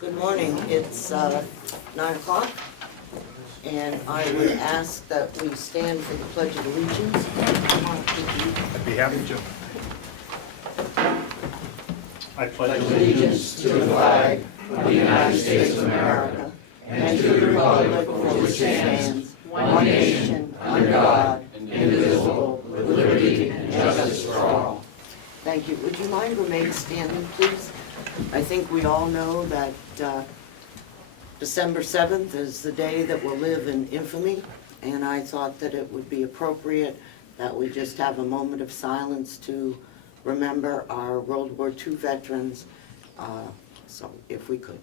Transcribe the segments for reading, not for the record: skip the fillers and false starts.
Good morning. It's 9 o'clock, and I would ask that we stand for the Pledge of Allegiance. I'd be happy to. I pledge Allegiance to the flag of the United States of America and to the republic for which it stands, one nation, under God, indivisible, with liberty and justice for all. Thank you. Would you mind remaining standing, please? I think we all know that December 7th is the day that will live in infamy, and I thought that it would be appropriate that we just have a moment of silence to remember our World War II veterans, so if we could.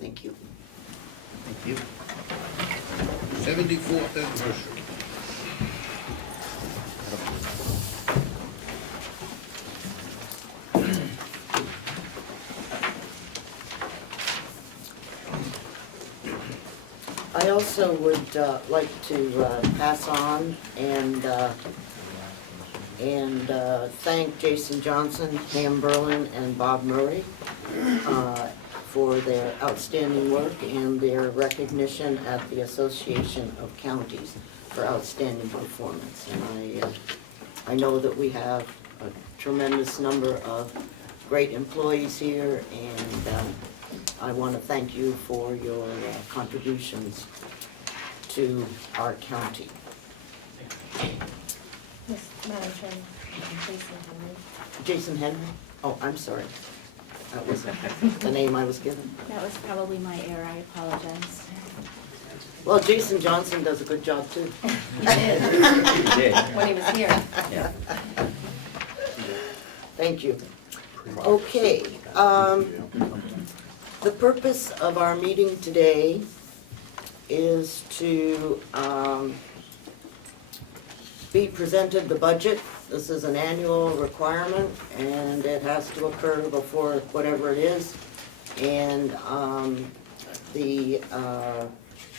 Thank you. Thank you. 74th anniversary. I also would like to pass on and thank Jason Johnson, Pam Berlin, and Bob Murray for their outstanding work and their recognition at the Association of Counties for outstanding performance. And I know that we have a tremendous number of great employees here, and I want to thank you for your contributions to our county. Yes, Madam Chairman, Jason Henry. Jason Henry? Oh, I'm sorry. That was the name I was given. That was probably my error, I apologize. Well, Jason Johnson does a good job too. He did. When he was here. Yeah. Thank you. Okay, the purpose of our meeting today is to be presented the budget. This is an annual requirement, and it has to occur before whatever it is. And the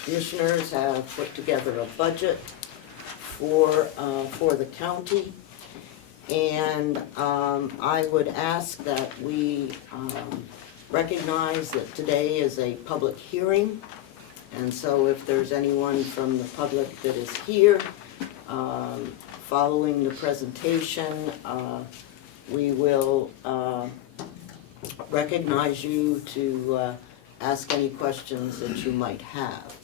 commissioners have put together a budget for the county. And I would ask that we recognize that today is a public hearing. And so if there's anyone from the public that is here, following the presentation, we will recognize you to ask any questions that you might have.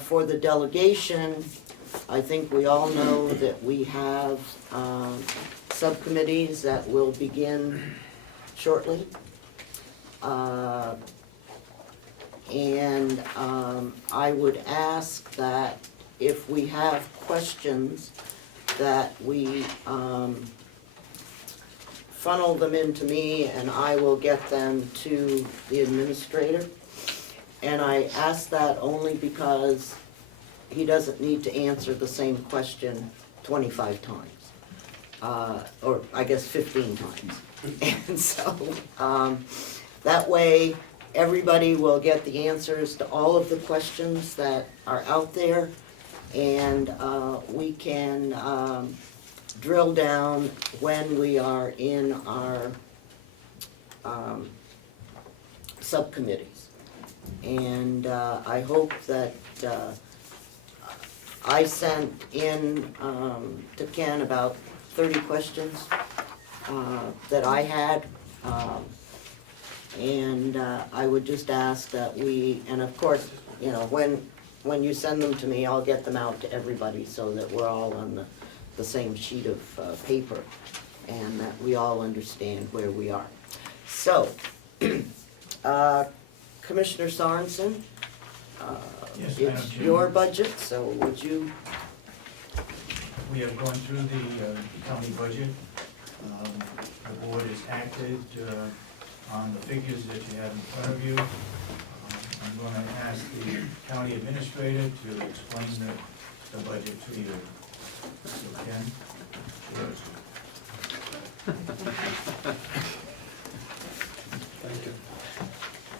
For the delegation, I think we all know that we have subcommittees that will begin shortly. And I would ask that if we have questions, that we funnel them into me, and I will get them to the administrator. And I ask that only because he doesn't need to answer the same question 25 times, or I guess 15 times. And so that way everybody will get the answers to all of the questions that are out there, and we can drill down when we are in our subcommittees. And I hope that I sent in to Ken about 30 questions that I had. And I would just ask that we, and of course, you know, when you send them to me, I'll get them out to everybody so that we're all on the same sheet of paper, and that we all understand where we are. So, Commissioner Sorensen, Yes, it's Madam Chairman. your budget, so would you? We have gone through the county budget. The board has acted on the figures that you have in front of you. I'm going to ask the county administrator to explain the budget to you. So Ken?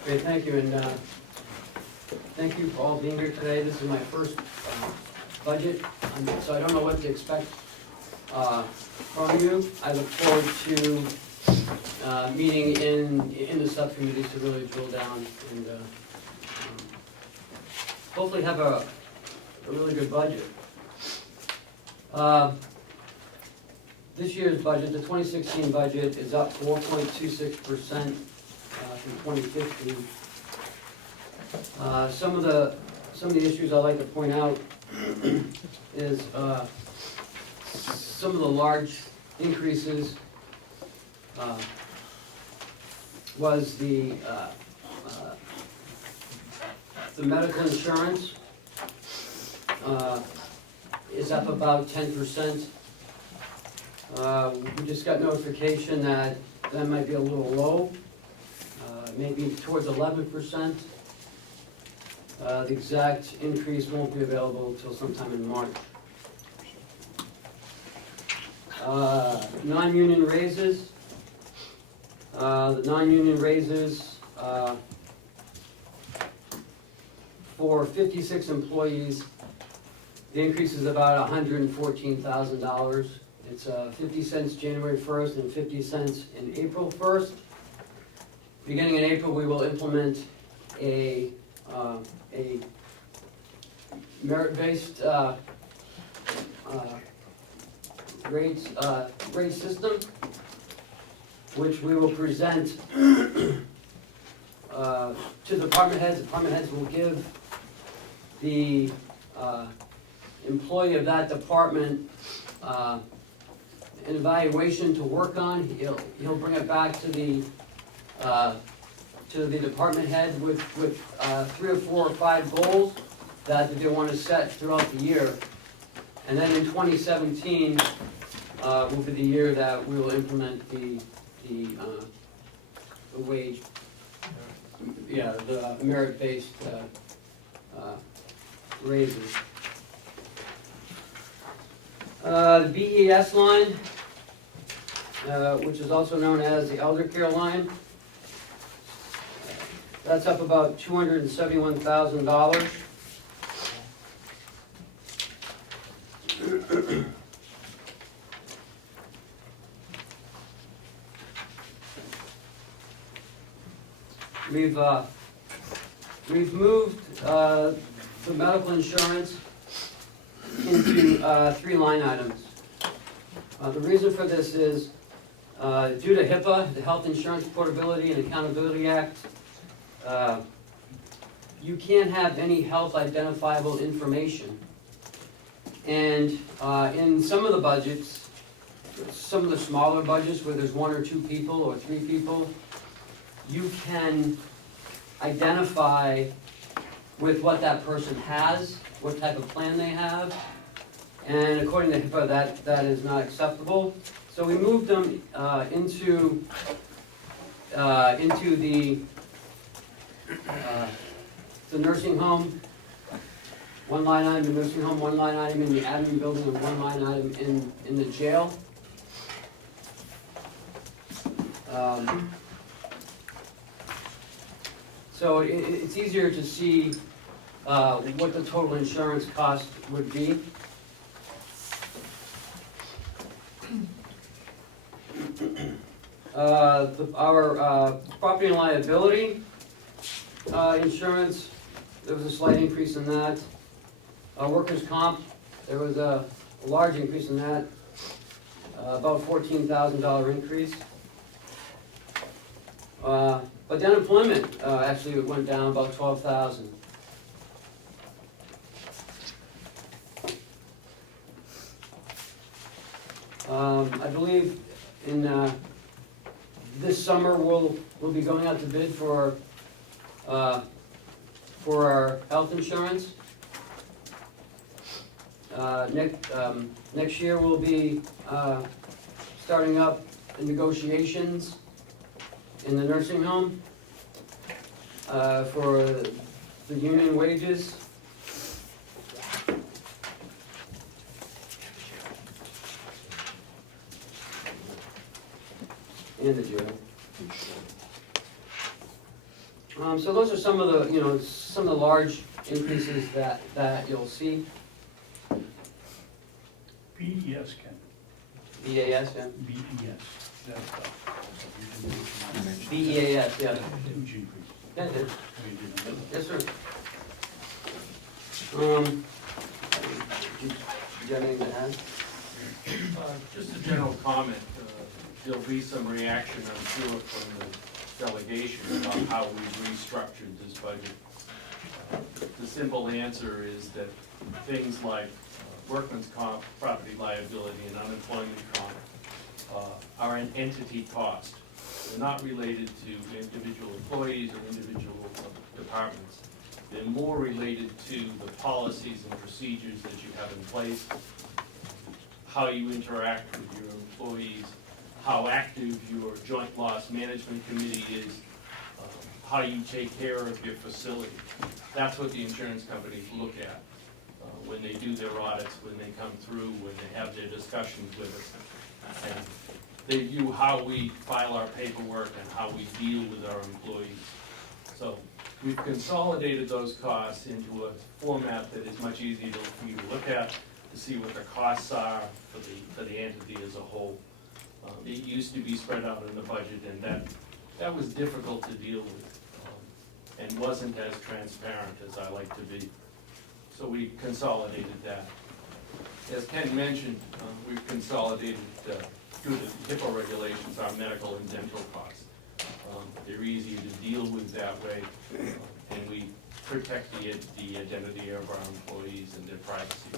Great, thank you, and Thank you for all being here today. This is my first budget, so I don't know what to expect from you. I look forward to meeting in the subcommittees to really drill down and hopefully have a really good budget. This year's budget, the 2016 budget, is up 4.26% from 2015. Some of the issues I'd like to point out is some of the large increases was the medical insurance is up about 10%. We just got notification that might be a little low, maybe towards 11%. The exact increase won't be available until sometime in March. Non-union raises. The non-union raises for 56 employees, the increase is about $114,000. It's 50 cents January 1st and 50 cents in April 1st. Beginning in April, we will implement a merit-based rate system, which we will present to the department heads. The department heads will give the employee of that department an evaluation to work on. He'll bring it back to the department head with 3 or 4 or 5 goals that they want to set throughout the year. And then in 2017 will be the year that we will implement the wage, the merit-based raises. The BES line, which is also known as the elder care line, that's up about $271,000. We've moved the medical insurance into 3 line items. The reason for this is due to HIPAA, the Health Insurance Portability and Accountability Act. You can't have any health identifiable information. And in some of the budgets, some of the smaller budgets where there's 1 or 2 people or 3 people, you can identify with what that person has, what type of plan they have, and according to HIPAA, that is not acceptable. So we moved them into the nursing home, 1 line item in the nursing home, 1 line item in the admin building, and 1 line item in the jail. So it's easier to see what the total insurance cost would be. Our property and liability insurance, there was a slight increase in that. Workers' comp, there was a large increase in that, about $14,000 increase. But the unemployment actually went down about $12,000. I believe in this summer we'll be going out to bid for our health insurance. Next year we'll be starting up the negotiations in the nursing home for the union wages. And the jail. So those are some of the, some of the large increases that you'll see. BES, Ken, BAS, yeah. BES, that's BEAS, yeah. huge increase. Yeah, it is. We didn't know that. Yes, sir. Did you have anything to add? Just a general comment. There'll be some reaction, I'm sure, from the delegation about how we've restructured this budget. The simple answer is that things like workman's comp, property liability, and unemployment comp are an entity cost. They're not related to individual employees or individual departments. They're more related to the policies and procedures that you have in place, how you interact with your employees, how active your joint loss management committee is, how you take care of your facility. That's what the insurance companies look at when they do their audits, when they come through, when they have their discussions with us. And they view how we file our paperwork and how we deal with our employees. So we've consolidated those costs into a format that is much easier for you to look at, to see what the costs are for the entity as a whole. It used to be spread out in the budget, and that was difficult to deal with, and wasn't as transparent as I like to be. So we consolidated that. As Ken mentioned, we've consolidated, due to HIPAA regulations, our medical and dental costs. They're easier to deal with that way, and we protect the identity of our employees and their privacy.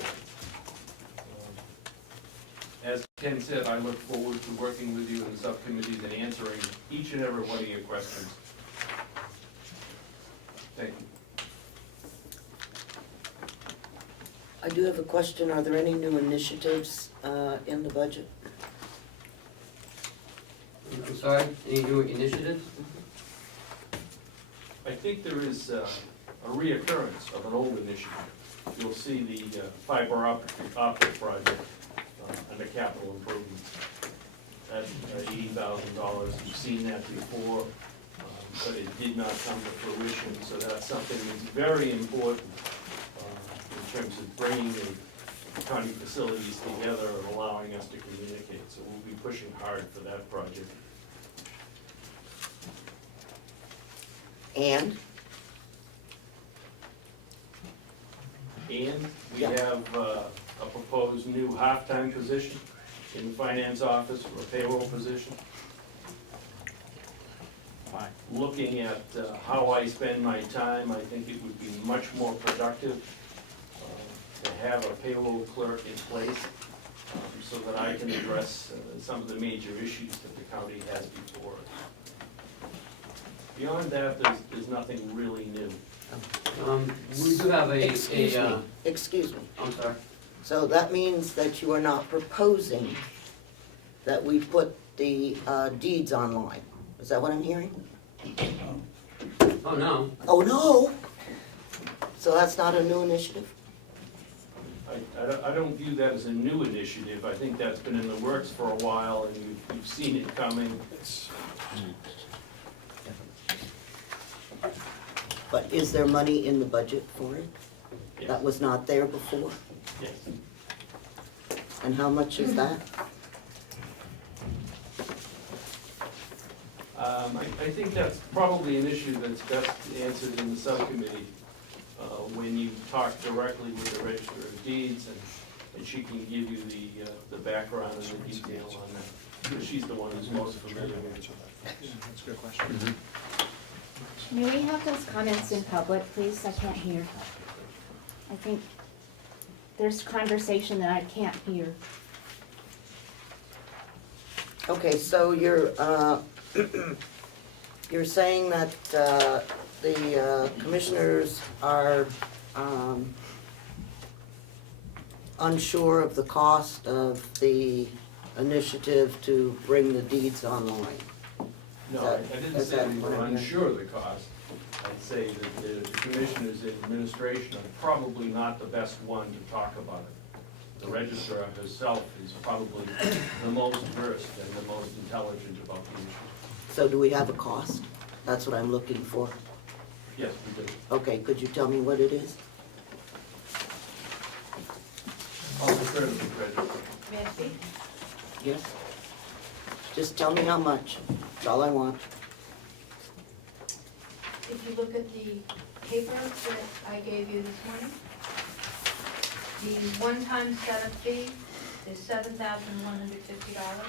As Ken said, I look forward to working with you in the subcommittees and answering each and every one of your questions. Thank you. I do have a question. Are there any new initiatives in the budget? I'm sorry, any new initiatives? I think there is a reoccurrence of an old initiative. You'll see the fiber optic project under capital improvements. That's $80,000. You've seen that before, but it did not come to fruition. So that's something that's very important in terms of bringing the county facilities together and allowing us to communicate. So we'll be pushing hard for that project. And And we Yeah. have a proposed new half-time position in the finance office for a payroll position. Looking at how I spend my time, I think it would be much more productive to have a payroll clerk in place so that I can address some of the major issues that the county has before it. Beyond that, there's nothing really new. We do have excuse me. I'm sorry. So that means that you are not proposing that we put the deeds online. Is that what I'm hearing? Oh, no. Oh, no! So that's not a new initiative? I don't view that as a new initiative. I think that's been in the works for a while, and you've seen it coming. But is there money in the budget for it? Yes. That was not there before? Yes. And how much is that? I think that's probably an issue that's best answered in the subcommittee when you talk directly with the Register of Deeds, and she can give you the background and the detail on that, because she's the one who's most familiar with it. That's a good question. May we have those comments in public, please? I can't hear. I think there's conversation that I can't hear. Okay, so you're saying that the commissioners are unsure of the cost of the initiative to bring the deeds online? No, I didn't Is say that we what were I'm hearing? unsure of the cost. I'd say that the commissioners in administration are probably not the best one to talk about it. The registrar herself is probably the most versed and the most intelligent about the issue. So do we have a cost? That's what I'm looking for. Yes, we do. Okay, could you tell me what it is? I'll defer to the treasurer. May I speak? Yes? Just tell me how much, that's all I want. If you look at the paper that I gave you this morning, the one-time setup fee is $7,150.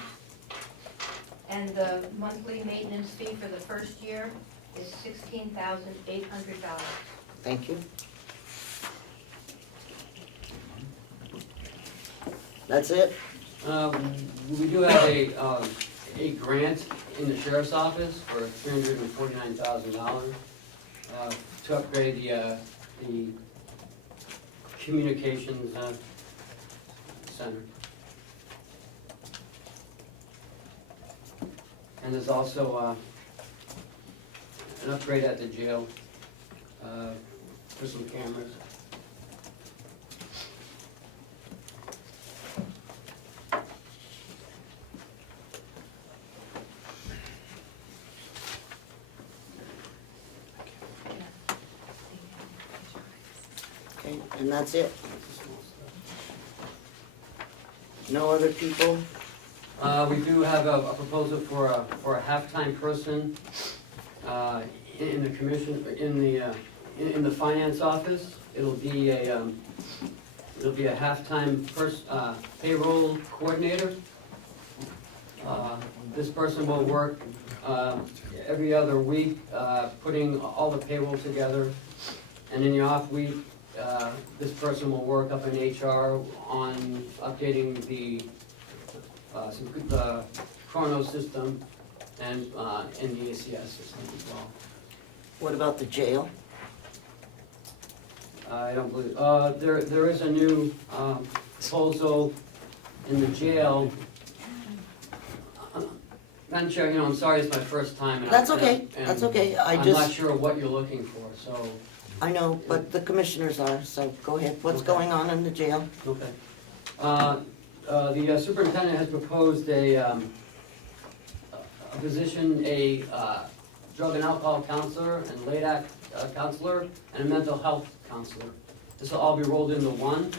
And the monthly maintenance fee for the first year is $16,800. Thank you. That's it? We do have a grant in the sheriff's office for $349,000 to upgrade the communications center. And there's also an upgrade at the jail for some cameras. Okay, and that's it? No other people? We do have a proposal for a half-time person in the commission, in the finance office. It'll be a half-time payroll coordinator. This person will work every other week, putting all the payroll together. And in the off week, this person will work up in HR on updating the Chrono system and the ACS system as well. What about the jail? I don't believe, there is a new proposal in the jail. Madam Chair, I'm sorry, it's my first time. And That's I- okay, and that's okay, I'm not sure what you're looking for, so, I know, but the commissioners are, so go ahead. What's Okay. going on in the jail? okay. The superintendent has proposed a position, a drug and alcohol counselor and late act counselor and a mental health counselor. This will all be rolled into one,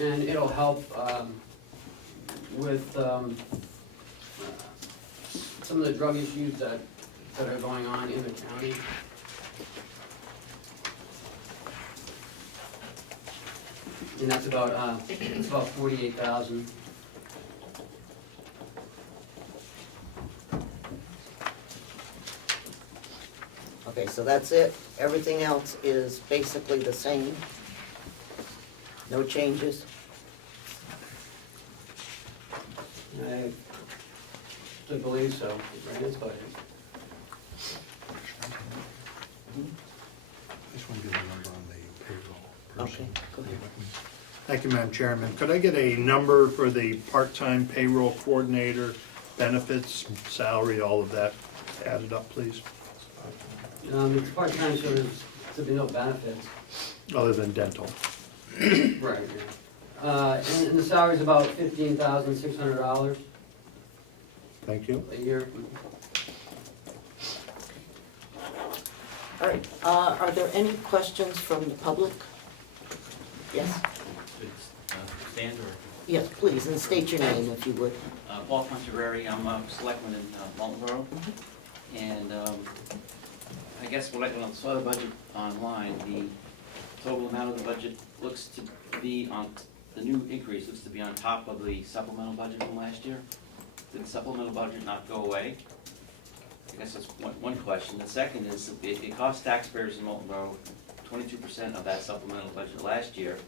and it'll help with some of the drug issues that are going on in the county. And that's about, it's about 48,000. Okay, so that's it. Everything else is basically the same. No changes. I do believe so, right, it's budget. I just want to get a number on the payroll person. Okay, go ahead. Thank you, Madam Chairman. Could I get a number for the part-time payroll coordinator, benefits, salary, all of that added up, please? It's part-time, so there's to be no benefits. Other than dental. Right, yeah. And the salary's about $15,600 Thank you. a year. All right, are there any questions from the public? Yes? It's Stan or Yes, please, and state your name if you would. Paul Conserveri. I'm a selectman in Waltonboro. And I guess when I saw the budget online, the total amount of the budget looks to be on, the new increase looks to be on top of the supplemental budget from last year. Did the supplemental budget not go away? I guess that's one question. The second is, it cost taxpayers in Waltonboro 22% of that supplemental budget last year,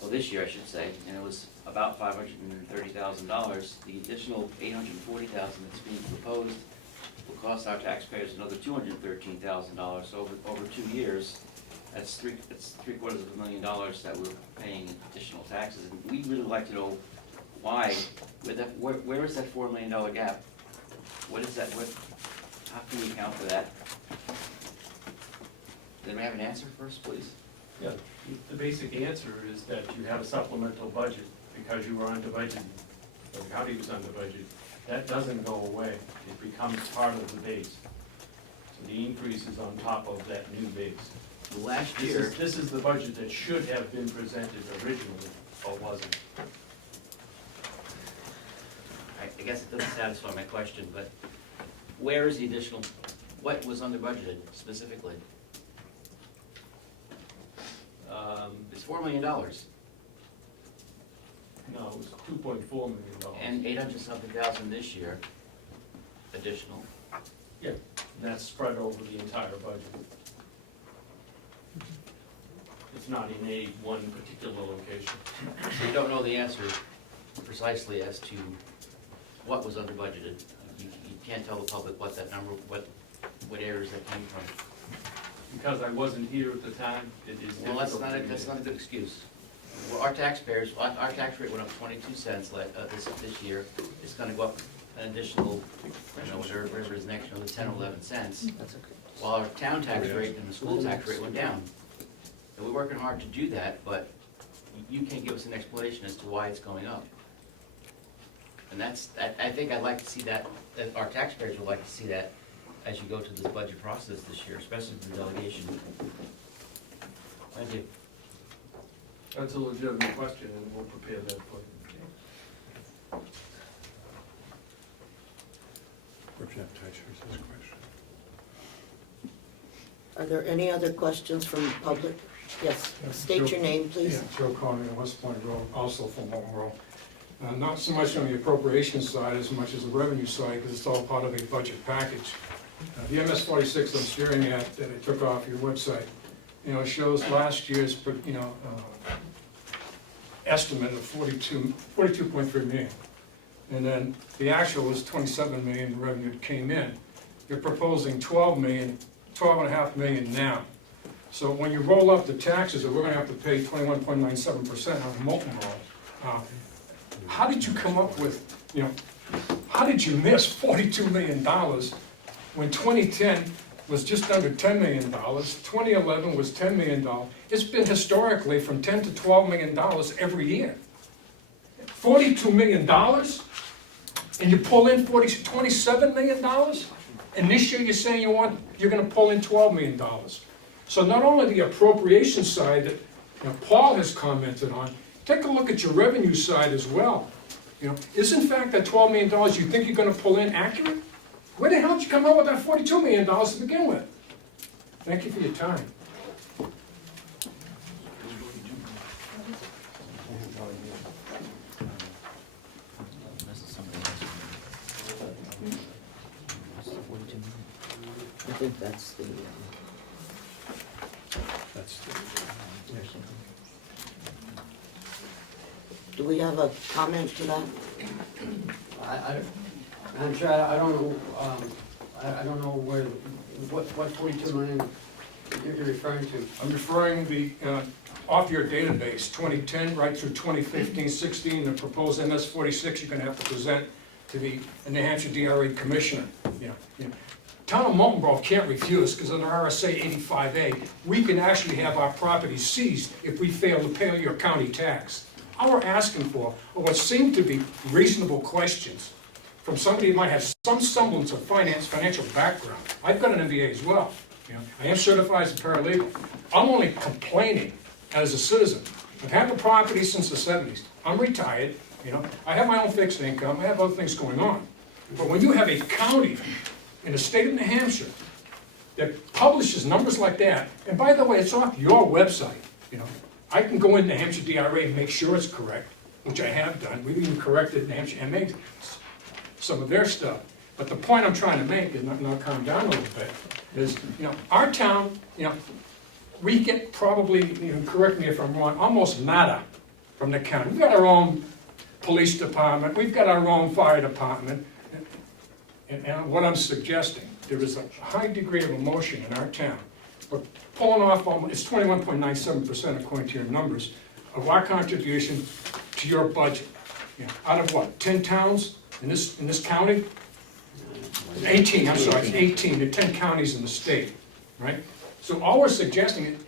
well, this year I should say, and it was about $530,000. The additional $840,000 that's being proposed will cost our taxpayers another $213,000. So over 2 years, that's $750,000 that we're paying additional taxes. And we'd really like to know why, where is that $4 million gap? What is that, how can we account for that? Does we have an answer first, please? Yeah, the basic answer is that you have a supplemental budget because you were under budget, or the county was under budget. That doesn't go away, it becomes part of the base. So The increase is on top of that new base. Last year, This is the budget that should have been presented originally, but wasn't. I guess it doesn't satisfy my question, but where is the additional, what was under budgeted specifically? It's $4 million No, it was $2.4 million. and 800 something thousand this year, additional. Yeah, that's spread over the entire budget. It's not in one particular location. So you don't know the answer precisely as to what was under budgeted. You can't tell the public what that number, what areas that came from. Because I wasn't here at the time, it is Well, difficult. that's not a good excuse. Well, our taxpayers, our tax rate went up 22 cents this year. It's gonna go up an additional, I don't know, whatever it is next, another 10 or 11 cents. That's okay. While our town tax rate and the school tax rate went down. And we're working hard to do that, but you can't give us an explanation as to why it's going up. And I think I'd like to see that our taxpayers would like to see that as you go to this budget process this year, especially for the delegation. Thank you. That's a legitimate question, and we'll prepare that for you. Representative Teichers has a question. Are there any other questions from the public? Yes, state your name, please. Yeah, Joe Conley on West Point Road, also from Walton Road. Not so much on the appropriations side as much as the revenue side, because it's all part of a budget package. The MS-46 I'm staring at that I took off your website, shows last year's, estimate of 42.3 million. And then the actual was 27 million in revenue that came in. You're proposing 12.5 million now. So when you roll up the taxes, we're gonna have to pay 21.97% on molten roll. How did you come up with, how did you miss $42 million when 2010 was just under $10 million, 2011 was $10 million. It's been historically from $10 to $12 million every year. $42 million, and you pull in $27 million, and this year you're saying you're gonna pull in $12 million. So not only the appropriation side that Paul has commented on, take a look at your revenue side as well. Is in fact that $12 million you think you're gonna pull in accurate? Where the hell did you come up with that $42 million to begin with? Thank you for your time. I think that's the, do we have a comment to that? I'm sure, I don't know, I don't know what 42 million you're referring to. I'm referring off your database, 2010 right through 2015, 16, the proposed MS-46 you're gonna have to present to the New Hampshire DRA Commissioner. Town of Molten Grove can't refuse, because under RSA 85A, we can actually have our property seized if we fail to pay your county tax. All we're asking for are what seem to be reasonable questions from somebody who might have some semblance of financial background. I've got an MBA as well. I am certified as a paralegal. I'm only complaining as a citizen. I've had the property since the 70s. I'm retired. I have my own fixed income. I have other things going on. But when you have a county in the state of New Hampshire that publishes numbers like that, and by the way, it's off your website. I can go in New Hampshire DRA and make sure it's correct, which I have done. We've even corrected New Hampshire MA some of their stuff. But the point I'm trying to make is, not calm down a little bit, is, our town, we get probably, correct me if I'm wrong, almost nada from the county. We've got our own police department, we've got our own fire department, and what I'm suggesting, there is a high degree of emotion in our town. But pulling off, it's 21.97% according to your numbers, of our contribution to your budget. Out of what, 10 towns in this county? 18, I'm sorry, it's 18, there are 10 counties in the state, right? So all we're suggesting is,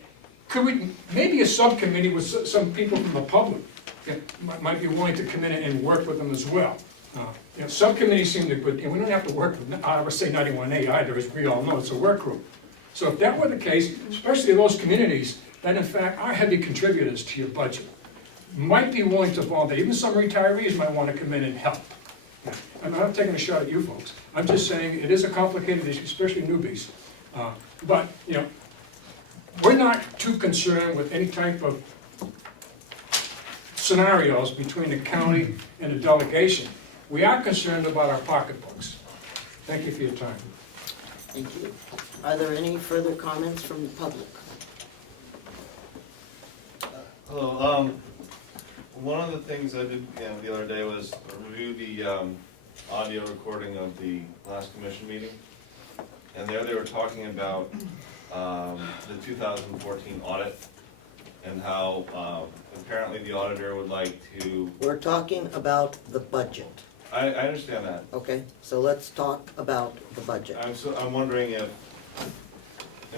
could we, maybe a subcommittee with some people from the public that might be willing to come in and work with them as well. Subcommittees seem to, and we don't have to work with RSA 91A either, as we all know, it's a work group. So if that were the case, especially those communities that in fact are heavy contributors to your budget, might be willing to volunteer, even some retirees might want to come in and help. I'm not taking a shot at you folks, I'm just saying it is a complicated issue, especially newbies. But, we're not too concerned with any type of scenarios between the county and the delegation. We are concerned about our pocketbooks. Thank you for your time. Thank you. Are there any further comments from the public? Hello, one of the things I did, the other day was review the, audio recording of the last commission meeting. And there they were talking about, the 2014 audit and how, apparently the auditor would like to. We're talking about the budget, I understand that. okay? So let's talk about the budget. I'm wondering if,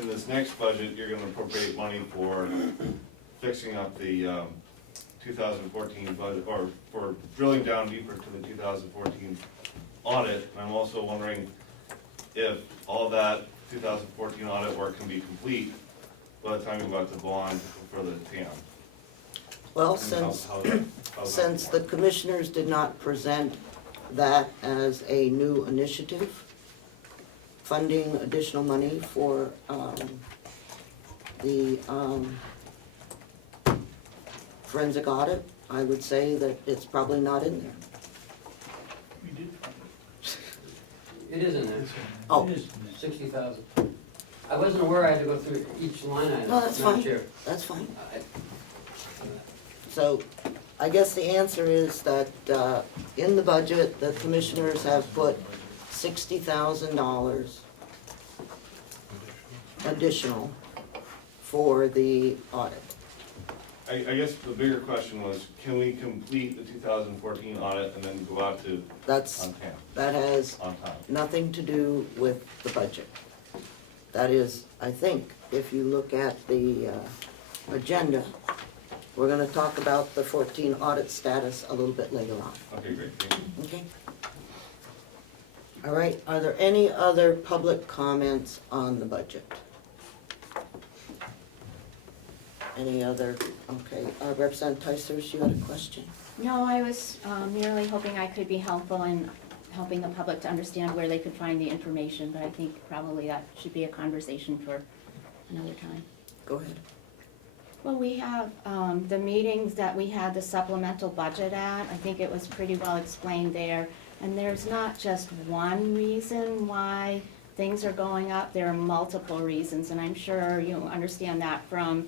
in this next budget, you're gonna appropriate money for fixing up the, 2014 budget, or for drilling down deeper to the 2014 audit. And I'm also wondering if all that 2014 audit work can be complete by the time you go out to bond for the town. Well, And since the commissioners did not present that as a new initiative, funding additional money for the forensic audit, I would say that it's probably not in there. We did find It is in there, Oh, it. It is. 60,000. I wasn't aware I had to go through each line item. No, that's Madam fine. Chair. that's fine. I- So I guess the answer is that in the budget, the commissioners have put $60,000 additional for the audit. I guess the bigger question was, can we complete the 2014 audit and then go out to, That's, on time, that has on time? nothing to do with the budget. That is, I think, if you look at the agenda, we're gonna talk about the 14 audit status a little bit later on, Okay, great, thank you. okay? All right, are there any other public comments on the budget? Any other, okay, Representative Tysers, you had a question? No, I was merely hoping I could be helpful in helping the public to understand where they could find the information, but I think probably that should be a conversation for another time. Go ahead. Well, we have the meetings that we had the supplemental budget at, I think it was pretty well explained there. And there's not just one reason why things are going up, there are multiple reasons, and I'm sure you understand that from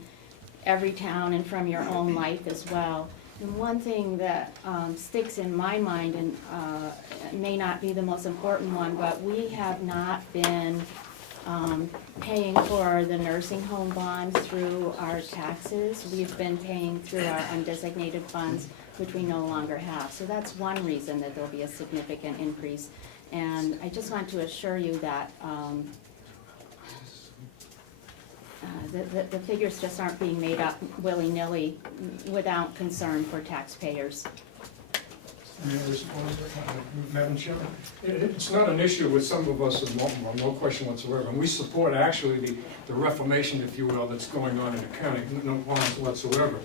every town and from your own life as well. And one thing that sticks in my mind, and may not be the most important one, but we have not been paying for the nursing home bonds through our taxes. We've been paying through our undesignated funds, which we no longer have. So that's one reason that there'll be a significant increase. And I just want to assure you that the figures just aren't being made up willy-nilly without concern for taxpayers. May I respond, Madam Chairman? It's not an issue with some of us in Baltimore, no question whatsoever. And we support actually the reformation, if you will, that's going on in the county, no qualms whatsoever.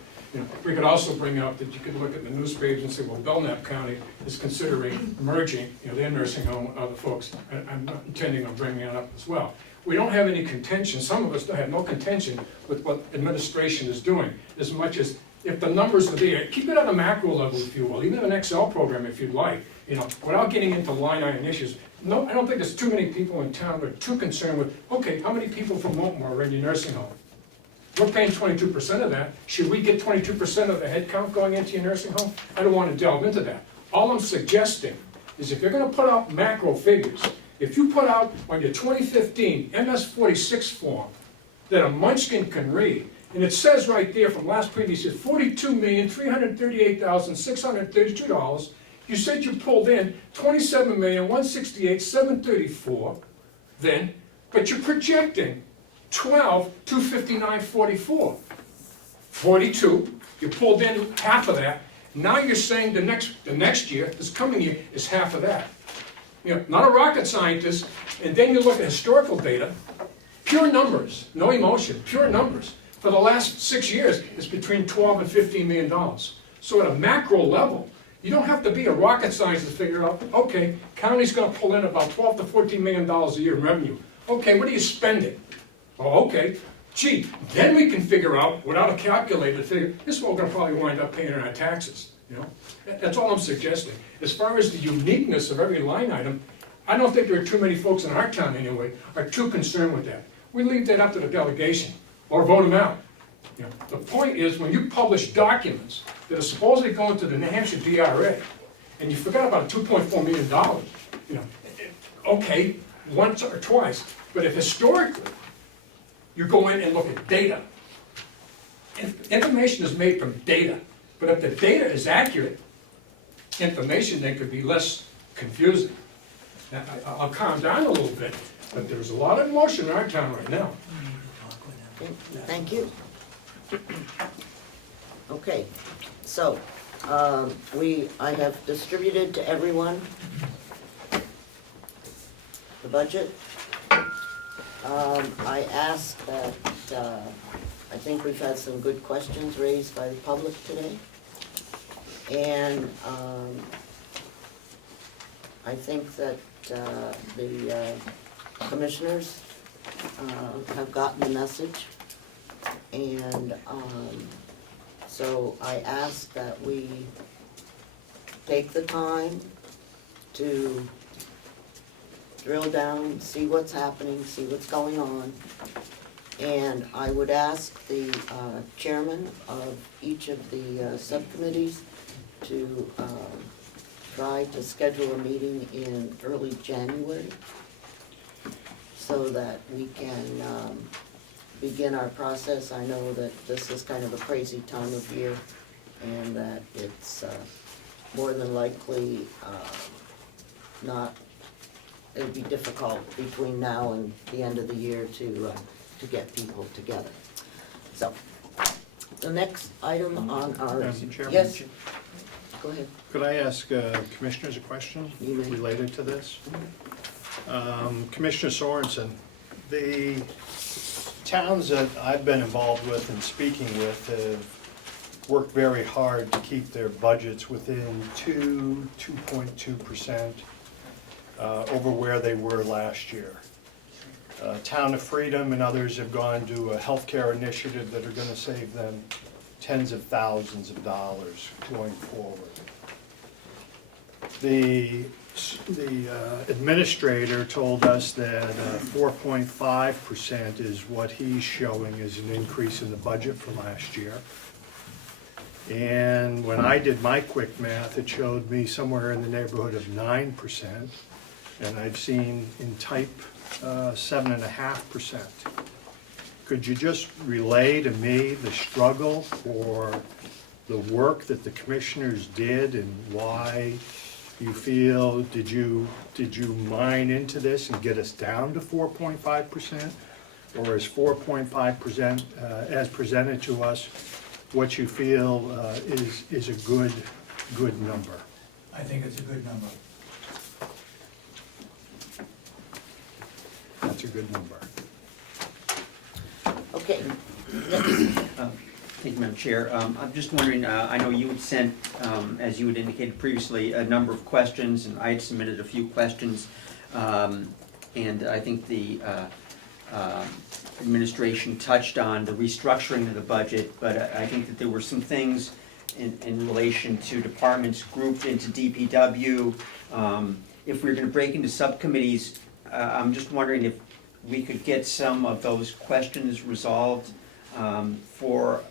We could also bring up that you could look at the news page and say, well, Belknap County is considering merging, their nursing home with other folks. I'm not intending on bringing that up as well. We don't have any contention, some of us have no contention with what administration is doing, as much as if the numbers are there, keep it at a macro level, if you will, even an Excel program if you'd like, without getting into line item issues. No, I don't think there's too many people in town that are too concerned with, okay, how many people from Baltimore are in your nursing home? We're paying 22% of that. Should we get 22% of the head count going into your nursing home? I don't want to delve into that. All I'm suggesting is if you're going to put out macro figures, if you put out on your 2015 MS-46 form that a munchkin can read, and it says right there from last previous year, $42,338,632, you said you pulled in $27,168,734 then, but you're projecting $12,259,44. 42, you pulled in half of that, Now you're saying the next year, this coming year, is half of that. You know, not a rocket scientist, and then you look at historical data, pure numbers, no emotion, pure numbers. For the last 6 years, it's between $12 and $15 million. So at a macro level, you don't have to be a rocket scientist to figure out, okay, county's gonna pull in about $12 to $14 million a year in revenue. Okay, what are you spending? Oh, okay, gee, then we can figure out, without a calculator, figure, this is what we're gonna probably wind up paying in our taxes, you know? That's all I'm suggesting. As far as the uniqueness of every line item, I don't think there are too many folks in our town anyway, are too concerned with that. We leave that up to the delegation, or vote them out. You know, the point is, when you publish documents that are supposedly going to the New Hampshire DRA, and you forgot about $2.4 million, you know, okay, once or twice, but if historically, you go in and look at data, information is made from data, but if the data is accurate, information then could be less confusing. Now, I'll calm down a little bit, but there's a lot of emotion in our town right now. Thank you. Okay, so, I have distributed to everyone the budget. I asked that, I think we've had some good questions raised by the public today. And, I think that, the commissioners, have gotten the message. And, so I ask that we take the time to drill down, see what's happening, see what's going on. And I would ask the chairman of each of the subcommittees to try to schedule a meeting in early January so that we can begin our process. I know that this is kind of a crazy time of year and that it's more than likely it'll be difficult between now and the end of the year to get people together. So, the next item on our... Madam Chairman? Yes? Go ahead. Could I ask commissioners a question You may. related to this? Commissioner Sorensen, the towns that I've been involved with and speaking with have worked very hard to keep their budgets within 2.2% over where they were last year. Town of Freedom and others have gone to a healthcare initiative that are going to save them tens of thousands of dollars going forward. The administrator told us that 4.5% is what he's showing as an increase in the budget from last year. And when I did my quick math, it showed me somewhere in the neighborhood of 9%. And I've seen in type 7.5%. Could you just relay to me the struggle or the work that the commissioners did and why you feel, did you mine into this and get us down to 4.5%? Or is 4.5% as presented to us what you feel is a good number? I think it's a good number. That's a good number. Okay. Thank you, Madam Chair. I'm just wondering, I know you had sent, as you had indicated previously, a number of questions, and I had submitted a few questions. And I think the administration touched on the restructuring of the budget, but I think that there were some things in relation to departments grouped into DPW. If we were gonna break into subcommittees, I'm just wondering if we could get some of those questions resolved for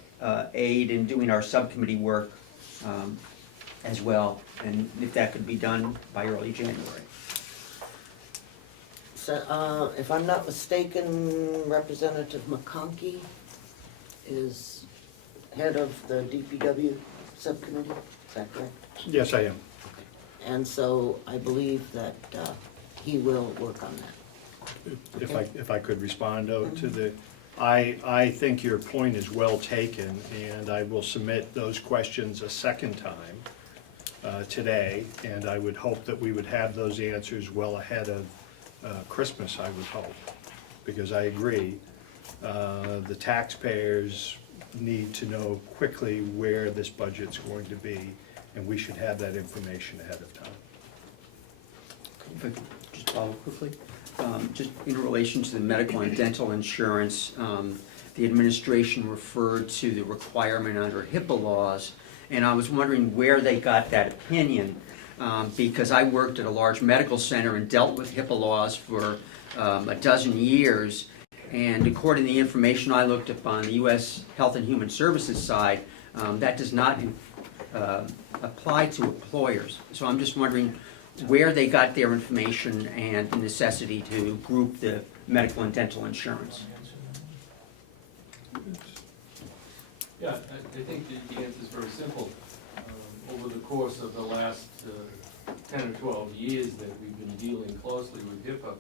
aid in doing our subcommittee work as well, and if that could be done by early January. So, if I'm not mistaken, Representative McConkey is head of the DPW subcommittee, is that correct? Yes, I am. And so I believe that he will work on that. If I could respond to the I think your point is well taken, and I will submit those questions a second time today, and I would hope that we would have those answers well ahead of Christmas, I would hope, because I agree, the taxpayers need to know quickly where this budget's going to be, and we should have that information ahead of time. If I could just follow quickly, just in relation to the medical and dental insurance, the administration referred to the requirement under HIPAA laws, and I was wondering where they got that opinion, because I worked at a large medical center and dealt with HIPAA laws for a dozen years, and according to the information I looked up on the U.S. Health and Human Services side, that does not apply to employers. So I'm just wondering where they got their information and the necessity to group the medical and dental insurance. Yeah, I think the answer is very simple. Over the course of the last 10 or 12 years that we've been dealing closely with HIPAA,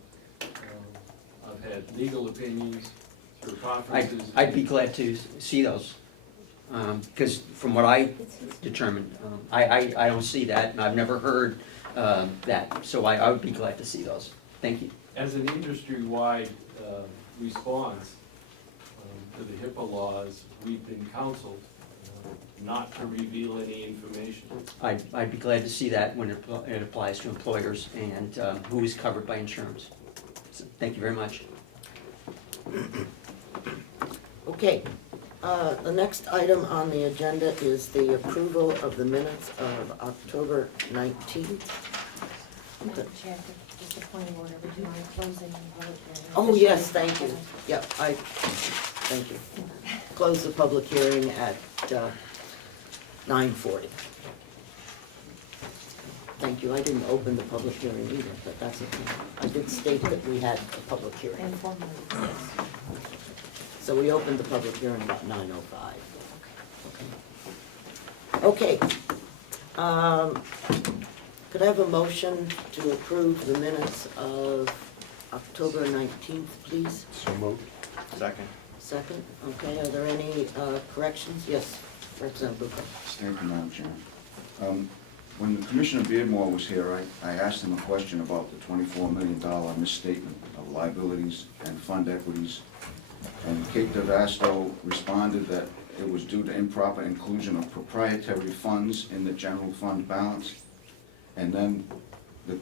I've had legal opinions through conferences. I'd be glad to see those, because from what I determined, I don't see that, and I've never heard that, so I would be glad to see those. Thank you. As an industry-wide response to the HIPAA laws, we've been counseled not to reveal any information. I'd be glad to see that when it applies to employers and who is covered by insurance. So, thank you very much. Okay, the next item on the agenda is the approval of the minutes of October 19th. Madam Chair, just a point of order, would you mind closing the vote? Oh, yes, thank you. Yep, thank you. Close the public hearing at 9:40. Thank you, I didn't open the public hearing either, but that's okay. I did state that we had a public hearing. Informally, yes. So we opened the public hearing about 9:05. Okay. Could I have a motion to approve the minutes of October 19th, please? So moved. Second. Second, okay, are there any corrections? Yes, Representative Booker. Thank you, Madam Chairman. When Commissioner Beardmore was here, I asked him a question about the $24 million misstatement of liabilities and fund equities. And Kate DeVasto responded that it was due to improper inclusion of proprietary funds in the general fund balance. And then the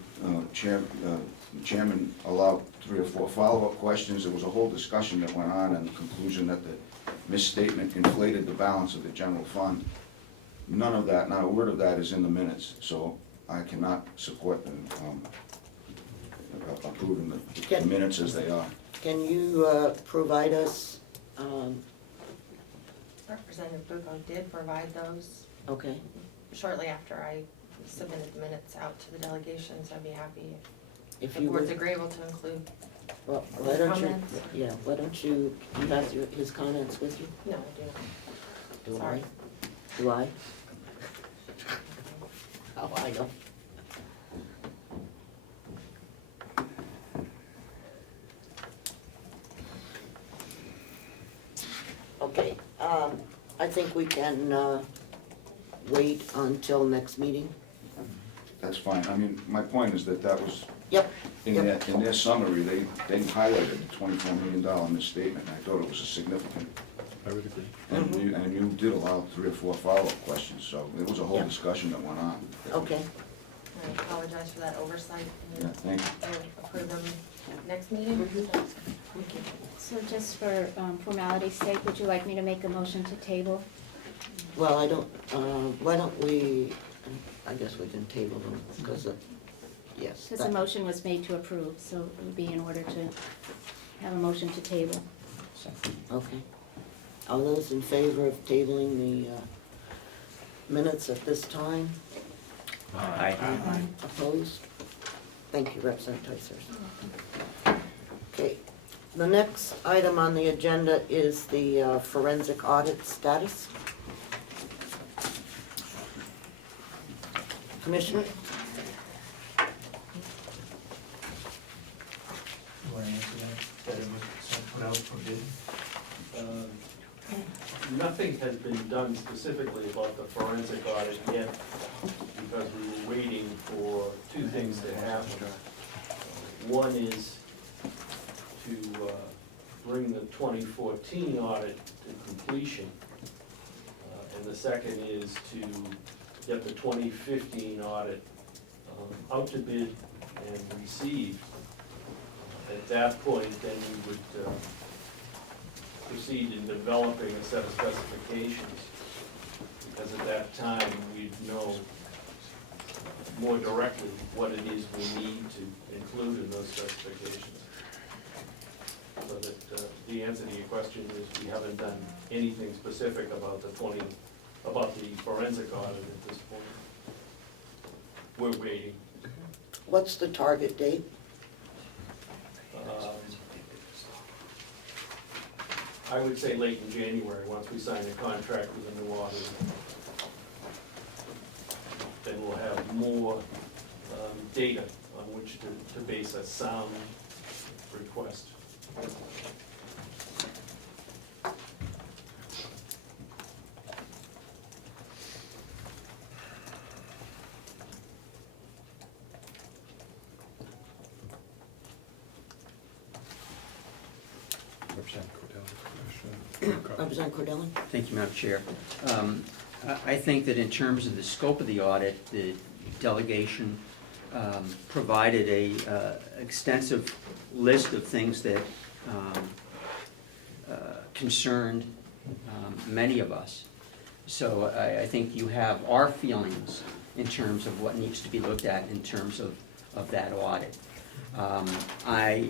chairman allowed 3 or 4 follow-up questions. There was a whole discussion that went on, and the conclusion that the misstatement inflated the balance of the general fund. None of that, not a word of that is in the minutes, so I cannot support approving the minutes as they are. Can you provide us, Representative Bucco did provide those okay, shortly after I submitted the minutes out to the delegation, so I'd be happy if if the you board's would, agreeable to include. well, why don't you, Comments? yeah, why don't you have his comments with you? No, I do Do not. Sorry. I? Do I? Oh, I know. Okay, I think we can wait until next meeting. That's fine. I mean, my point is that that was, Yep, in their summary, they highlighted the $24 million misstatement. I thought it was a significant, I would agree. and you did allow 3 or 4 follow-up questions, so there was a whole Yeah. discussion that went on. okay, I apologize for that oversight. Yeah, thank you. We'll approve them next meeting. So just for formality's sake, would you like me to make a motion to table? well, I don't, why don't we, I guess we can table them, because, yes. Because the motion was made to approve, so it would be in order to have a motion to table. Okay. All those in favor of tabling the minutes at this time? Aye. Opposed? Thank you, Representative Ticehurst. Okay, the next item on the agenda is the forensic audit status. Commissioner? You want to answer that? That it was put out for bid? nothing has been done specifically about the forensic audit yet, because we were waiting for two things to happen. One is to bring the 2014 audit to completion, and the second is to get the 2015 audit out to bid and received. At that point, then we would proceed in developing a set of specifications, because at that time, we'd know more directly what it is we need to include in those specifications. So that the answer to your question is we haven't done anything specific about the forensic audit at this point. We're waiting. What's the target date? I would say late in January, once we sign a contract with the new auditor. Then we'll have more data on which to base a sound request. Representative Cordelli? Thank you, Madam Chair. I think that in terms of the scope of the audit, the delegation provided a extensive list of things that concerned many of us. So I think you have our feelings in terms of what needs to be looked at in terms of that audit. I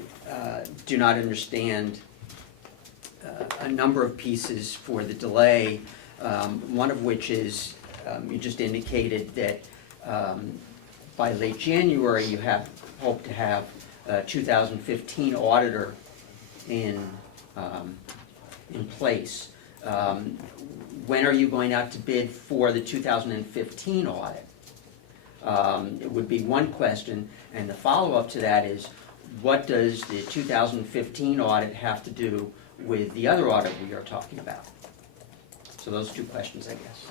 do not understand a number of pieces for the delay, one of which is, you just indicated that by late January, you hope to have a 2015 auditor in place. When are you going out to bid for the 2015 audit? It would be one question, and the follow-up to that is, what does the 2015 audit have to do with the other audit we are talking about? So those two questions, I guess.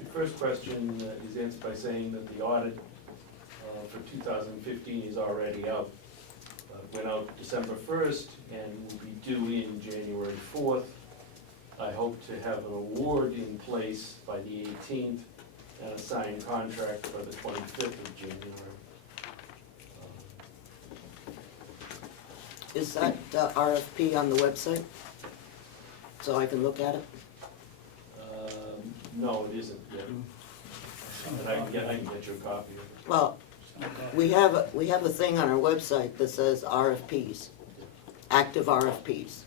The first question is answered by saying that the audit for 2015 is already out. Went out December 1st and will be due in January 4th. I hope to have an award in place by the 18th and a signed contract by the 25th of January. Is that RFP on the website? So I can look at it? No, it isn't yet. But I can get you a copy of it. Well, we have a thing on our website that says RFPs, active RFPs.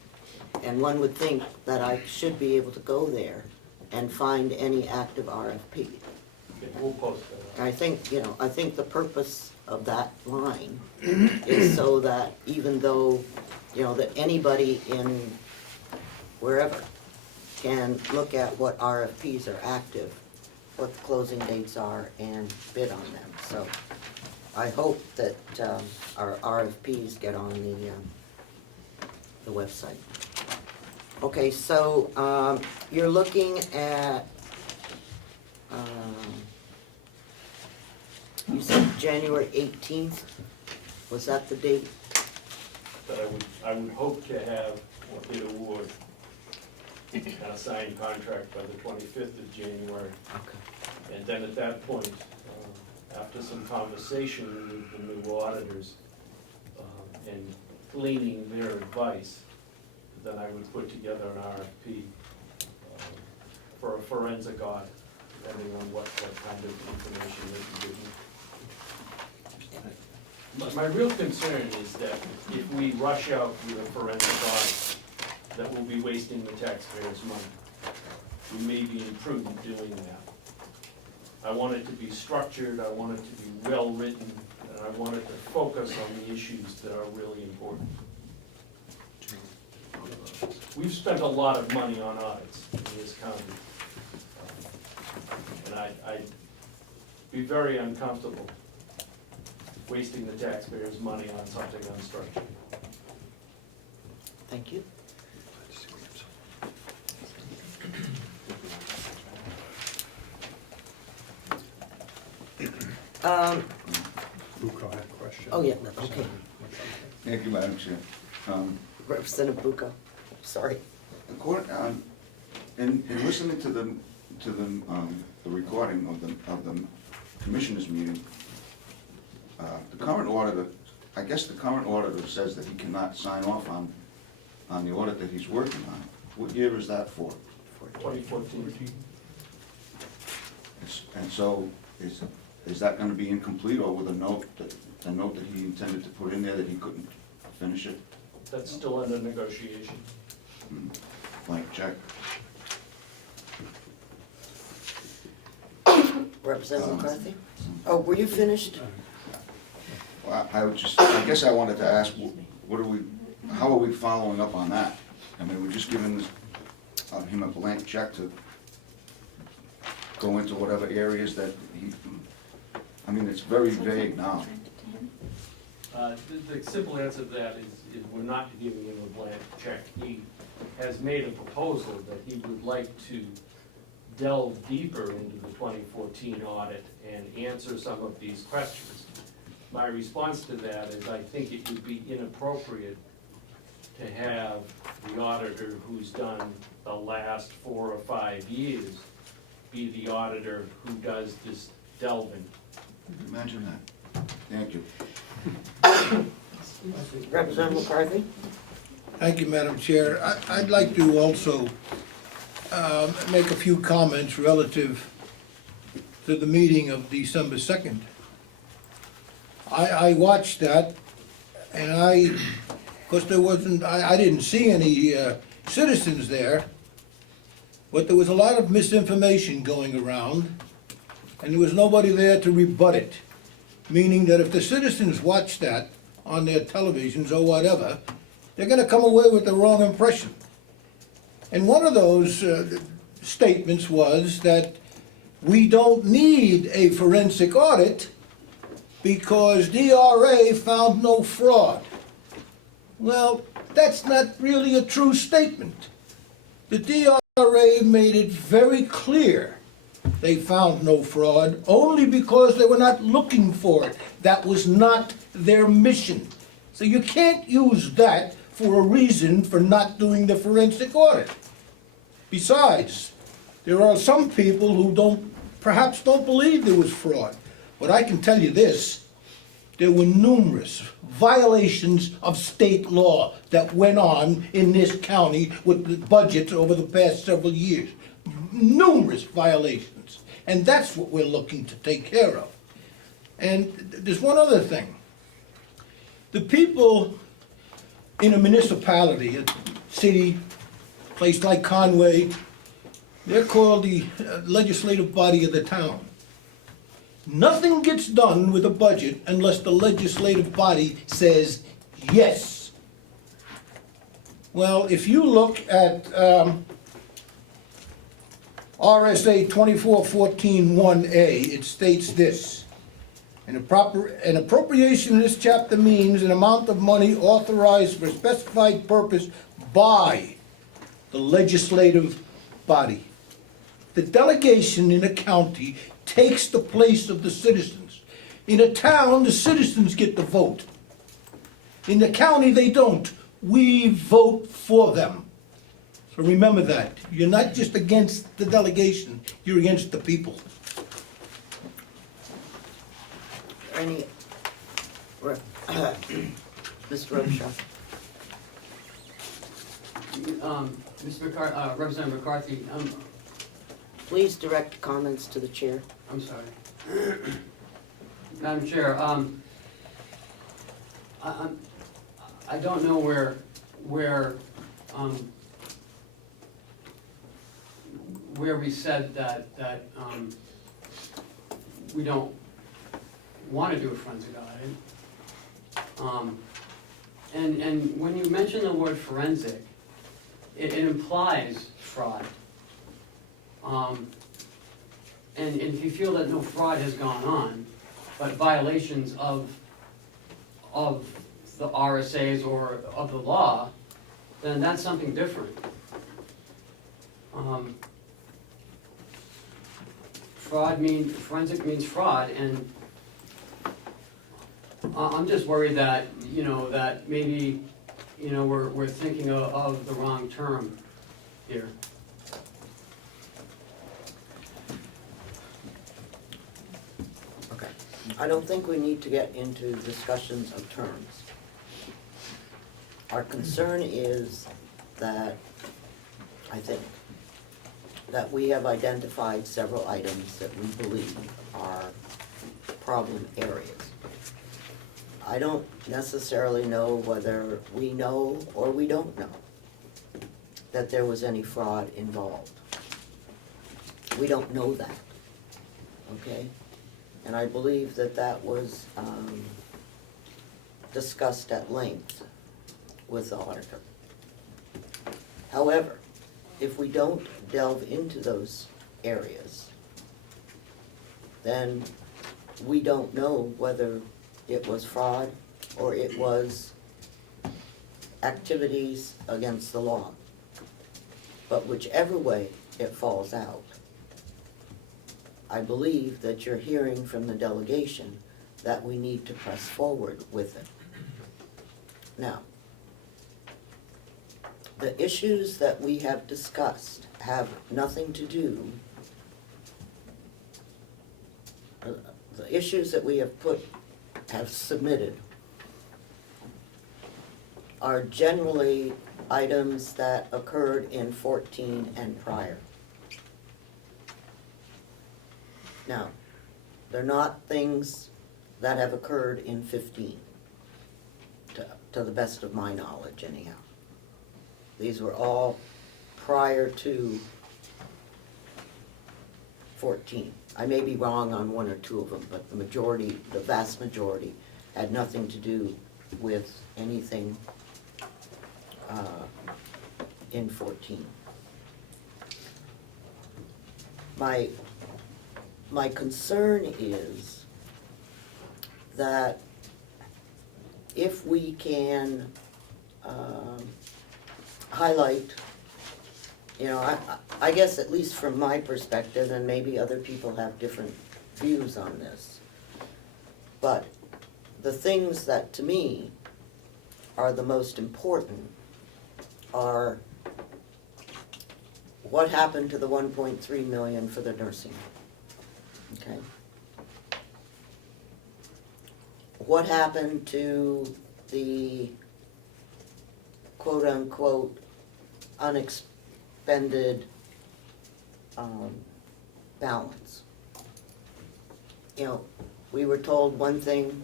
And one would think that I should be able to go there and find any active RFP. Okay, we'll post that. I think, I think the purpose of that line is so that even though, that anybody in wherever can look at what RFPs are active, what the closing dates are, and bid on them. So I hope that our RFPs get on the website. Okay, so you're looking at, you said January 18th, was that the date? But I would hope to have a bid award and a signed contract by the 25th of January. Okay. And then at that point, after some conversation with the new auditors and gleaning their advice, then I would put together an RFP for a forensic audit, depending on what kind of information they can give me. My real concern is that if we rush out with a forensic audit, that we'll be wasting the taxpayers' money. We may be imprudent doing that. I want it to be structured, I want it to be well-written, and I want it to focus on the issues that are really important. We've spent a lot of money on audits in this county. And I'd be very uncomfortable wasting the taxpayers' money on something unstructured. Thank you. Bucco had a question. Oh, yeah, okay. Thank you, Madam Chair. Representative Bucco, sorry. In listening to the recording of the commissioners' meeting, the current auditor, I guess the current auditor says that he cannot sign off on the audit that he's working on. What year is that for? 2014. And so, is that gonna be incomplete, or with a note that he intended to put in there that he couldn't finish it? That's still under negotiation. Blank check. Representative McCarthy? Oh, were you finished? Well, I guess I wanted to ask, how are we following up on that? I mean, we're just giving him a blank check to go into whatever areas that I mean, it's very vague now. The simple answer to that is we're not giving him a blank check. He has made a proposal that he would like to delve deeper into the 2014 audit and answer some of these questions. My response to that is I think it would be inappropriate to have the auditor who's done the last 4 or 5 years be the auditor who does this delving. Imagine that. Thank you. Representative McCarthy? Thank you, Madam Chair. I'd like to also make a few comments relative to the meeting of December 2nd. I watched that, and of course there wasn't, I didn't see any citizens there, but there was a lot of misinformation going around, and there was nobody there to rebut it. Meaning that if the citizens watch that on their televisions or whatever, they're gonna come away with the wrong impression. And one of those statements was that we don't need a forensic audit because DRA found no fraud. Well, that's not really a true statement. The DRA made it very clear they found no fraud only because they were not looking for it. That was not their mission. So you can't use that for a reason for not doing the forensic audit. Besides, there are some people who perhaps don't believe there was fraud. But I can tell you this, there were numerous violations of state law that went on in this county with the budgets over the past several years. Numerous violations. And that's what we're looking to take care of. And there's one other thing. The people in a municipality, a city, place like Conway, they're called the legislative body of the town. Nothing gets done with a budget unless the legislative body says yes. Well, if you look at RSA 2414-1A, it states this: an appropriation in this chapter means an amount of money authorized for a specified purpose by the legislative body. The delegation in a county takes the place of the citizens. In a town, the citizens get the vote. In the county, they don't. We vote for them. So remember that. You're not just against the delegation, you're against the people. Any, Mr. Robichaud? Representative McCarthy, Please direct comments to the chair. I'm sorry. Madam Chair, I don't know where we said that we don't want to do a forensic audit. And when you mention the word forensic, it implies fraud. And if you feel that no fraud has gone on, but violations of the RSAs or of the law, then that's something different. Forensic means fraud, and I'm just worried that, you know, that maybe, you know, we're thinking of the wrong term here. Okay. I don't think we need to get into discussions of terms. Our concern is that, I think, that we have identified several items that we believe are problem areas. I don't necessarily know whether we know or we don't know that there was any fraud involved. We don't know that, okay? And I believe that that was discussed at length with the auditor. However, if we don't delve into those areas, then we don't know whether it was fraud or it was activities against the law. But whichever way it falls out, I believe that you're hearing from the delegation that we need to press forward with it. Now, the issues that we have discussed have nothing to do, the issues that we have submitted are generally items that occurred in 14 and prior. Now, they're not things that have occurred in 15, to the best of my knowledge anyhow. These were all prior to 14. I may be wrong on one or two of them, but the majority, the vast majority, had nothing to do with anything in 14. My concern is that if we can highlight, you know, I guess at least from my perspective, and maybe other people have different views on this, but the things that to me are the most important are what happened to the 1.3 million for the nursing home, okay? What happened to the quote-unquote unexpended balance? You know, we were told one thing,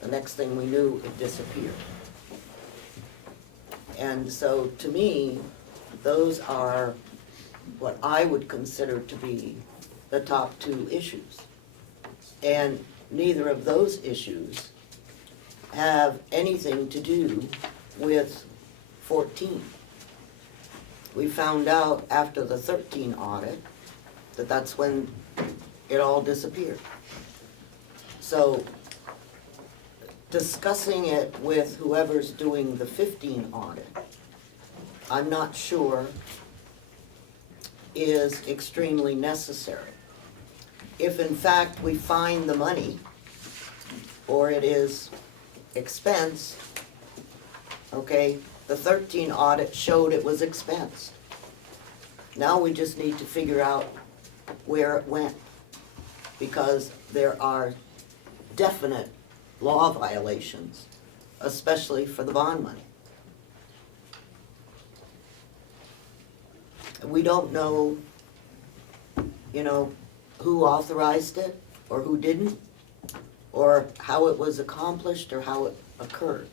the next thing we knew, it disappeared. And so, to me, those are what I would consider to be the top two issues. And neither of those issues have anything to do with 14. We found out after the 13 audit that that's when it all disappeared. So, discussing it with whoever's doing the 15 audit, I'm not sure is extremely necessary. If in fact we find the money, or it is expense, okay, the 13 audit showed it was expensed. Now we just need to figure out where it went, because there are definite law violations, especially for the bond money. We don't know, you know, who authorized it or who didn't, or how it was accomplished or how it occurred.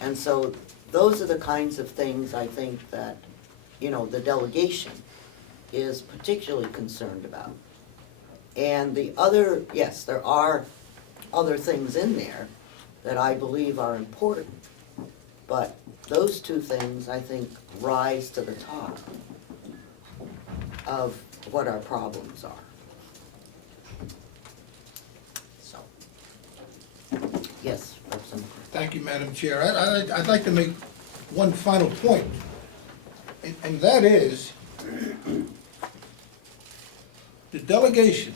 And so those are the kinds of things I think that, you know, the delegation is particularly concerned about. And the other, yes, there are other things in there that I believe are important, but those two things, I think, rise to the top of what our problems are. So, yes, Representative. Thank you, Madam Chair. I'd like to make one final point, and that is, the delegation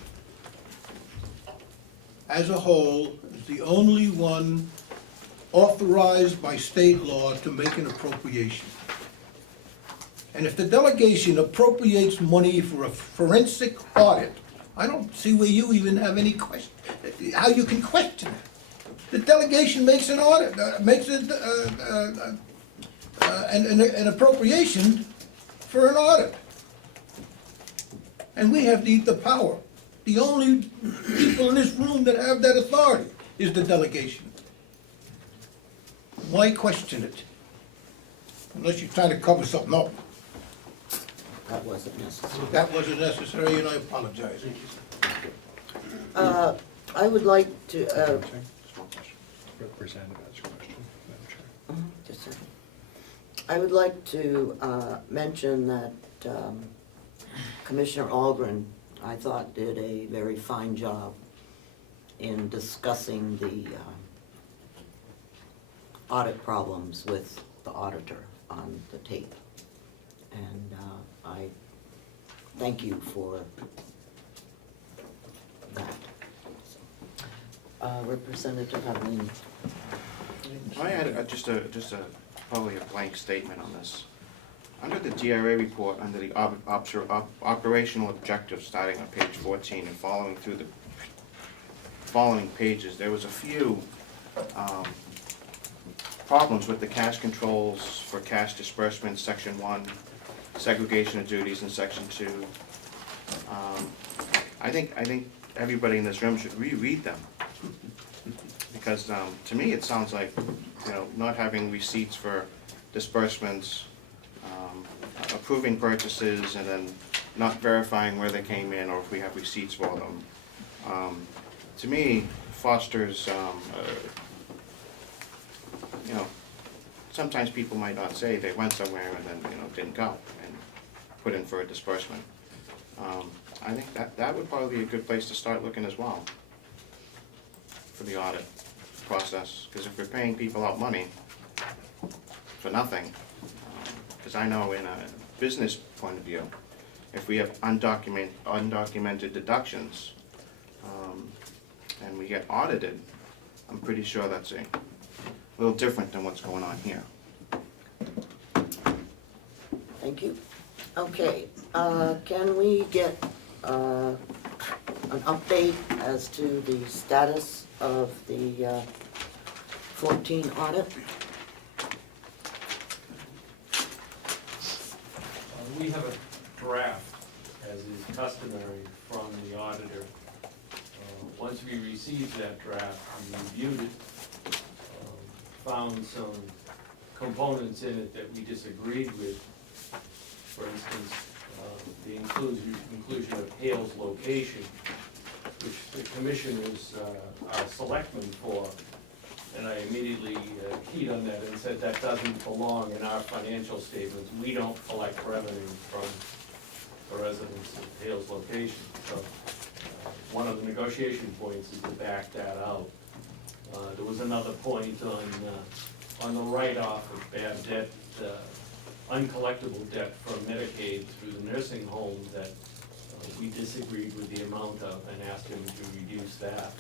as a whole, is the only one authorized by state law to make an appropriation. And if the delegation appropriates money for a forensic audit, I don't see where you even have any question, how you can question it. The delegation makes an audit, makes an appropriation for an audit. And we have the power. The only people in this room that have that authority is the delegation. Why question it? Unless you're trying to cover something up. That wasn't necessary. That wasn't necessary, and I apologize. I would like to, Representative has a question, Madam Chair. just a second. I would like to mention that Commissioner Algren, I thought, did a very fine job in discussing the audit problems with the auditor on the tape. And I thank you for that. Representative Havlin. I had just a probably a blank statement on this. Under the DRA report, under the operational objectives, starting on page 14 and following through the following pages, there was a few problems with the cash controls for cash disbursements, section 1, segregation of duties in section 2. I think everybody in this room should reread them, because to me it sounds like, you know, not having receipts for disbursements, approving purchases, and then not verifying where they came in or if we have receipts for them. To me, fosters, you know, sometimes people might not say they went somewhere and then, you know, didn't go and put in for a disbursement. I think that would probably be a good place to start looking as well for the audit process, because if we're paying people out money for nothing, because I know in a business point of view, if we have undocumented deductions and we get audited, I'm pretty sure that's a little different than what's going on here. Thank you. Okay, can we get an update as to the status of the 14 audit? We have a draft, as is customary, from the auditor. Once we received that draft, we reviewed it, found some components in it that we disagreed with. For instance, the inclusion of Hale's location, which the commissioners are selectmen for. And I immediately keyed on that and said that doesn't belong in our financial statements. We don't collect revenue from the residents of Hale's location. So one of the negotiation points is to back that out. There was another point on the write-off of bad debt, uncollectible debt from Medicaid through the nursing home that we disagreed with the amount of and asked him to reduce that.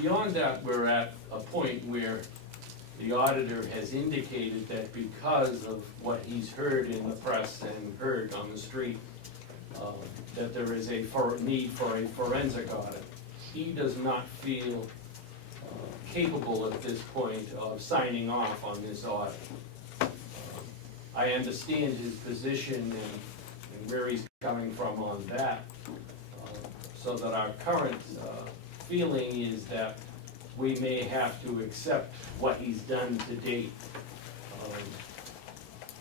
Beyond that, we're at a point where the auditor has indicated that because of what he's heard in the press and heard on the street, that there is a need for a forensic audit. He does not feel capable at this point of signing off on this audit. I understand his position and where he's coming from on that, so that our current feeling is that we may have to accept what he's done to date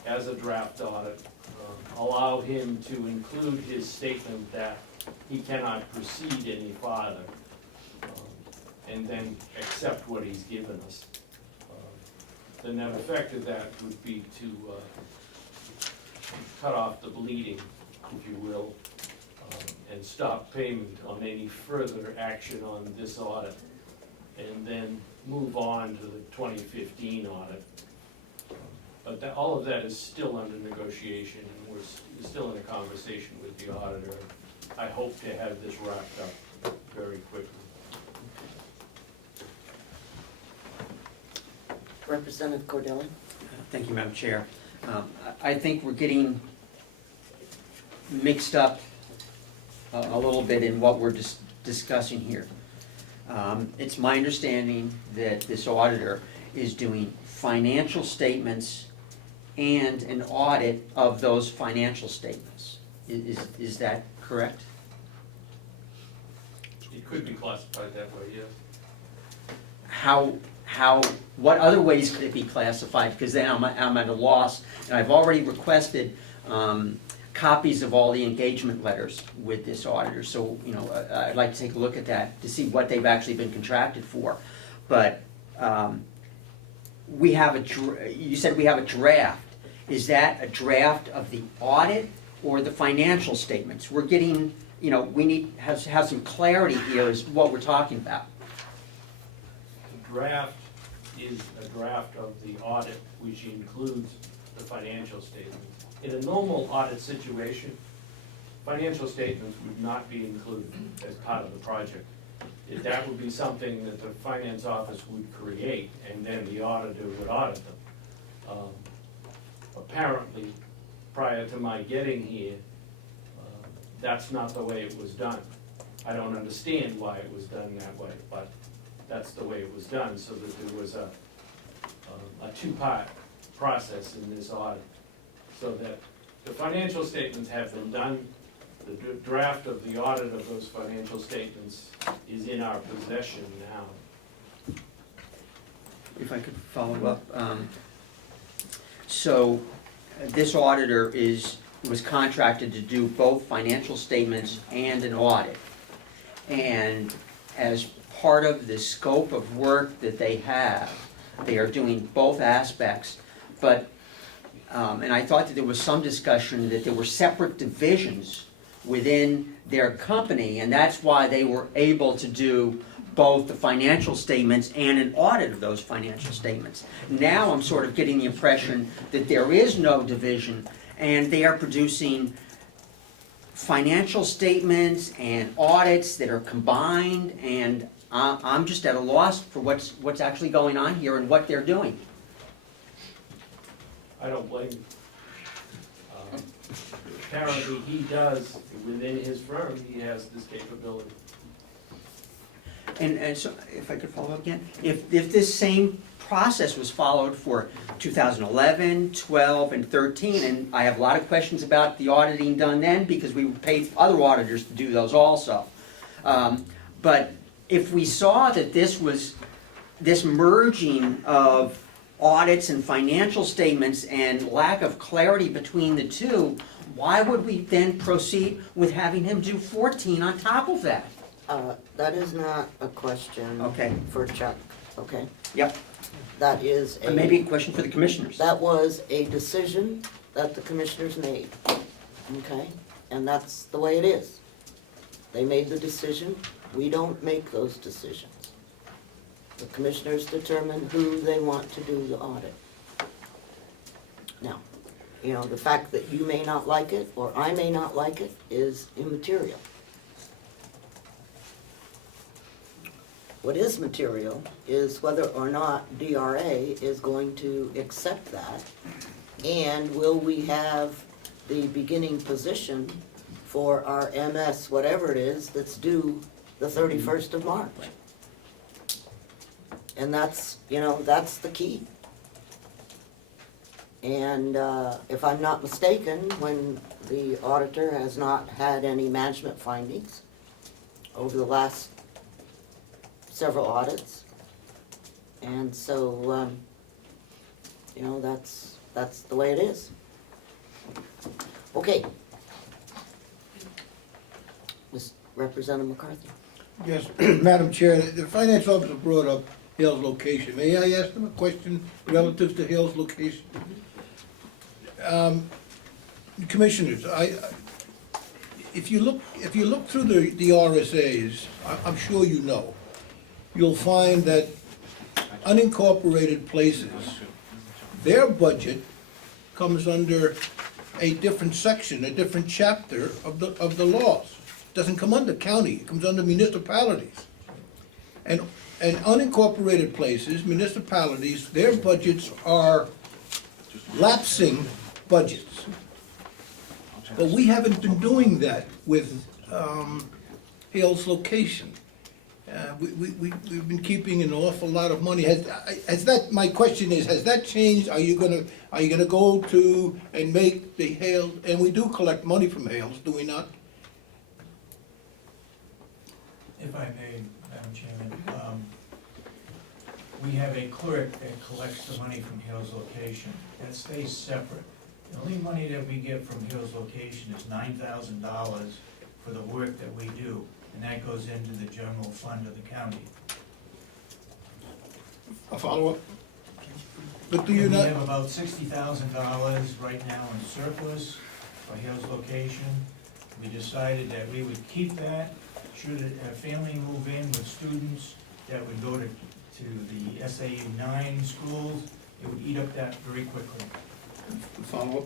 as a draft audit, allow him to include his statement that he cannot proceed any farther, and then accept what he's given us. The net effect of that would be to cut off the bleeding, if you will, and stop payment on any further action on this audit, and then move on to the 2015 audit. But all of that is still under negotiation, and we're still in a conversation with the auditor. I hope to have this wrapped up very quickly. Representative Cordelli? Thank you, Madam Chair. I think we're getting mixed up a little bit in what we're discussing here. It's my understanding that this auditor is doing financial statements and an audit of those financial statements. Is that correct? It could be classified that way, yes. What other ways could it be classified? Because then I'm at a loss, and I've already requested copies of all the engagement letters with this auditor. So, you know, I'd like to take a look at that to see what they've actually been contracted for. But we have you said we have a draft. Is that a draft of the audit or the financial statements? We're getting, you know, we need to have some clarity here as what we're talking about. The draft is a draft of the audit, which includes the financial statements. In a normal audit situation, financial statements would not be included as part of the project. That would be something that the finance office would create, and then the auditor would audit them. Apparently, prior to my getting here, that's not the way it was done. I don't understand why it was done that way, but that's the way it was done, so that there was a two-part process in this audit. So that the financial statements have been done, the draft of the audit of those financial statements is in our possession now. If I could follow up. So this auditor was contracted to do both financial statements and an audit. And as part of the scope of work that they have, they are doing both aspects. But, and I thought that there was some discussion that there were separate divisions within their company, and that's why they were able to do both the financial statements and an audit of those financial statements. Now I'm sort of getting the impression that there is no division, and they are producing financial statements and audits that are combined, and I'm just at a loss for what's actually going on here and what they're doing. I don't blame you. Apparently he does, within his firm, he has this capability. And so, if I could follow up again, if this same process was followed for 2011, 12, and 13, and I have a lot of questions about the auditing done then, because we paid other auditors to do those also. But if we saw that this merging of audits and financial statements and lack of clarity between the two, why would we then proceed with having him do 14 on top of that? That is not a question for Chuck, okay? Yep. That is But maybe a question for the commissioners. That was a decision that the commissioners made, okay? And that's the way it is. They made the decision. We don't make those decisions. The commissioners determine who they want to do the audit. Now, you know, the fact that you may not like it or I may not like it is immaterial. What is material is whether or not DRA is going to accept that, and will we have the beginning position for our MS, whatever it is, that's due the 31st of March. And that's, you know, that's the key. And if I'm not mistaken, when the auditor has not had any management findings over the last several audits, and so, you know, that's the way it is. Okay. Representative McCarthy. Yes, Madam Chair, the finance officer brought up Hill's location. May I ask them a question relative to Hill's location? Commissioners, if you look through the RSAs, I'm sure you know, you'll find that unincorporated places, their budget comes under a different section, a different chapter of the laws. doesn't come under county, it comes under municipalities. And unincorporated places, municipalities, their budgets are lapsing budgets. But we haven't been doing that with Hale's location. We've been keeping an awful lot of money. Has that, my question is, has that changed? Are you gonna go to and make the Hale, and we do collect money from Hales, do we not? If I may, Madam Chairman, we have a clerk that collects the money from Hill's location. That stays separate. The only money that we get from Hill's location is $9,000 for the work that we do, and that goes into the general fund of the county. A follow-up? But do you And we not? have about $60,000 right now in surplus for Hill's location. We decided that we would keep that. Should a family move in with students that would go to the SAU 9 schools, it would eat up that very quickly. Follow-up?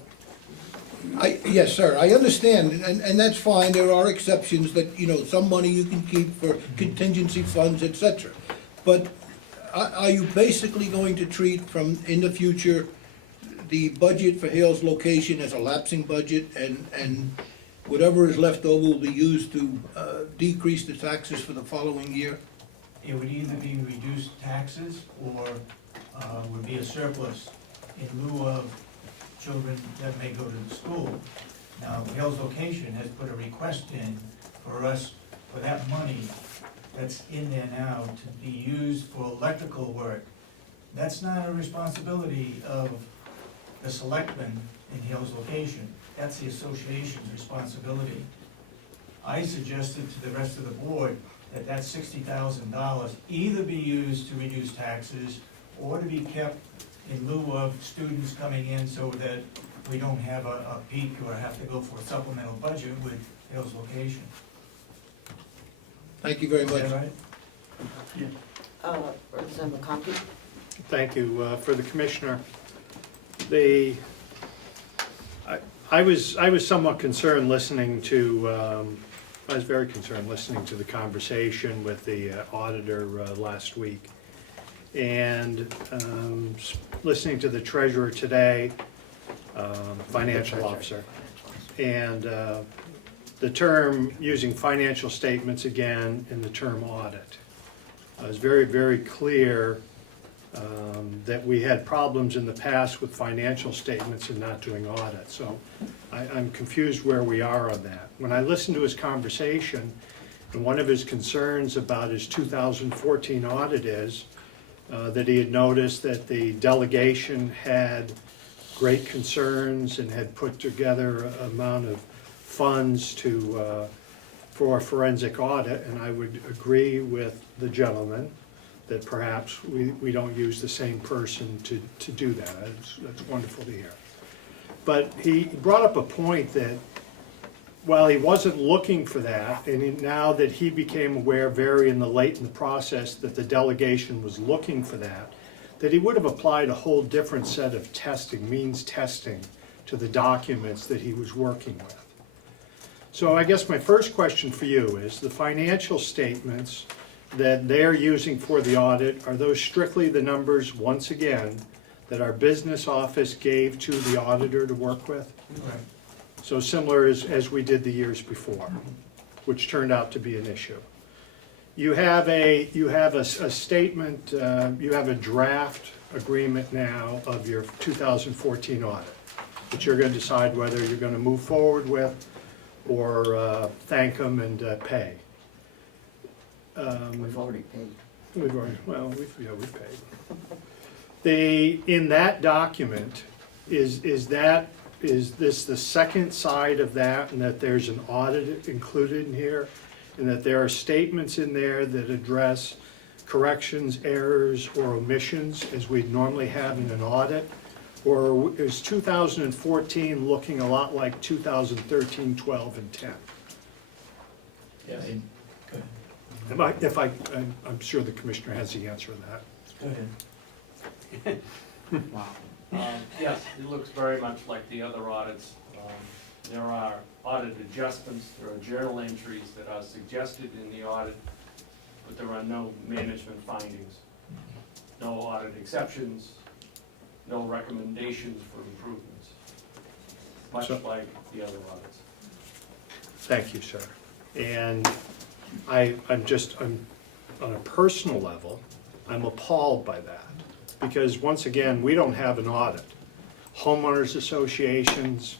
Yes, sir, I understand, and that's fine, there are exceptions that, you know, some money you can keep for contingency funds, et cetera. But are you basically going to treat from, in the future, the budget for Hale's location as a lapsing budget, and whatever is left over will be used to decrease the taxes for the following year? It would either be reduced taxes or would be a surplus in lieu of children that may go to the school. Now, Hill's location has put a request in for us, for that money that's in there now to be used for electrical work. That's not a responsibility of the selectmen in Hill's location. That's the association's responsibility. I suggested to the rest of the board that that $60,000 either be used to reduce taxes or to be kept in lieu of students coming in so that we don't have a peak or have to go for a supplemental budget with Hill's location. Thank you very Is much. that right? Representative McConkey? Thank you. For the commissioner, I was somewhat concerned listening to, I was very concerned listening to the conversation with the auditor last week. And listening to the treasurer today, financial officer. And the term, using financial statements again in the term audit. It was very, very clear that we had problems in the past with financial statements and not doing audit. So I'm confused where we are on that. When I listened to his conversation, and one of his concerns about his 2014 audit is that he had noticed that the delegation had great concerns and had put together an amount of funds for a forensic audit, and I would agree with the gentleman that perhaps we don't use the same person to do that. That's wonderful to hear. But he brought up a point that while he wasn't looking for that, and now that he became aware very late in the process that the delegation was looking for that he would have applied a whole different set of testing, means testing, to the documents that he was working with. So I guess my first question for you is, the financial statements that they're using for the audit, are those strictly the numbers, once again, that our business office gave to the auditor to work with? Right. So similar as we did the years before, which turned out to be an issue. You have a statement, you have a draft agreement now of your 2014 audit that you're going to decide whether you're going to move forward with or thank them and pay. We've already paid. We've paid. In that document, is this the second side of that, and that there's an audit included in here, and that there are statements in there that address corrections, errors, or omissions as we'd normally have in an audit? Or is 2014 looking a lot like 2013, 12, and 10? Yes. I'm sure the commissioner has the answer to that. Go ahead. Wow. Yes, it looks very much like the other audits. There are audit adjustments, there are journal entries that are suggested in the audit, but there are no management findings, no audit exceptions, no recommendations for improvements, much So- like the other audits. Thank you, sir. And I'm on a personal level, I'm appalled by that. Because once again, we don't have an audit. Homeowners associations,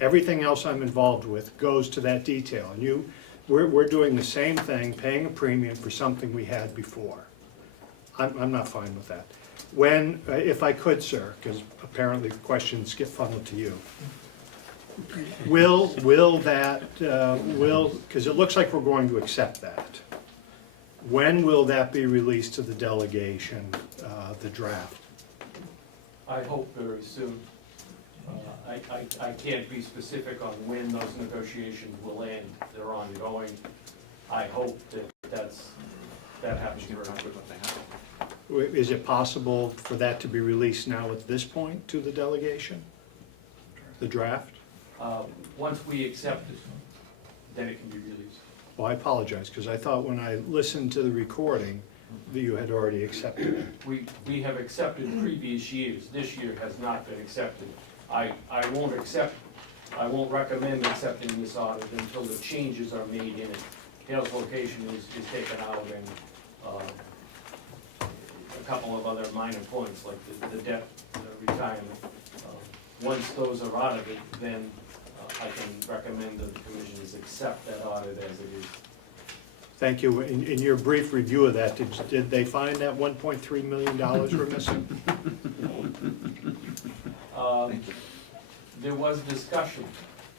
everything else I'm involved with goes to that detail. And we're doing the same thing, paying a premium for something we had before. I'm not fine with that. When, if I could, sir, because apparently questions get funneled to you. Will that, because it looks like we're going to accept that. When will that be released to the delegation, the draft? I hope very soon. I can't be specific on when those negotiations will end. They're ongoing. I hope that happens very quickly. Is it possible for that to be released now at this point to the delegation? The draft? Once we accept it, then it can be released. Well, I apologize, because I thought when I listened to the recording that you had already accepted it. We have accepted previous years. This year has not been accepted. I won't recommend accepting this audit until the changes are made in it. Hale's location is taken out, and a couple of other minor points, like the debt, the retirement. Once those are audited, then I can recommend that the commissioners accept that audit as it is. Thank you. In your brief review of that, did they find that $1.3 million we're missing? There was discussion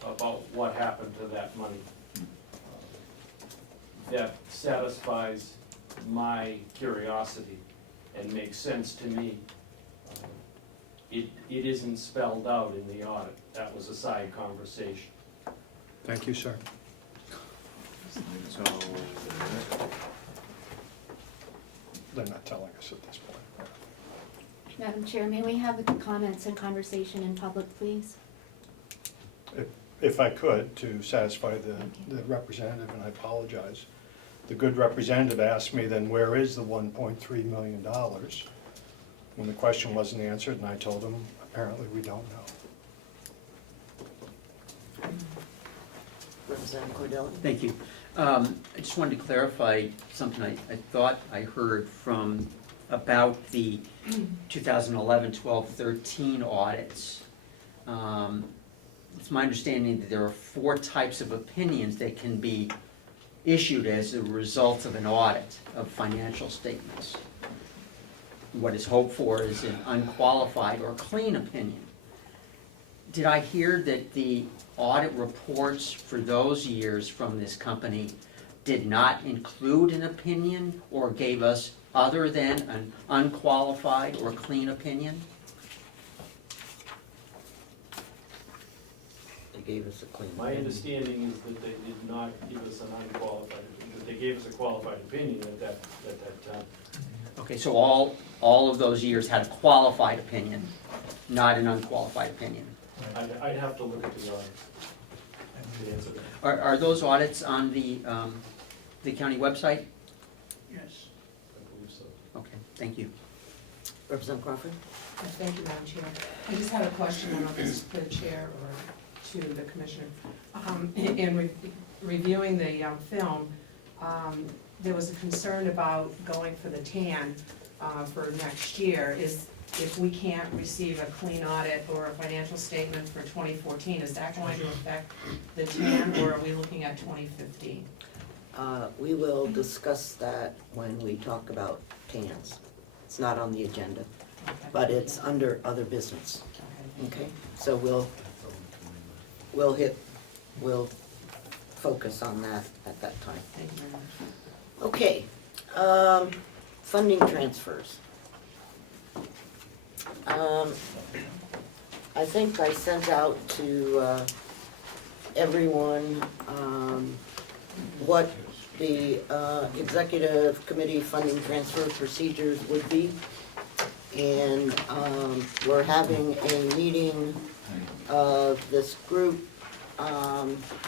about what happened to that money. That satisfies my curiosity and makes sense to me. It isn't spelled out in the audit. That was a side conversation. Thank you, sir. So, They're not telling us at this point. Madam Chair, may we have the comments and conversation in public, please? If I could, to satisfy the representative, and I apologize. The good representative asked me, then where is the $1.3 million? When the question wasn't answered, and I told him, apparently we don't know. Representative Cordell? Thank you. I just wanted to clarify something I thought I heard from about the 2011, 12, 13 audits. It's my understanding that there are 4 types of opinions that can be issued as a result of an audit of financial statements. What is hoped for is an unqualified or clean opinion. Did I hear that the audit reports for those years from this company did not include an opinion or gave us other than an unqualified or clean opinion? They gave us a clean. My understanding is that they did not give us an unqualified opinion, that they gave us a qualified opinion at that time. Okay, so all of those years had a qualified opinion, not an unqualified opinion. I'd have to look at the audit to answer that. Are those audits on the county website? Yes. I believe so. Okay, thank you. Representative Crawford? Thank you, Madam Chair. I just had a question, I don't know if it's to the chair or to the commissioner. In reviewing the film, there was a concern about going for the TAN for next year. Is if we can't receive a clean audit or a financial statement for 2014, is that going to affect the TAN, or are we looking at 2015? We will discuss that when we talk about TANs. It's not on the agenda, Okay. but it's under other business, Okay. okay? So we'll focus on that at that time. Thank you very much. Okay, funding transfers. I think I sent out to everyone what the executive committee funding transfer procedures would be. And we're having a meeting of this group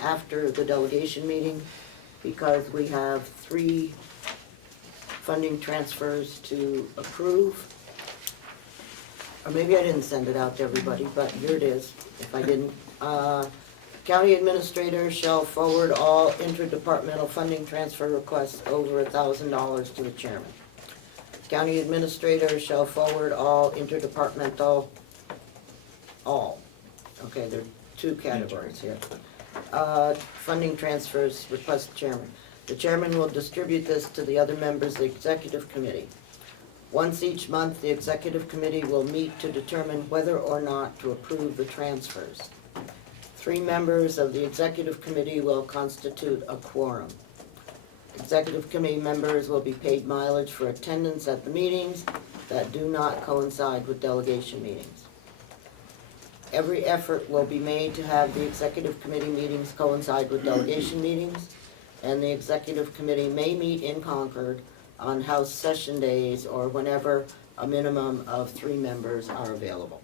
after the delegation meeting, because we have 3 funding transfers to approve. Or maybe I didn't send it out to everybody, but here it is, if I didn't. County administrator shall forward all interdepartmental funding transfer requests over $1,000 to the chairman. County administrator shall forward all interdepartmental, okay, there are 2 categories here. Funding transfers, request chairman. The chairman will distribute this to the other members of the executive committee. Once each month, the executive committee will meet to determine whether or not to approve the transfers. 3 members of the executive committee will constitute a quorum. Executive committee members will be paid mileage for attendance at the meetings that do not coincide with delegation meetings. Every effort will be made to have the executive committee meetings coincide with delegation meetings, and the executive committee may meet in Concord on house session days or whenever a minimum of 3 members are available.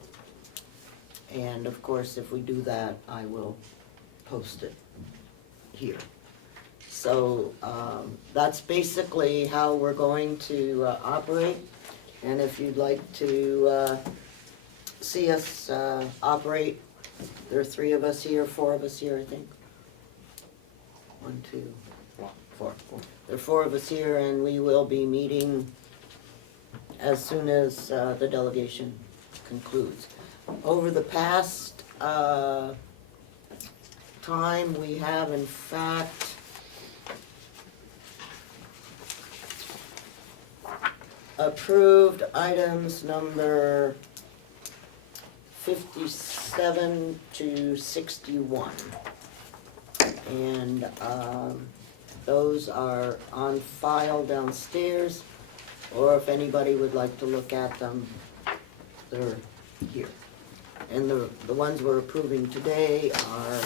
And of course, if we do that, I will post it here. So that's basically how we're going to operate. And if you'd like to see us operate, there are 3 of us here, 4 of us here, I think. 1, 2, 4. There are 4 of us here, and we will be meeting as soon as the delegation concludes. Over the past time, we have in fact approved items number 57 to 61. And those are on file downstairs, or if anybody would like to look at them, they're here. And the ones we're approving today are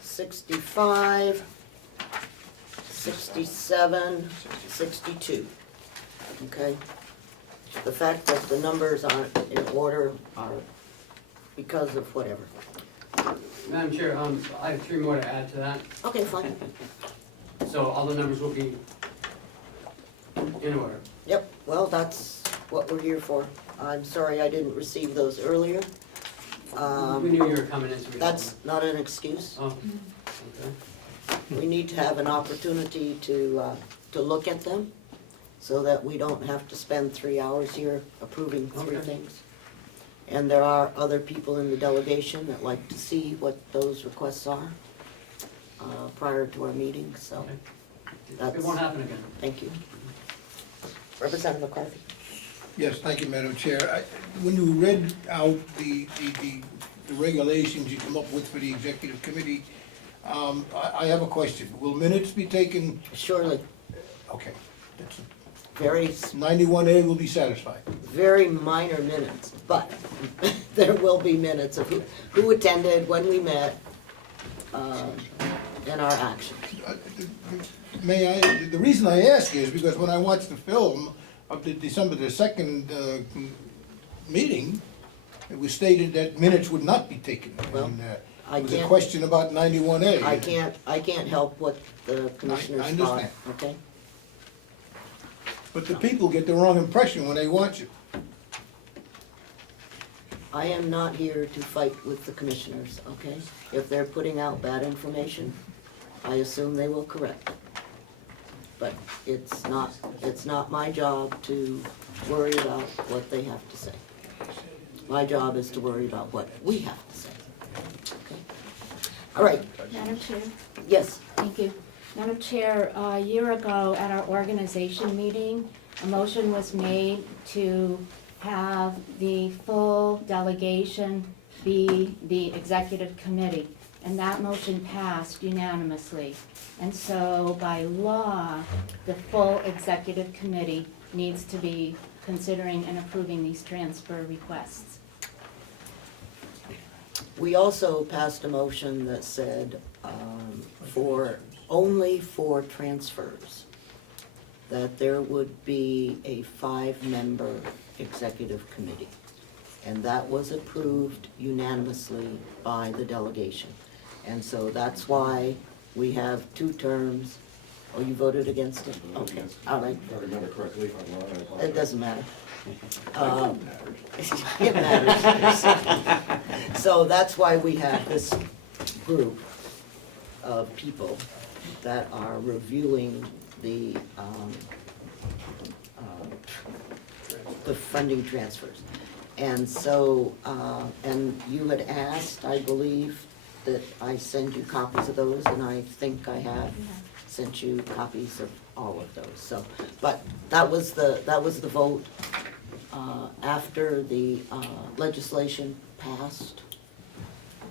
65, 67, 62, okay? The fact that the numbers aren't in order are because of whatever. Madam Chair, I have 3 more to add to that. Okay, fine. So all the numbers will be in order. Yep, well, that's what we're here for. I'm sorry I didn't receive those earlier. We knew you were coming in, so we. That's not an excuse. Oh, okay. We need to have an opportunity to look at them so that we don't have to spend 3 hours here approving 3 Okay. things. And there are other people in the delegation that like to see what those requests are prior to our meeting, so It won't happen again. thank you. Representative McCarthy. Yes, thank you, Madam Chair. When you read out the regulations you come up with for the executive committee, I have a question. Will minutes be taken? Surely, Okay. That's- very, 91A will be satisfied. very minor minutes, but there will be minutes of who attended, when we met, and our actions. The reason I ask is because when I watched the film of the December the 2nd meeting, it was stated that minutes would not be taken. Well, And, I it was a can't- question about 91A. I can't help what the commissioners I thought, understand. okay? But the people get the wrong impression when they watch it. I am not here to fight with the commissioners, okay? If they're putting out bad information, I assume they will correct it. But it's not my job to worry about what they have to say. My job is to worry about what we have to say. Okay? All right, Madam Chair? yes, Thank you. Madam Chair, a year ago at our organization meeting, a motion was made to have the full delegation be the executive committee, and that motion passed unanimously. And so by law, the full executive committee needs to be considering and approving these transfer requests. we also passed a motion that said only for transfers. that there would be a 5-member executive committee. And that was approved unanimously by the delegation. And so that's why we have 2 terms. Oh, you voted against it? Okay, all right. If I remember correctly, if I'm wrong, I apologize. It doesn't matter. It matters. So that's why we have this group of people that are reviewing the funding transfers. And so, and you had asked, I believe, that I send you copies of those, and I think I have sent you copies of all of those, so. But that was the vote after the legislation passed,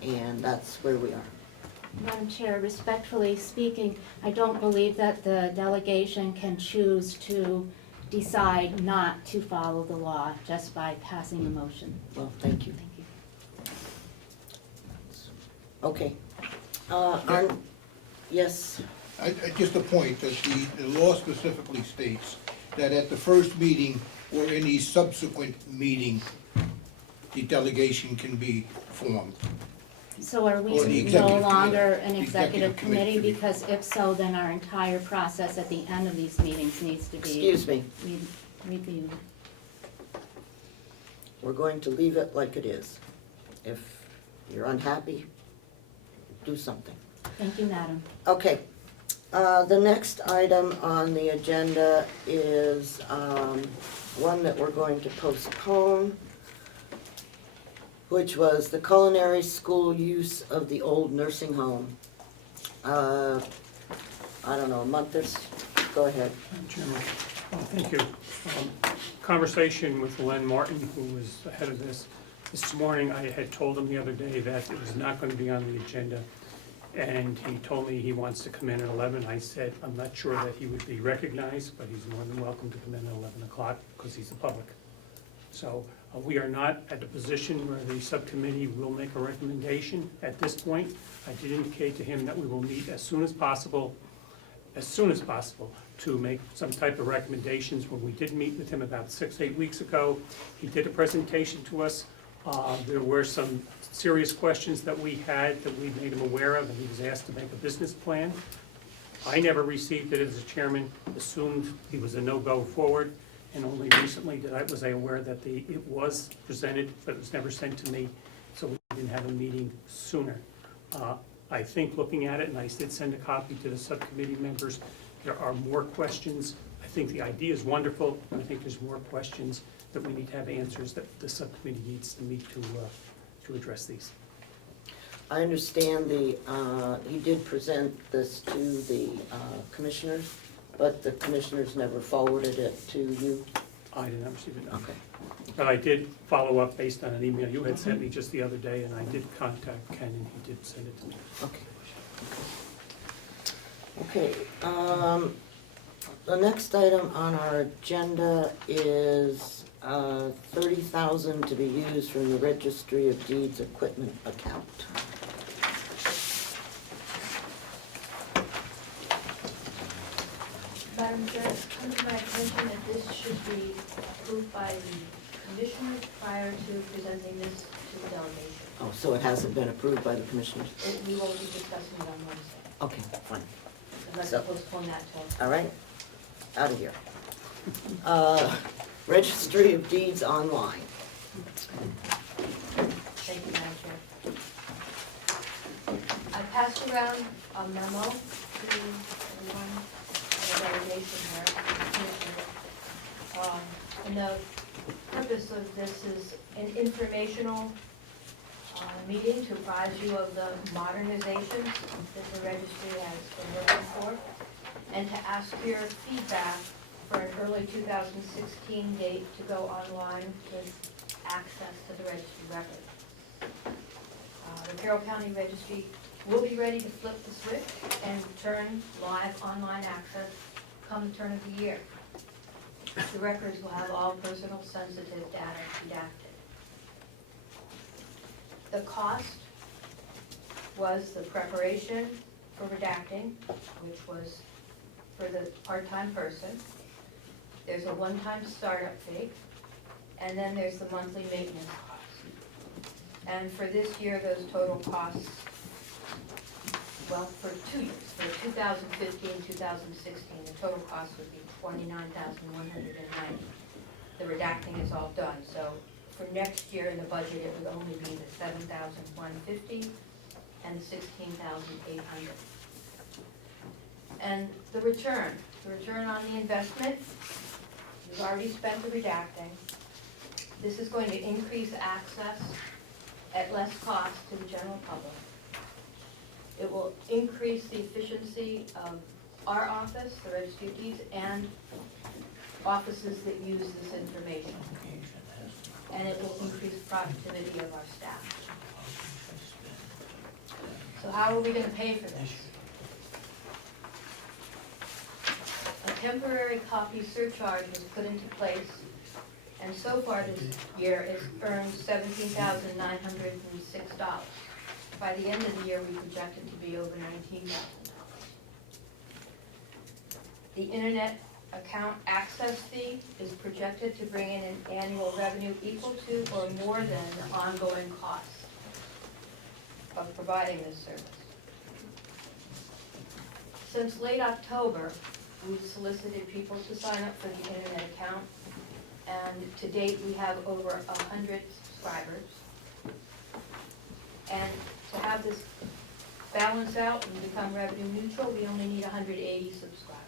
and that's where we are. Madam Chair, respectfully speaking, I don't believe that the delegation can choose to decide not to follow the law just by passing a motion. Well, thank you. Thank you. Okay. Yes, Just a point, that the law specifically states that at the first meeting or any subsequent meeting, the delegation can be formed. So are Or the we executive no longer committee. an The executive committee? committee. Because if so, then our entire process at the end of these meetings needs to be excuse me, reviewed. we're going to leave it like it is. If you're unhappy, do something. Thank you, madam. Okay, the next item on the agenda is one that we're going to postpone, which was the culinary school use of the old nursing home. I don't know, a month or go ahead. Chairman, thank you. Conversation with Len Martin, who was the head of this morning. I had told him the other day that it was not going to be on the agenda, and he told me he wants to come in at 11. I said, I'm not sure that he would be recognized, but he's more than welcome to come in at 11 o'clock because he's the public. So we are not at a position where the subcommittee will make a recommendation at this point. I did indicate to him that we will meet as soon as possible, to make some type of recommendations. When we did meet with him about 6-8 weeks ago, he did a presentation to us. There were some serious questions that we had that we made him aware of, and he was asked to make a business plan. I never received it as a chairman, assumed he was a no-go forward, and only recently was I aware that it was presented, but it was never sent to me, so we didn't have a meeting sooner. I think looking at it, and I did send a copy to the subcommittee members, there are more questions. I think the idea is wonderful, and I think there's more questions that we need to have answers that the subcommittee needs to meet to address these. I understand he did present this to the commissioners, but the commissioners never forwarded it to you? I did not receive it. Okay. But I did follow up based on an email you had sent me just the other day, and I did contact Ken, and he did send it to me. Okay. Okay, the next item on our agenda is $30,000 to be used from the Registry of Deeds equipment account. Madam Chair, it's come to my attention that this should be approved by the commissioners prior to presenting this to the delegation. Oh, so it hasn't been approved by the commissioners? We will be discussing it on Wednesday. Okay, fine. Let's So- postpone that till. All right, out of here. Registry of Deeds online. Thank you, Madam Chair. I passed around a memo to everyone in the delegation here, commissioners. And the purpose of this is an informational meeting to apprise you of the modernization that the registry has been working for, and to ask your feedback for an early 2016 date to go online with access to the registry records. The Carroll County Registry will be ready to flip the switch and turn live online access come the turn of the year. The records will have all personal sensitive data redacted. The cost was the preparation for redacting, which was for the part-time person, there's a one-time startup fee, and then there's the monthly maintenance costs. And for this year, those total costs, well, for 2 years, for 2015, 2016, the total cost would be $29,190. The redacting is all done, so for next year in the budget, it would only be the $7,150 and $16,800. And the return on the investment, you've already spent the redacting. This is going to increase access at less cost to the general public. It will increase the efficiency of our office, the Registry of Deeds, and offices that use this information. And it will increase productivity of our staff. So how are we gonna pay for this? A temporary copy surcharge was put into place, and so far this year it's earned $17,906. By the end of the year, we project it to be over $19,000. The internet account access fee is projected to bring in an annual revenue equal to or more than the ongoing costs of providing this service. Since late October, we've solicited people to sign up for the internet account, and to date, we have over 100 subscribers. And to have this balance out and become revenue neutral, we only need 180 subscribers.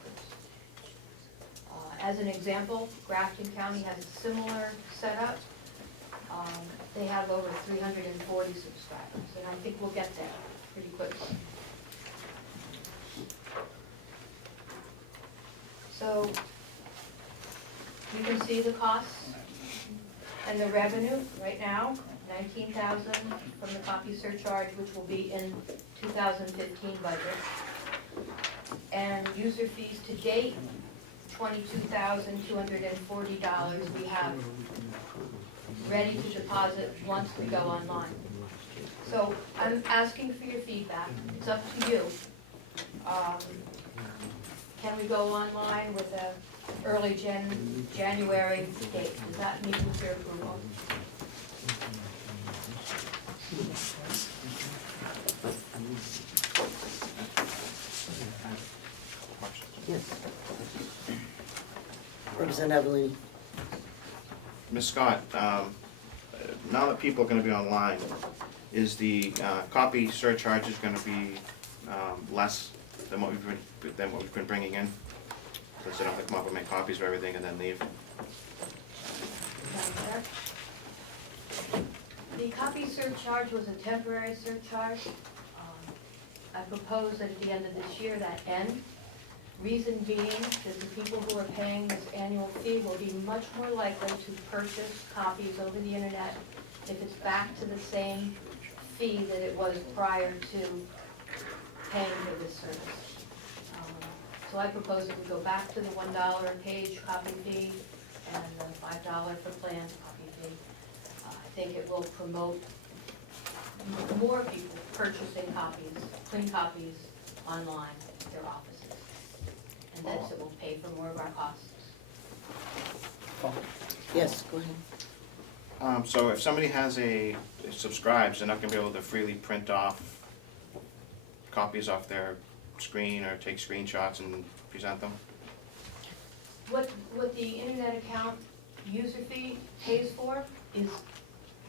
As an example, Grafton County has a similar setup. They have over 340 subscribers, and I think we'll get there pretty quickly. So you can see the costs and the revenue right now, $19,000 from the copy surcharge, which will be in 2015 budget. And user fees to date, $22,240 we have ready to deposit once we go online. So I'm asking for your feedback. It's up to you. Can we go online with a early January date? Does that meet with your approval? Yes. Representative Evelyn. Ms. Scott, now that people are gonna be online, is the copy surcharge is gonna be less than what we've been bringing in? Because they don't have to come up and make copies of everything and then leave? The copy surcharge was a temporary surcharge. I propose that at the end of this year that end. Reason being that the people who are paying this annual fee will be much more likely to purchase copies over the internet if it's back to the same fee that it was prior to paying for this service. So I propose that we go back to the $1 a page copy fee and the $5 for plans copy fee. I think it will promote more people purchasing copies, clean copies online at their offices. And thus it will pay for more of our costs. Yes, go ahead. So if somebody subscribes, they're not gonna be able to freely print off copies off their screen or take screenshots and present them? What the internet account user fee pays for is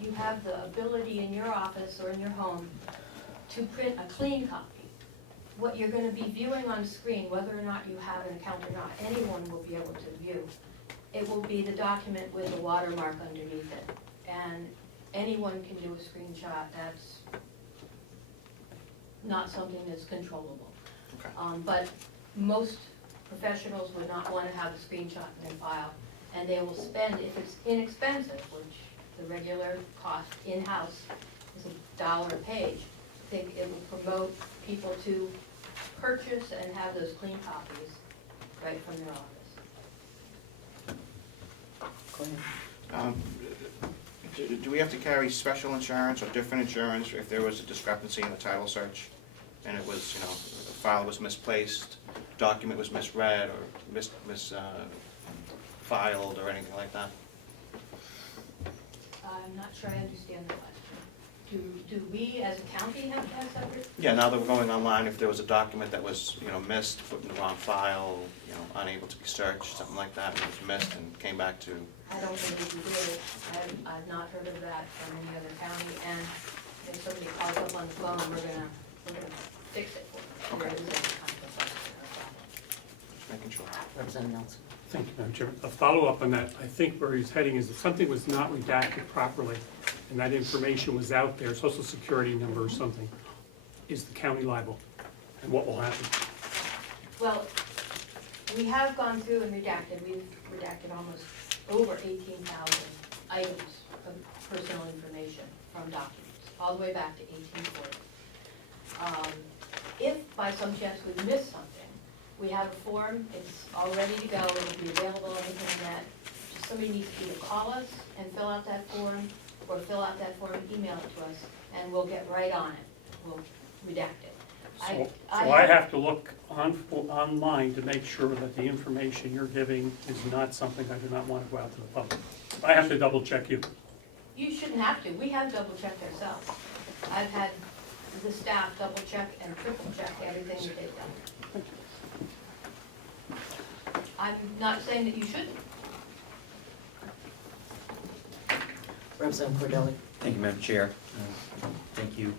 you have the ability in your office or in your home to print a clean copy. What you're gonna be viewing on screen, whether or not you have an account or not, anyone will be able to view. It will be the document with the watermark underneath it. And anyone can do a screenshot. That's not something that's controllable. Okay. But most professionals would not want to have a screenshot in their file. And they will spend, if it's inexpensive, which the regular cost in-house is $1 a page, I think it will promote people to purchase and have those clean copies right from their office. Go ahead. Do we have to carry special insurance or different insurance if there was a discrepancy in the title search? And it was, a file was misplaced, document was misread or filed or anything like that? I'm not sure I understand the question. Do we as a county have to have separate? Yeah, now that we're going online, if there was a document that was, missed, put in the wrong file, unable to be searched, something like that, and was missed and came back to, I don't think we do. I've not heard of that from any other county, and if somebody calls up on the phone, we're gonna fix it for them. Okay. There isn't any kind of question or problem. just making sure. Representative Nelson. Thank you, Madam Chairman. A follow-up on that, I think where he's heading is if something was not redacted properly, and that information was out there, social security number or something, is the county liable? And what will happen? Well, we have gone through and redacted, we've redacted almost over 18,000 items of personal information from documents, all the way back to 1840. If by some chance we missed something, we have a form, it's all ready to go, it'll be available on the internet. Just somebody needs to either call us and fill out that form, or fill out that form and email it to us, and we'll get right on it. We'll redact it. So I have to look online to make sure that the information you're giving is not something I do not want to go out to the public. I have to double check you. You shouldn't have to, we have double checked ourselves. I've had the staff double check and triple check everything that they've done. I'm not saying that you shouldn't. Representative Cordelli. Thank you, Madam Chair. Thank you.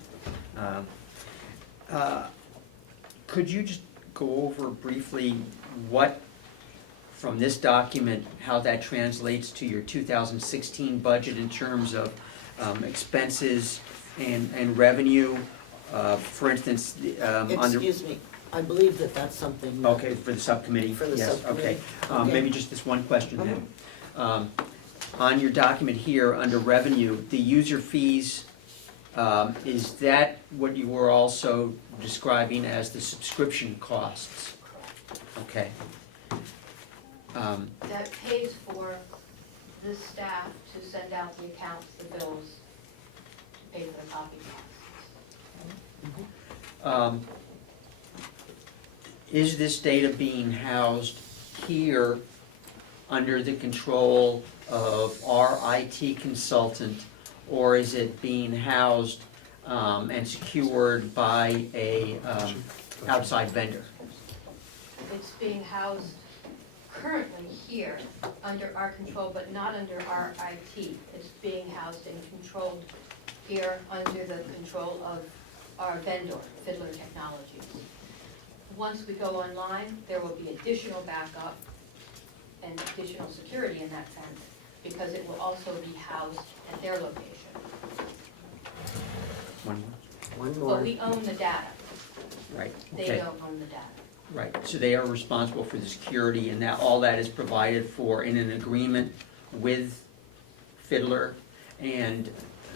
Could you just go over briefly what, from this document, how that translates to your 2016 budget in terms of expenses and revenue? For instance, under... Excuse me, I believe that that's something. that- Okay, for the subcommittee? For the Yes, subcommittee. okay. Okay. Maybe just this one question then. On your document here, under revenue, the user fees, is that what you were also describing as the subscription costs? Okay. That pays for the staff to send out the accounts, the bills, to pay for the copy costs. Is this data being housed here under the control of our IT consultant, or is it being housed and secured by a outside vendor? It's being housed currently here under our control, but not under our IT. It's being housed and controlled here under the control of our vendor, Fiddler Technologies. Once we go online, there will be additional backup and additional security in that sense, because it will also be housed at their location. One One But more. we own the data. more? Right, They okay. don't own the data. Right, so they are responsible for the security, and that, all that is provided for in an agreement with Fiddler, and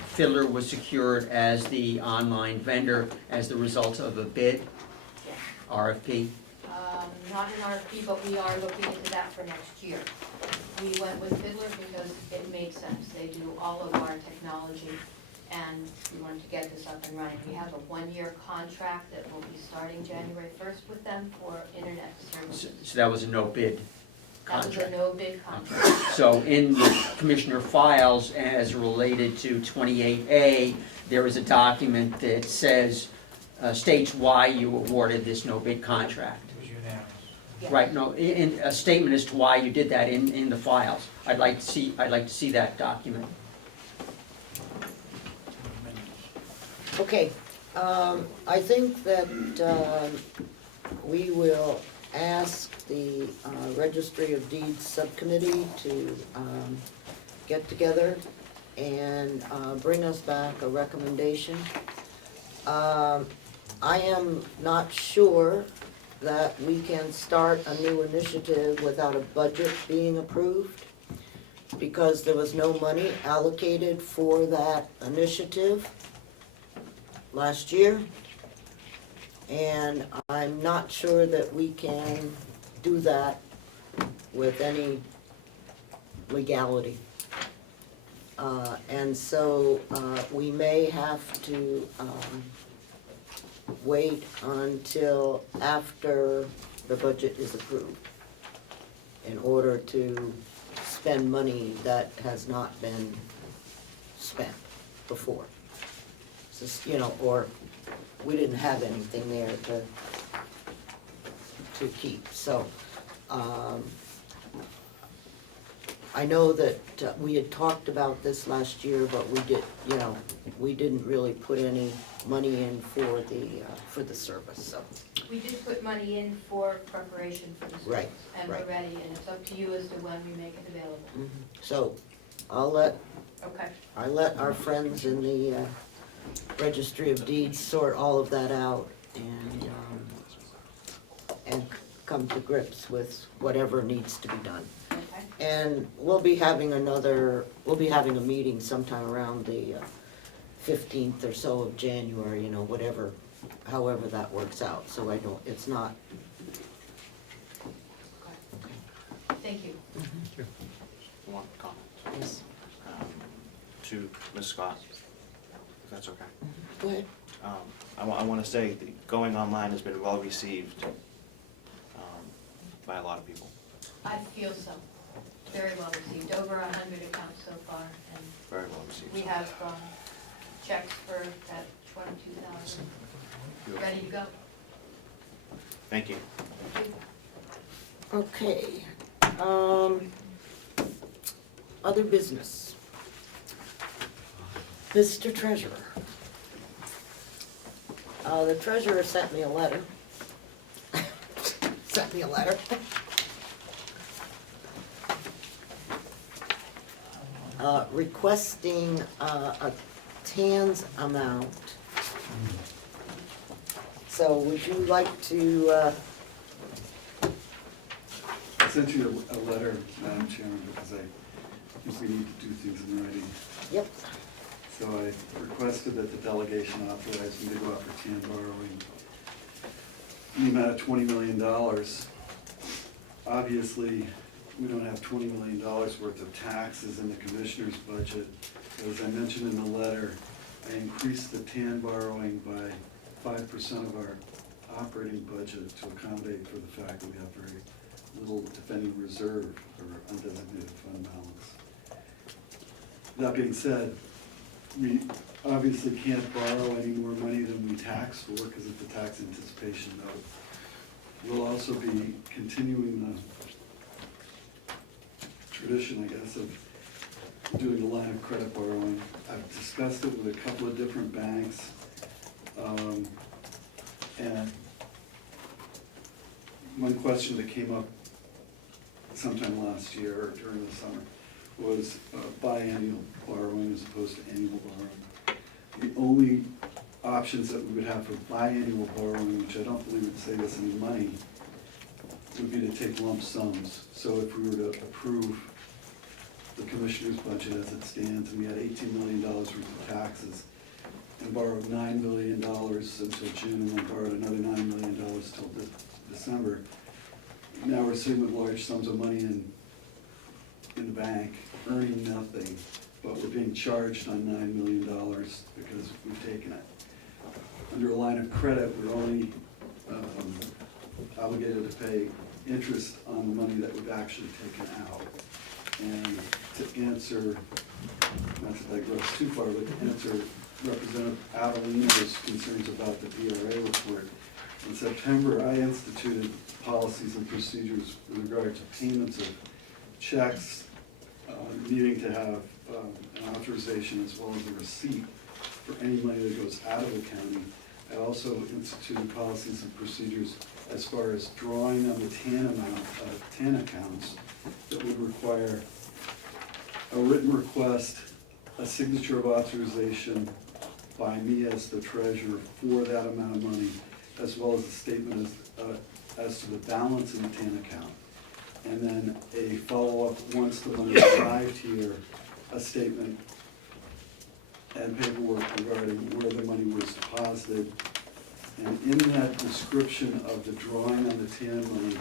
Fiddler was secured as the online vendor as the result of a bid, Yes. RFP. Not an RFP, but we are looking into that for next year. We went with Fiddler because it made sense. They do all of our technology, and we wanted to get this up and running. We have a one-year contract that will be starting January 1st with them for internet So services. so that was a no bid That was a contract. no-bid contract. So in the commissioner files, as related to 28A, there is a document that says, states why you awarded this no bid contract. It was unanimous. Yes. Right, no, in a statement as to why you did that in the files. I'd like to see that document. Okay, I think that we will ask the Registry of Deeds Subcommittee to get together and bring us back a recommendation. I am not sure that we can start a new initiative without a budget being approved, because there was no money allocated for that initiative last year. And I'm not sure that we can do that with any legality. And so we may have to wait until after the budget is approved in order to spend money that has not been spent before. Just, you know, or we didn't have anything there to keep, so, I know that we had talked about this last year, but we didn't really put any money in for the service, so. We did put money in for preparation for the service. Right, And we're right. ready, and it's up to you as to when we make it available. So, I let Okay. our friends in the Registry of Deeds sort all of that out and come to grips with whatever needs to be done. Okay. And we'll be having a meeting sometime around the 15th or so of January, you know, however that works out, so it's not. Thank you. One comment. Yes. To Ms. Scott, if that's okay. Go ahead. I want to say that going online has been well received by a lot of people. I feel so. Very well received. Over 100 accounts so far, and Very well received. we have checks for that 22,000 ready to go. Thank you. Thank you. Okay. Other business. Mr. Treasurer. The treasurer sent me a letter. Requesting a TANs amount. So would you like to, I sent you a letter, Madam Chairman, because I think we need to do things in writing. Yep. So I requested that the delegation authorize me to go out for TAN borrowing in the amount of $20 million. Obviously, we don't have $20 million worth of taxes in the commissioner's budget. As I mentioned in the letter, I increased the TAN borrowing by 5% of our operating budget to accommodate for the fact that we have very little, if any, reserve or undesignated fund balance. That being said, we obviously can't borrow any more money than we tax for because of the tax anticipation note. We'll also be continuing the tradition, I guess, of doing a line of credit borrowing. I've discussed it with a couple of different banks. And one question that came up sometime last year or during the summer was biannual borrowing as opposed to annual borrowing. The only options that we would have for biannual borrowing, which I don't believe would save us any money, would be to take lump sums. So if we were to approve the commissioner's budget as it stands, and we had $18 million worth of taxes, and borrowed $9 million until June, and then borrowed another $9 million till December, now we're sitting with large sums of money in the bank, earning nothing, but we're being charged on $9 million because we've taken it. Under a line of credit, we're only obligated to pay interest on the money that we've actually taken out. And to answer, not to digress too far, but to answer Representative Adelino's concerns about the DRA report, in September, I instituted policies and procedures with regard to payments of checks, needing to have an authorization as well as a receipt for any money that goes out of the county. I also instituted policies and procedures as far as drawing on the TAN amount, TAN accounts that would require a written request, a signature of authorization by me as the treasurer for that amount of money, as well as a statement as to the balance in the TAN account. And then a follow-up once the money arrived here, a statement and paperwork regarding where the money was deposited. And in that description of the drawing on the TAN money,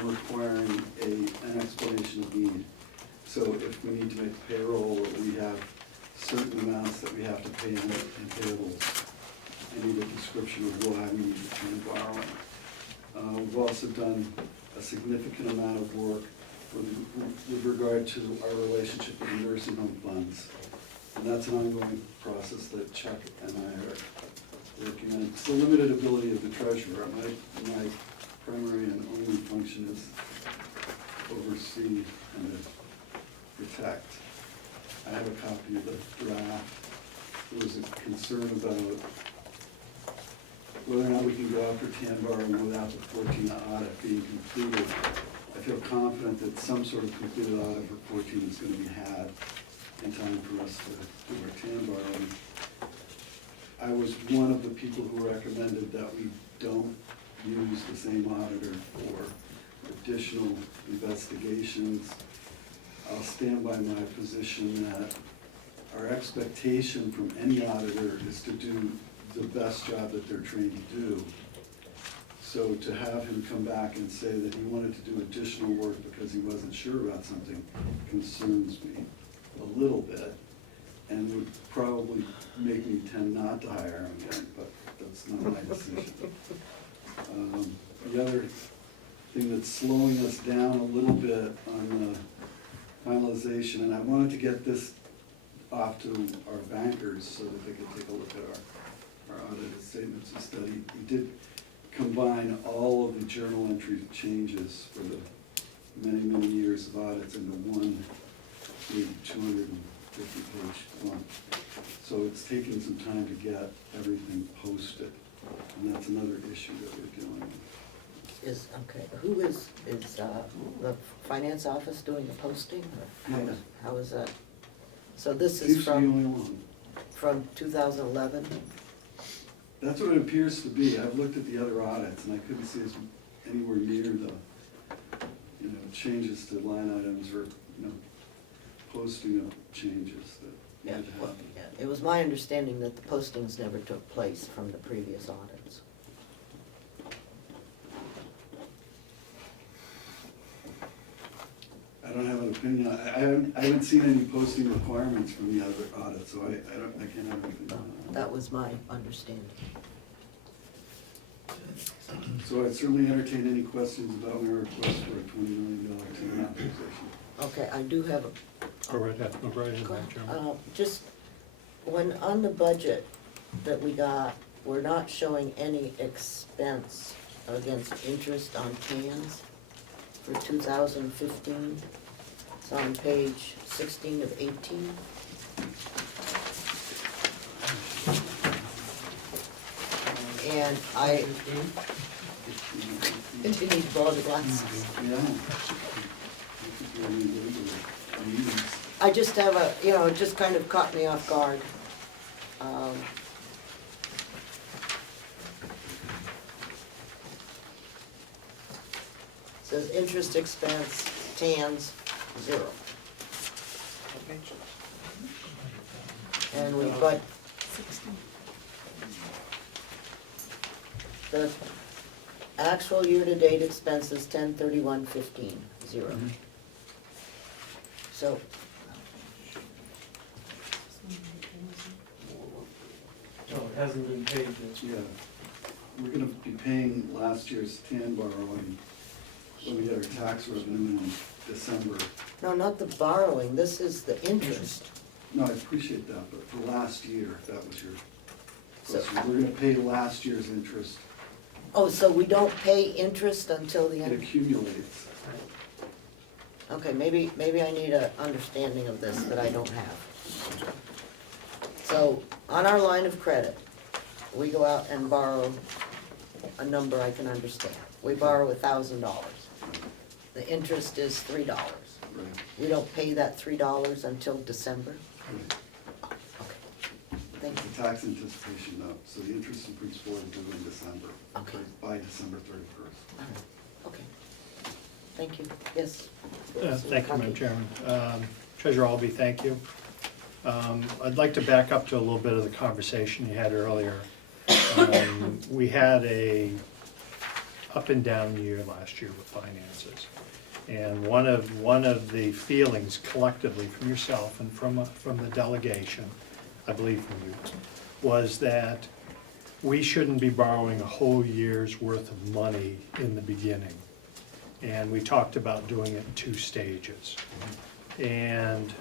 I'm requiring an explanation of need. So if we need to make payroll, or we have certain amounts that we have to pay in payables, I need a description of why we need to TAN borrowing. We've also done a significant amount of work with regard to our relationship with the nursing home funds. And that's an ongoing process that Chuck and I are working on. It's the limited ability of the treasurer. My primary and only function is oversee and protect. I have a copy of the draft. There was a concern about whether or not we can go after tan borrowing without the 14 audit being completed. I feel confident that some sort of completed audit for 14 is going to be had in time for us to do our tan borrowing. I was one of the people who recommended that we don't use the same auditor for additional investigations. I'll stand by my position that our expectation from any auditor is to do the best job that they're trained to do. So to have him come back and say that he wanted to do additional work because he wasn't sure about something concerns me a little bit, and would probably make me tend not to hire him again, but that's not my decision. The other thing that's slowing us down a little bit on the finalization, and I wanted to get this off to our bankers so that they could take a look at our audited statements of study. We did combine all of the journal entry changes for the many, many years of audits into one big 250-page one. So it's taking some time to get everything posted, and that's another issue that we're dealing with. Who is the finance office doing the posting, or Yeah. how is that? So this Seems is to be the only one. from 2011? That's what it appears to be. I've looked at the other audits and I couldn't see us anywhere near the, changes to line items or, posting of changes that Yeah, had to well, happen. yeah. It was my understanding that the postings never took place from the previous audits. I don't have an opinion. I haven't seen any posting requirements from the other audit, so I can't have an opinion on that. That was my understanding. So I'd certainly entertain any questions about my request for a $20 million TAN authorization. Okay, I do have a Go right ahead, Madam Chairman. just, when on the budget that we got, we're not showing any expense against interest on TANs for 2015. It's on page 16 of 18. And if you need to borrow the glasses. Yeah. I just have it just kind of caught me off guard. Says interest expense, TANs, 0. And the actual year-to-date expenses, 10/31/15, 0. So, No, it hasn't been paid yet. Yeah, we're gonna be paying last year's TAN borrowing when we get our tax revenue in December. no, not the borrowing, this is the interest. No, I appreciate that, but for last year, that was your So- question. We're gonna pay last year's interest. Oh, so we don't pay interest until the It end? accumulates. Okay, maybe I need an understanding of this that I don't have. So, on our line of credit, we go out and borrow a number I can understand. We borrow $1,000. The interest is $3. Right. We don't pay that $3 until December? Right. Okay, thank you. The tax anticipation note, so the interest and principal are due in December. Okay. By December 31st. All right, okay. Thank you, yes. Thank you, Madam Chairman. Treasurer Albee, thank you. I'd like to back up to a little bit of the conversation you had earlier. We had a up and down year last year with finances. And one of the feelings collectively from yourself and from the delegation, I believe from you, was that we shouldn't be borrowing a whole year's worth of money in the beginning. And we talked about doing it in 2 stages. And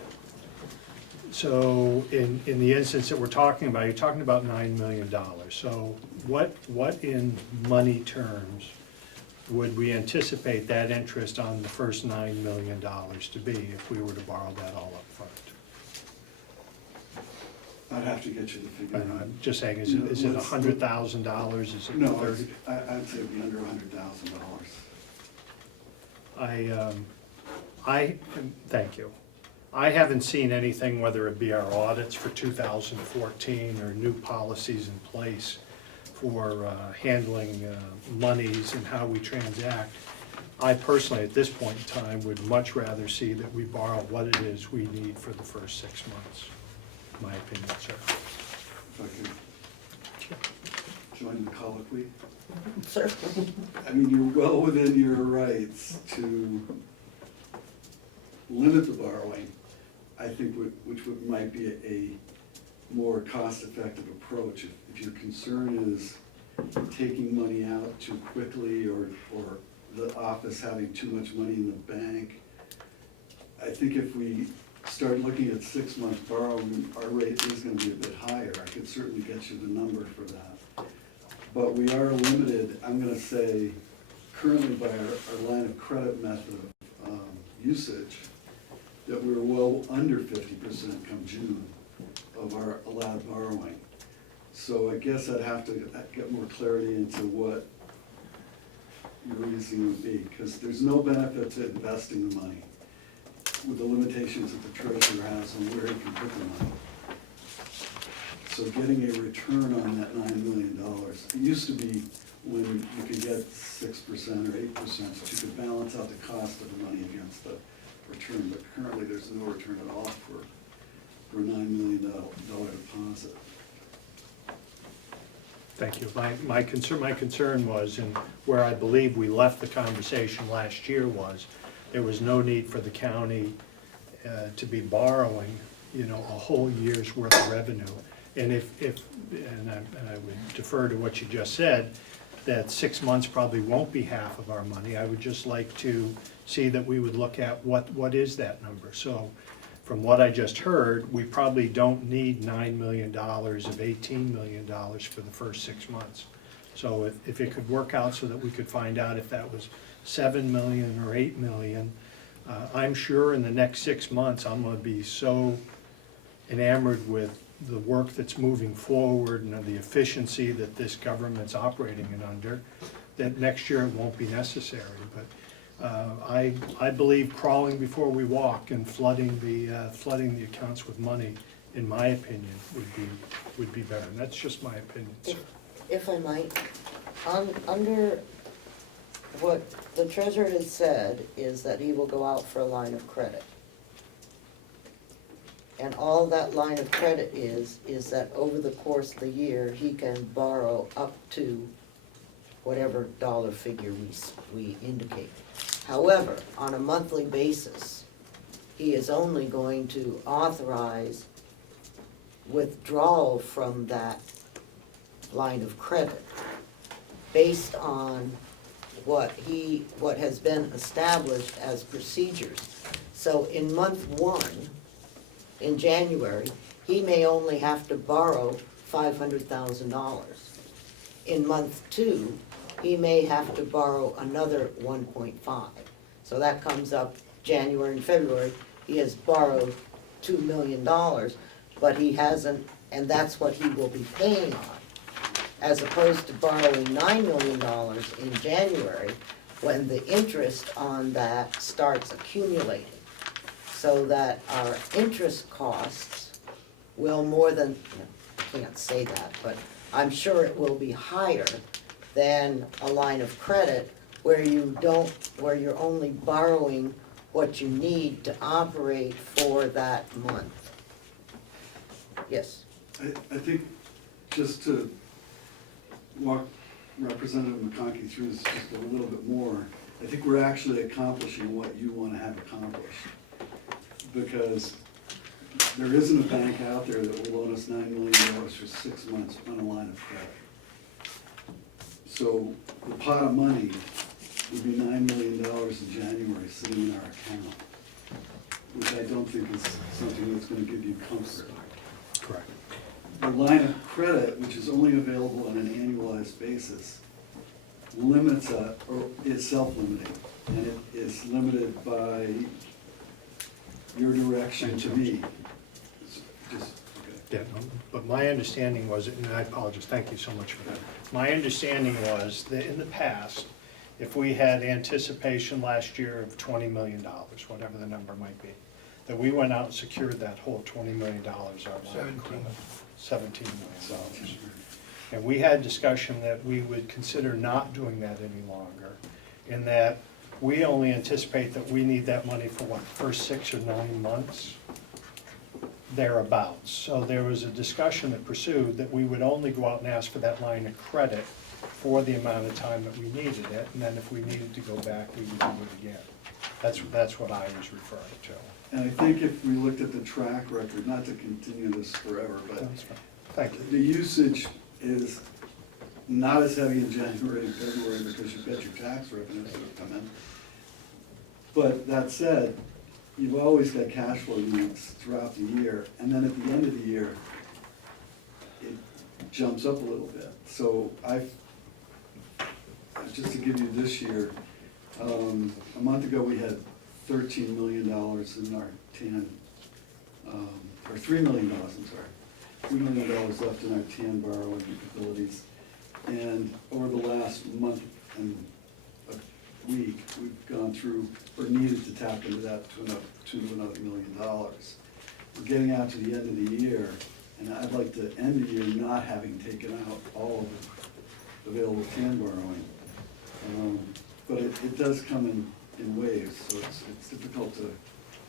so in the instance that we're talking about, you're talking about $9 million. So what in money terms would we anticipate that interest on the first $9 million to be if we were to borrow that all up front? I'd have to get you the figure. I'm just saying, is it $100,000, is it No, 30? I'd say it'd be under $100,000. Thank you. I haven't seen anything, whether it be our audits for 2014 or new policies in place for handling monies and how we transact. I personally, at this point in time, would much rather see that we borrow what it is we need for the first 6 months, my opinion, sir. If I could join the colloquy. Sir? I mean, you're well within your rights to limit the borrowing, I think, which might be a more cost-effective approach. If your concern is taking money out too quickly or the office having too much money in the bank, I think if we start looking at 6 months borrowing, our rate is gonna be a bit higher. I could certainly get you the number for that. But we are limited, I'm gonna say, currently by our line of credit method of usage, that we're well under 50% come June of our allowed borrowing. So I guess I'd have to get more clarity into what your reasoning would be, because there's no benefit to investing the money with the limitations that the treasurer has on where he can put the money. So getting a return on that $9 million, it used to be when you could get 6% or 8%, so you could balance out the cost of the money against the return, but currently there's no return at all for a $9 million deposit. Thank you. My concern was, and where I believe we left the conversation last year was, there was no need for the county to be borrowing, a whole year's worth of revenue. And I would defer to what you just said, that 6 months probably won't be half of our money. I would just like to see that we would look at what is that number. So from what I just heard, we probably don't need $9 million of $18 million for the first 6 months. So if it could work out so that we could find out if that was $7 million or $8 million, I'm sure in the next 6 months, I'm gonna be so enamored with the work that's moving forward and the efficiency that this government's operating in under, that next year it won't be necessary. But I believe crawling before we walk and flooding the accounts with money, in my opinion, would be better. And that's just my opinion, sir. If I might, under what the treasurer has said is that he will go out for a line of credit. And all that line of credit is that over the course of the year, he can borrow up to whatever dollar figure we indicate. However, on a monthly basis, he is only going to authorize withdrawal from that line of credit based on what has been established as procedures. So in month 1, in January, he may only have to borrow $500,000. In month 2, he may have to borrow another 1.5. So that comes up January and February, he has borrowed $2 million, but he hasn't, and that's what he will be paying on, as opposed to borrowing $9 million in January, when the interest on that starts accumulating. So that our interest costs will more than, I can't say that, but I'm sure it will be higher than a line of credit where you're only borrowing what you need to operate for that month. Yes? I think just to walk Representative McConkey through this just a little bit more, I think we're actually accomplishing what you want to have accomplished. Because there isn't a bank out there that will loan us $9 million for 6 months on a line of credit. So the pot of money would be $9 million in January sitting in our account, which I don't think is something that's gonna give you comfort. Correct. The line of credit, which is only available on an annualized basis, limits, or is self-limiting, and it is limited by your direction to me. Just, okay. Yeah, but my understanding was, and I apologize, thank you so much for that. My understanding was that in the past, if we had anticipation last year of $20 million, whatever the number might be, that we went out and secured that whole $20 million our line of credit, $17 million. And we had discussion that we would consider not doing that any longer, in that we only anticipate that we need that money for what, first 6 or 9 months? Thereabouts. So there was a discussion that pursued that we would only go out and ask for that line of credit for the amount of time that we needed it, and then if we needed to go back, we would do it again. That's what I was referring to. And I think if we looked at the track record, not to continue this forever, but That's fine. Thank you. the usage is not as heavy in January and February because you've got your tax revenues that have come in. But that said, you've always got cash flow needs throughout the year, and then at the end of the year, it jumps up a little bit. So just to give you this year, a month ago, we had $13 million in our TAN, or $3 million, I'm sorry, $3 million left in our TAN borrowing capabilities. And over the last month and a week, we've gone through, or needed to tap into that to another $1 million. We're getting out to the end of the year, and I'd like to end the year not having taken out all of the available TAN borrowing. But it does come in waves, so it's difficult to,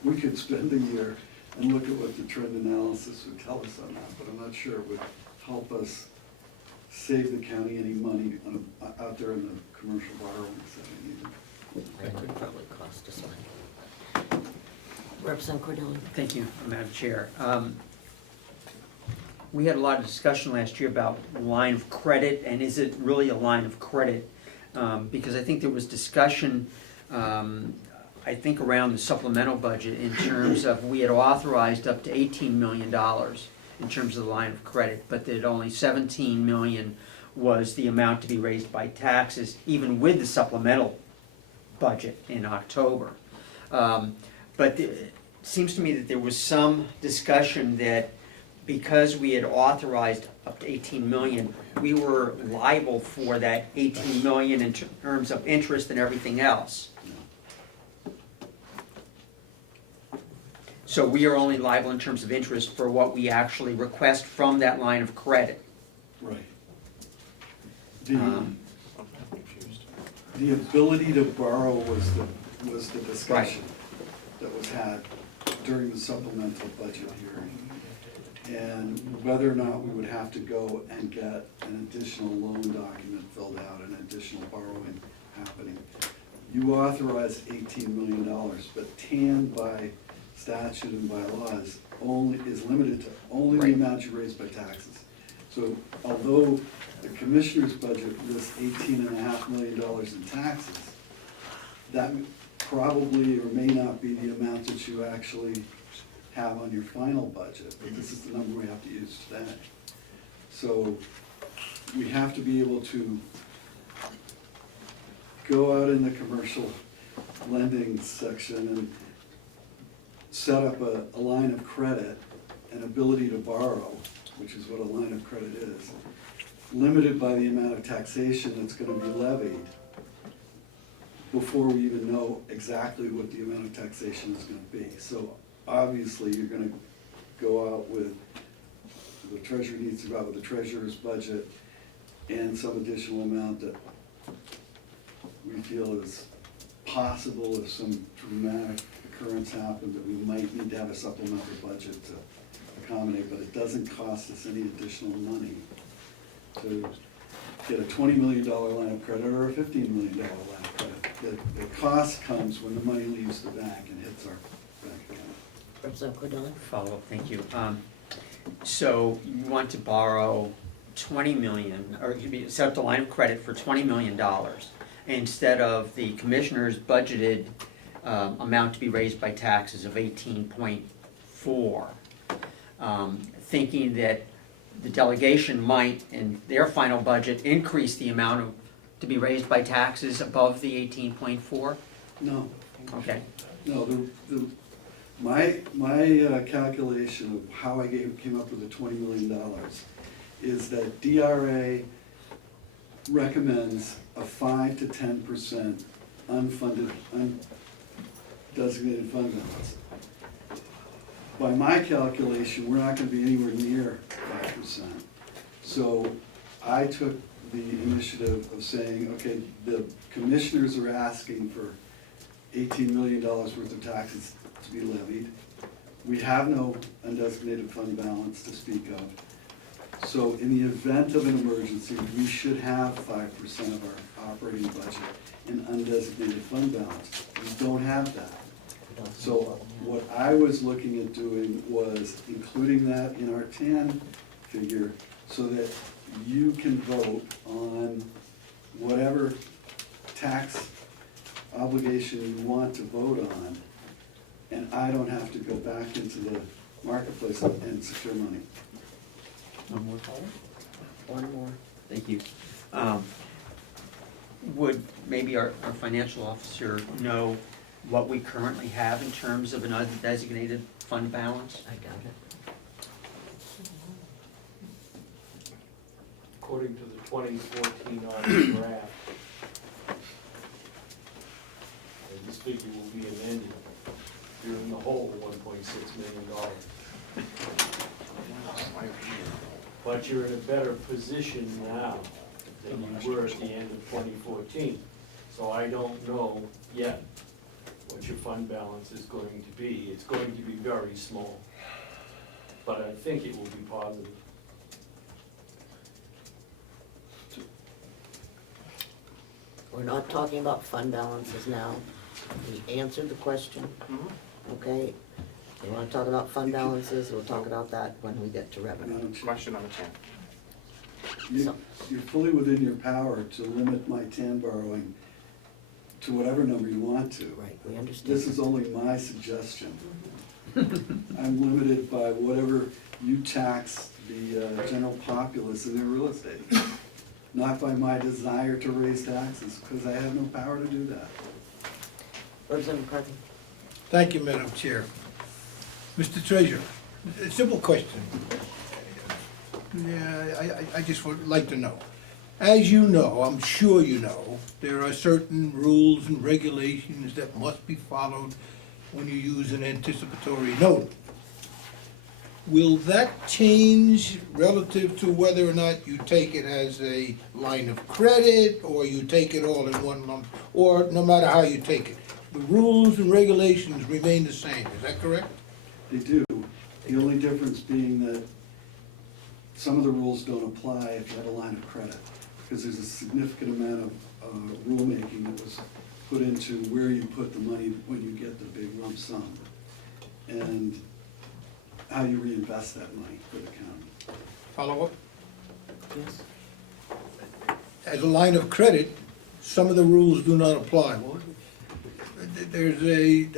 we could spend a year and look at what the trend analysis would tell us on that, but I'm not sure it would help us save the county any money out there in the commercial borrowing setting either. It would probably cost us money. Representative Cordelli. Thank you, Madam Chair. We had a lot of discussion last year about line of credit, and is it really a line of credit? Because I think there was discussion, I think around the supplemental budget in terms of, we had authorized up to $18 million in terms of the line of credit, but that only $17 million was the amount to be raised by taxes, even with the supplemental budget in October. But it seems to me that there was some discussion that because we had authorized up to 18 million, we were liable for that 18 million in terms of interest and everything else. So we are only liable in terms of interest for what we actually request from that line of credit. Right. Um, The ability to borrow was the discussion that was had during the supplemental budget hearing. And whether or not we would have to go and get an additional loan document filled out, an additional borrowing happening. You authorized $18 million, but TAN by statute and by laws is limited to only the amount you raise by taxes. So although the commissioner's budget lists $18.5 million in taxes, that probably or may not be the amount that you actually have on your final budget, but this is the number we have to use today. So we have to be able to go out in the commercial lending section and set up a line of credit, an ability to borrow, which is what a line of credit is, limited by the amount of taxation that's gonna be levied before we even know exactly what the amount of taxation is gonna be. So obviously, you're gonna go out with, the treasurer needs to go out with the treasurer's budget and some additional amount that we feel is possible if some dramatic occurrence happened, that we might need to have a supplemental budget to accommodate, but it doesn't cost us any additional money to get a $20 million line of credit or a $15 million line of credit. The cost comes when the money leaves the bank and hits our bank account. Representative Cordelli. Follow up, thank you. So you want to borrow 20 million, or you set up the line of credit for $20 million. instead of the commissioner's budgeted amount to be raised by taxes of 18.4, thinking that the delegation might, in their final budget, increase the amount to be raised by taxes above the 18.4? No, Okay. no, my calculation of how I came up with the $20 million is that DRA recommends a 5 to 10% unfunded, undesignated fund balance. By my calculation, we're not gonna be anywhere near 5%. So I took the initiative of saying, okay, the commissioners are asking for $18 million worth of taxes to be levied. We have no undesignated fund balance to speak of. So in the event of an emergency, we should have 5% of our operating budget in undesignated fund balance. We don't have that. So what I was looking at doing was including that in our TAN figure so that you can vote on whatever tax obligation you want to vote on, and I don't have to go back into the marketplace and secure money. One more caller? One more. Thank you. Would maybe our financial officer know what we currently have in terms of an undesignated fund balance? I doubt it. According to the 2014 audit draft, and this figure will be amended, you're in the hole $1.6 million. But you're in a better position now than you were at the end of 2014. So I don't know yet what your fund balance is going to be. It's going to be very small, but I think it will be positive. We're not talking about fund balances now. We answered the question, okay? You wanna talk about fund balances, we'll talk about that when we get to revenue. Madam Chair, Question number 10. You're fully within your power to limit my TAN borrowing to whatever number you want to. Right, we understand. This is only my suggestion. I'm limited by whatever you tax the general populace in their real estate, not by my desire to raise taxes, because I have no power to do that. Representative McCarthy? Thank you, Madam Chair. Mr. Treasurer, a simple question. Yeah, I just would like to know. As you know, I'm sure you know, there are certain rules and regulations that must be followed when you use an anticipatory note. Will that change relative to whether or not you take it as a line of credit, or you take it all in one lump, or no matter how you take it? The rules and regulations remain the same, is that correct? They do. The only difference being that some of the rules don't apply if you have a line of credit, because there's a significant amount of rulemaking that was put into where you put the money when you get the big lump sum, and how you reinvest that money for the county. Follow up? Yes. As a line of credit, some of the rules do not apply. Well, there's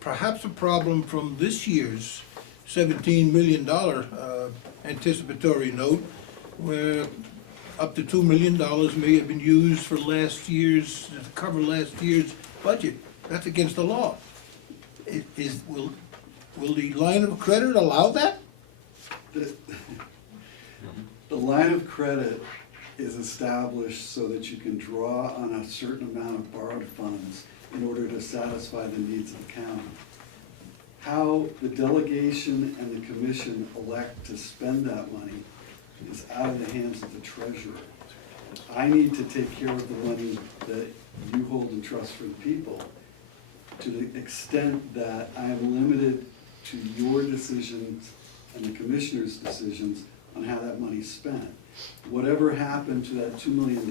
perhaps a problem from this year's $17 million anticipatory note, where up to $2 million may have been used for to cover last year's budget. That's against the law. Will the line of credit allow that? The line of credit is established so that you can draw on a certain amount of borrowed funds in order to satisfy the needs of the county. How the delegation and the commission elect to spend that money is out of the hands of the treasurer. I need to take care of the money that you hold in trust for the people, to the extent that I am limited to your decisions and the commissioner's decisions on how that money's spent. Whatever happened to that $2 million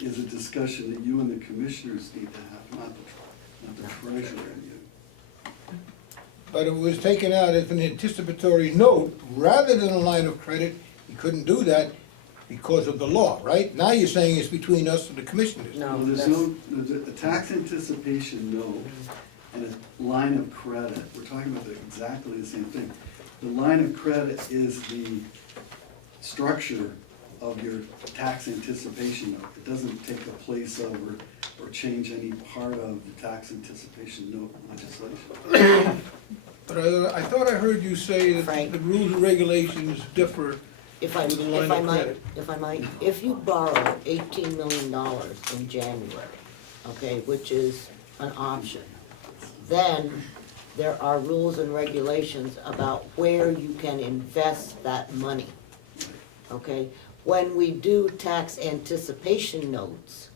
is a discussion that you and the commissioners need to have, not the treasurer and you. But it was taken out as an anticipatory note rather than a line of credit. He couldn't do that. because of the law, right? Now you're saying it's between us and the commissioners. No, Well, there's that's, there's a tax anticipation note and a line of credit. We're talking about exactly the same thing. The line of credit is the structure of your tax anticipation note. It doesn't take the place of or change any part of the tax anticipation note legislation. But I thought I heard you say that Frank. the rules and regulations differ. if I, With the line of credit. if you borrow $18 million in January, okay, which is an option, then there are rules and regulations about where you can invest that money, okay? When we do tax anticipation notes,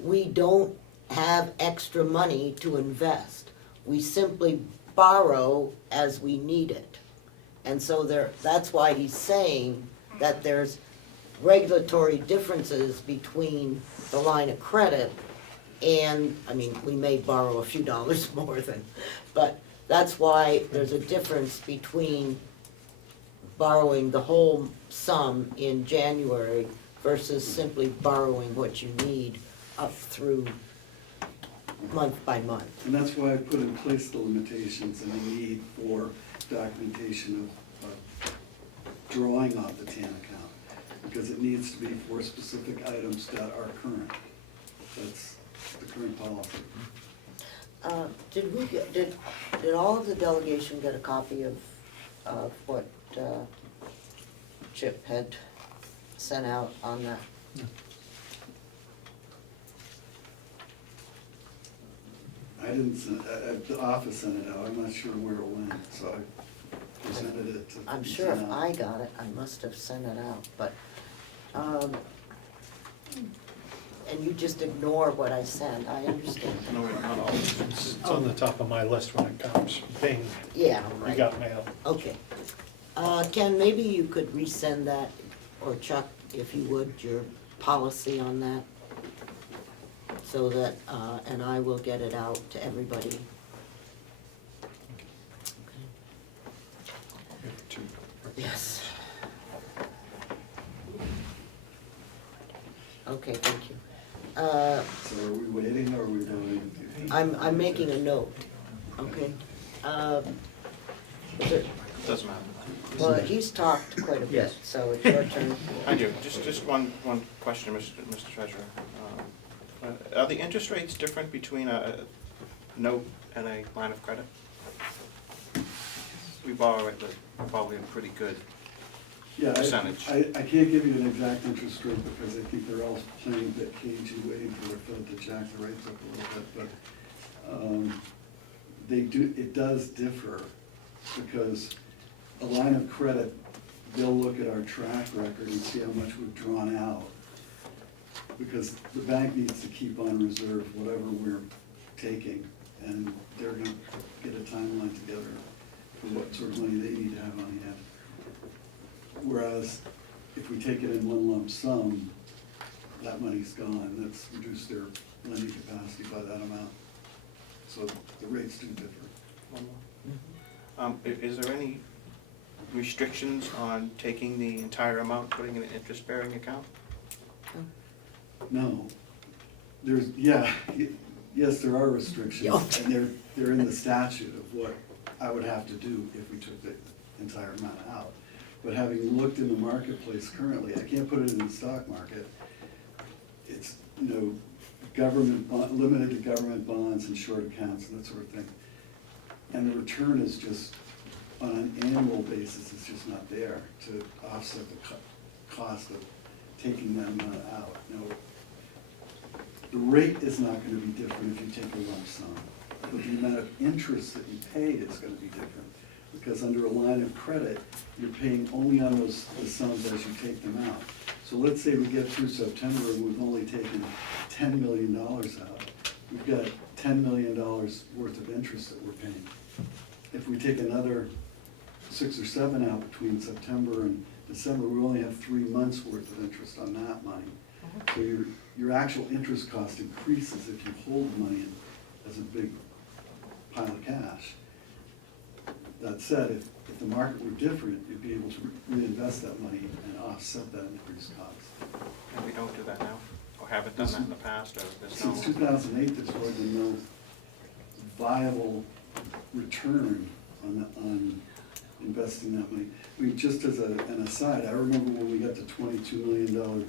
we don't have extra money to invest. We simply borrow as we need it. And so that's why he's saying that there's regulatory differences between the line of credit and, I mean, we may borrow a few dollars more than, but that's why there's a difference between borrowing the whole sum in January versus simply borrowing what you need up through month by month. And that's why I put in place the limitations and the need for documentation of drawing off the TAN account, because it needs to be for specific items that are current. That's the current policy. Did all of the delegation get a copy of what Chip had sent out on that? I didn't send, the office sent it out, I'm not sure where it went, so I presented it to. I'm sure if I got it, I must have sent it out, but, and you just ignore what I sent, I understand. No, not all. It's on the top of my list when it comes. Bing, Yeah, you right. got mail. Okay. Ken, maybe you could resend that, or Chuck, if you would, your policy on that, so that, and I will get it out to everybody. Yes. Okay, thank you. So are we waiting or are we voting? I'm making a note, okay? Is there- Doesn't matter. Well, he's talked quite a bit, Yes. so it's your turn. I do, just one question, Mr. Treasurer. Are the interest rates different between a note and a line of credit? We borrow at probably a pretty good Yeah, percentage. I can't give you an exact interest rate because I think they're all playing a bit cagey, waiting for their Fed to jack the rates up a little bit, but it does differ because a line of credit, they'll look at our track record and see how much we've drawn out. Because the bank needs to keep on reserve whatever we're taking, and they're gonna get a timeline together for what sort of money they need to have on hand. Whereas if we take it in one lump sum, that money's gone, that's reduced their lending capacity by that amount. So the rates do differ. Is there any restrictions on taking the entire amount, putting in an interest-bearing account? No, there's, yes, there are restrictions, and they're in the statute of what I would have to do if we took the entire amount out. But having looked in the marketplace currently, I can't put it in the stock market. It's, limited to government bonds and short accounts and that sort of thing. And the return is just, on an annual basis, it's just not there to offset the cost of taking that amount out. The rate is not gonna be different if you take a lump sum, but the amount of interest that you pay is gonna be different. Because under a line of credit, you're paying only on the sums as you take them out. So let's say we get through September and we've only taken $10 million out. We've got $10 million worth of interest that we're paying. If we take another 6 or 7 out between September and December, we only have 3 months worth of interest on that money. So your actual interest cost increases if you hold the money as a big pile of cash. That said, if if the market were different, you'd be able to reinvest that money and offset that increased cost. And we don't do that now, or haven't done that in the past, or there's no? Since 2008, there's really been no viable return on investing that money. I mean, just as an aside, I remember when we got the $22 million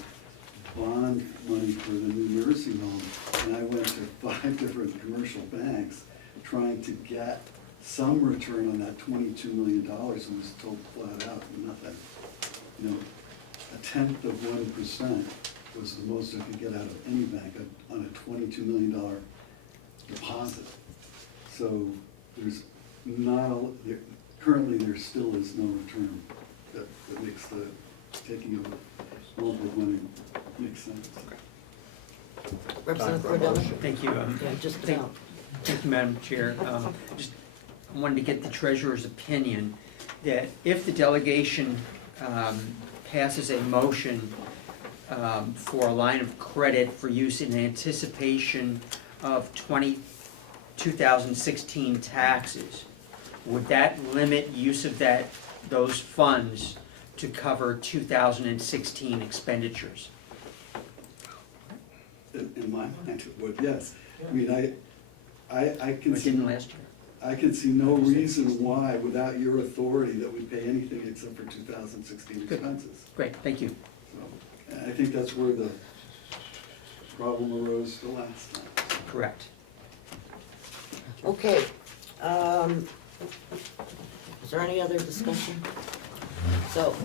bond money for the new nursing home, and I went to 5 different commercial banks trying to get some return on that $22 million, and was told flat out, nothing. You know, 0.1% was the most I could get out of any bank on a $22 million deposit. So there's not, currently there still is no return that makes the taking of a little bit of money make sense. Representative Cordova? Thank you. Yeah, just about. Thank you, Madam Chair. Just wanted to get the treasurer's opinion that if the delegation passes a motion for a line of credit for use in anticipation of 2016 taxes, would that limit use of those funds to cover 2016 expenditures? In my mind, it would, yes. I mean, I can It see. didn't last year. I can see no reason why, without your authority, that we pay anything except for 2016 expenses. Great, thank you. So, and I think that's where the problem arose the last time. Correct. Okay, is there any other discussion? So,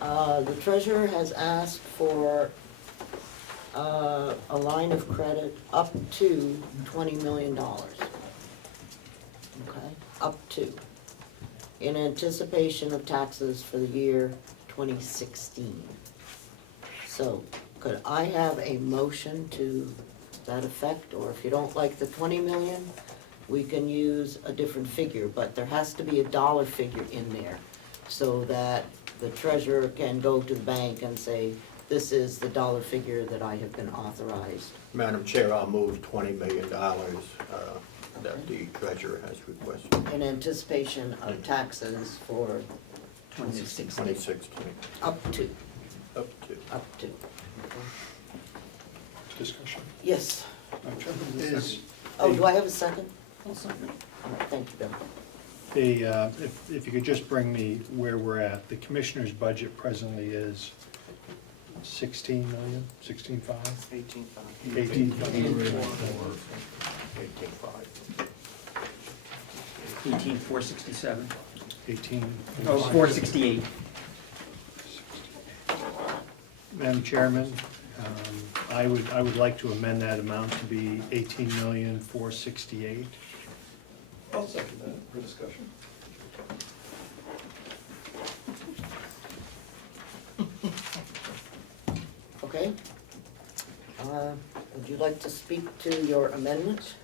the treasurer has asked for a line of credit up to $20 million. Okay, up to, in anticipation of taxes for the year 2016. So, could I have a motion to that effect, or if you don't like the 20 million, we can use a different figure, but there has to be a dollar figure in there so that the treasurer can go to the bank and say, this is the dollar figure that I have been authorized. Madam Chair, I'll move $20 million that the treasurer has requested. In anticipation of taxes for 2016. 2016, Up to, up to. up to. Discussion. Yes. Is Oh, do I have a second? I'll second. All right, thank you, Bill. if you could just bring me where we're at, the commissioner's budget presently is 16 million, 16.5? 18.5. 18,467. 18. Oh, 468. Madam Chairman, I would like to amend that amount to be 18,468,000. I'll second that for discussion. Okay. Would you like to speak to your amendment?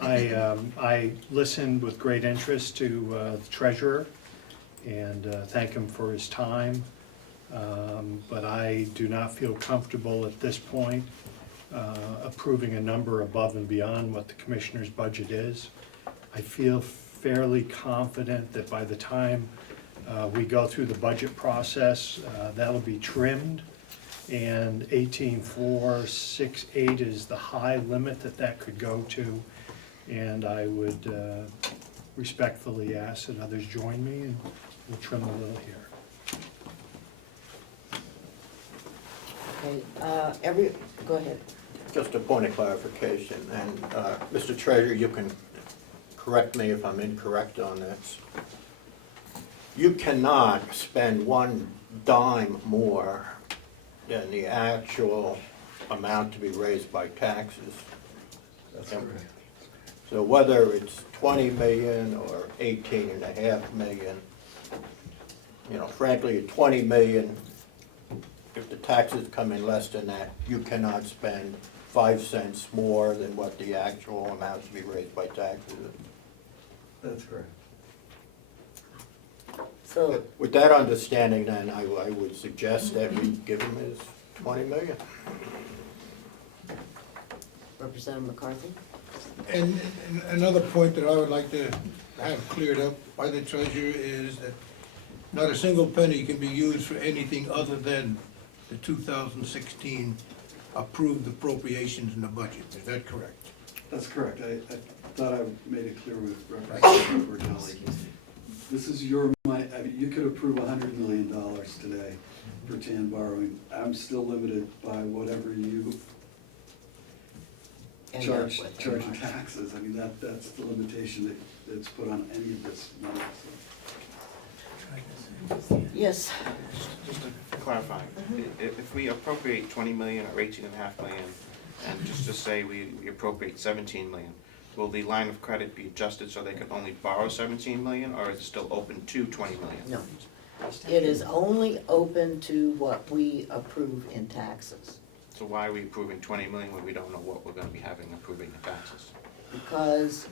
I listened with great interest to the treasurer and thank him for his time. But I do not feel comfortable at this point approving a number above and beyond what the commissioner's budget is. I feel fairly confident that by the time we go through the budget process, that'll be trimmed. And 18,468 is the high limit that could go to. And I would respectfully ask that others join me, and we'll trim a little here. Okay, go ahead. Just a point of clarification, and Mr. Treasurer, you can correct me if I'm incorrect on this. You cannot spend one dime more than the actual amount to be raised by taxes. That's correct. So whether it's 20 million or 18.5 million, you know, frankly, at 20 million, if the taxes come in less than that, you cannot spend 5 cents more than what the actual amount to be raised by taxes is. That's correct. So, With that understanding, then, I would suggest that we give him his 20 million. Representative McCarthy? And another point that I would like to have cleared up by the treasurer is that not a single penny can be used for anything other than the 2016 approved appropriations in the budget. Is that correct? That's correct. I thought I made it clear with reference to Bordelli. This is your money. I mean, you could approve $100 million today for TAN borrowing. I'm still limited by whatever you charge in taxes. I mean, that's the limitation that's put on any of this money. Yes, Just to clarify, if we appropriate 20 million or 18.5 million, and just to say we appropriate 17 million, will the line of credit be adjusted so they can only borrow 17 million, or is it still open to 20 million? no. It is only open to what we approve in taxes, So why are we approving 20 million when we don't know what we're gonna be having approving the taxes? because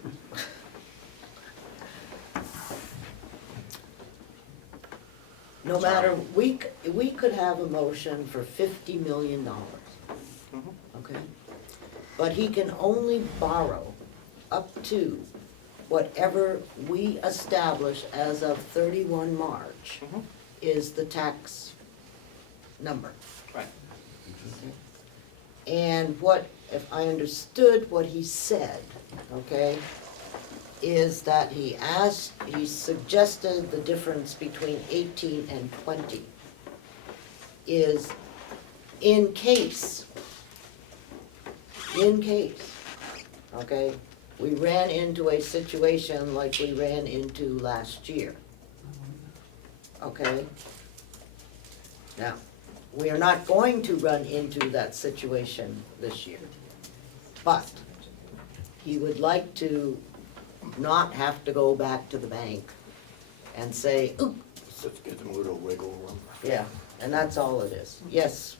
no matter, we could have a motion for $50 million, okay? But he can only borrow up to whatever we establish as of 31 March is the tax number. Right. And what, if I understood what he said, okay, is that he suggested the difference between 18 and 20 is in case, okay, we ran into a situation like we ran into last year, okay? Now, we are not going to run into that situation this year, but he would like to not have to go back to the bank and say, ooh, Just give them a little wiggle room. yeah, and that's all it is. Yes,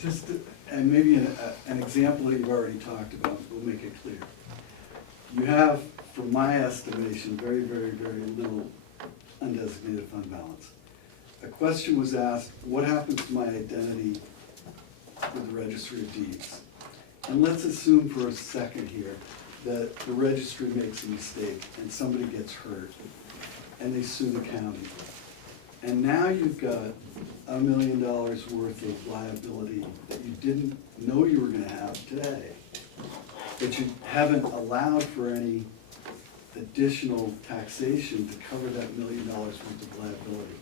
Just, and maybe an example that you've already talked about will make it clear. You have, from my estimation, very, very, very little undesignated fund balance. A question was asked, what happens to my identity with the Registry of Deeds? And let's assume for a second here that the registry makes a mistake and somebody gets hurt and they sue the county. And now you've got $1 million worth of liability that you didn't know you were gonna have today, but you haven't allowed for any additional taxation to cover that $1 million worth of liability.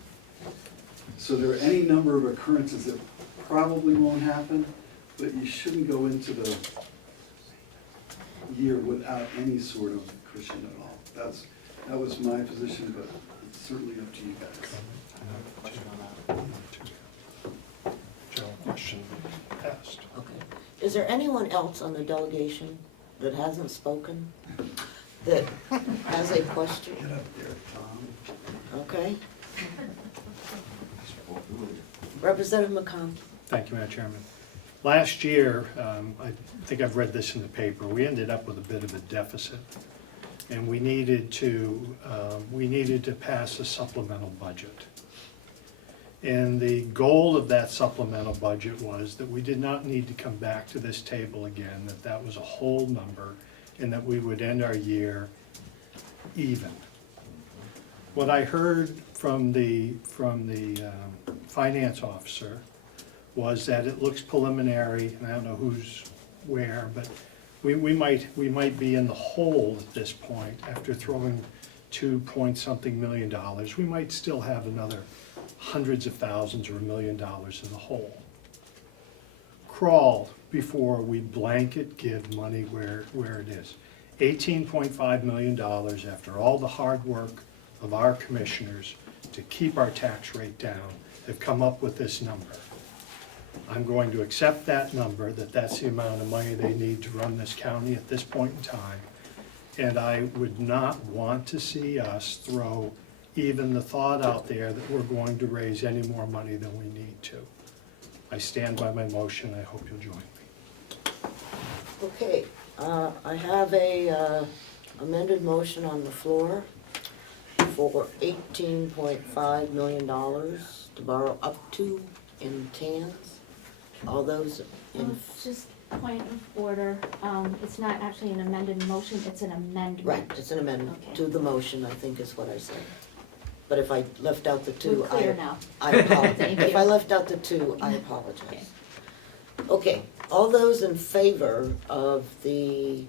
So there are any number of occurrences that probably won't happen, but you shouldn't go into the year without any sort of cushion at all. That was my position, but it's certainly up to you guys. General question asked. okay. Is there anyone else on the delegation that hasn't spoken, that has a question? Get up there, Tom. Okay. Representative McCombs. Thank you, Madam Chairman. Last year, I think I've read this in the paper, we ended up with a bit of a deficit. And we needed to pass a supplemental budget. And the goal of that supplemental budget was that we did not need to come back to this table again, that was a whole number, and that we would end our year even. What I heard from the finance officer was that it looks preliminary, and I don't know who's where, but we might be in the hole at this point after throwing $2-point-something million. We might still have another hundreds of thousands or $1 million in the hole. Crawl before we blanket give money where it is. $18.5 million after all the hard work of our commissioners to keep our tax rate down, have come up with this number. I'm going to accept that number, that's the amount of money they need to run this county at this point in time. And I would not want to see us throw even the thought out there that we're going to raise any more money than we need to. I stand by my motion. I hope you'll join me. Okay, I have a amended motion on the floor for $18.5 million to borrow up to in TANs. All those in, Just Point of order, it's not actually an amended motion, it's an amendment. Right, it's an amendment Okay. to the motion, I think is what I said. But if I left out the two, We're clear now. I apologize. Thank If you. I left out the two, I apologize. Okay, all those in favor of the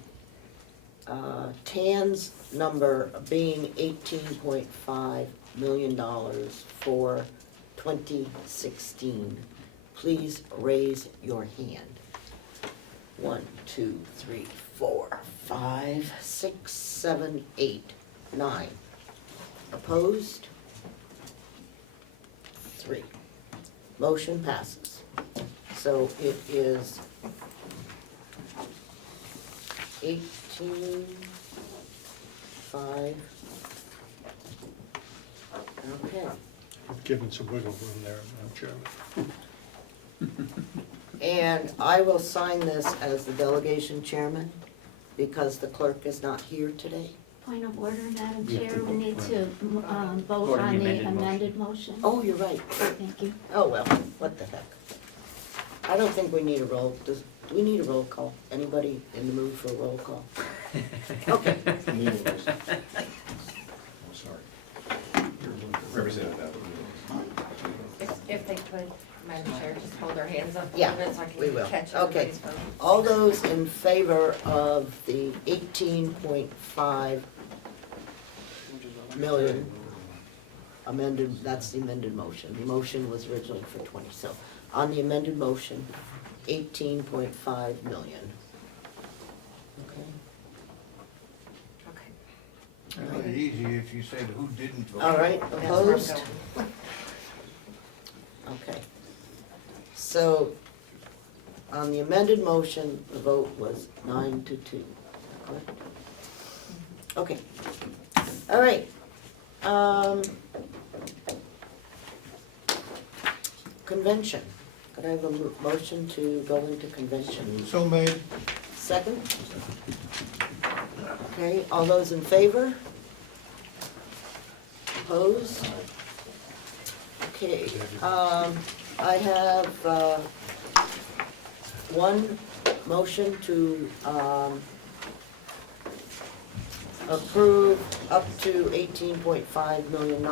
TAN's number being $18.5 million for 2016, please raise your hand. 1, 2, 3, 4, 5, 6, 7, 8, 9. Opposed? 3. Motion passes. So it is 18.5. Okay. I've given some wiggle room there, Madam Chairman. And I will sign this as the delegation chairman because the clerk is not here today. Point of order, Madam Yeah. Chair, we need to vote Vote on the amended motion. Oh, you're right. Thank you. Oh, well, what the heck. I don't think we need a roll, do we need a roll call? Anybody in the mood for a roll call? Okay. I'm sorry. Representative. If they could, Madam Chair, just hold their hands up a Yeah, little bit so I we will. can catch Okay. everybody's vote. All those in favor of the 18.5 million amended, that's the amended motion. The motion was originally for 20, so on the amended motion, 18.5 million. Okay. Okay. It's easy if you said who didn't vote. All right, That's where I'm opposed? going. Okay. So, on the amended motion, the vote was 9-2, correct? Okay. All right. Convention. Could I have a motion to go into convention? So made. Second? Okay, all those in favor? Opposed? Okay, I have, one motion to, approve up to $18.5 million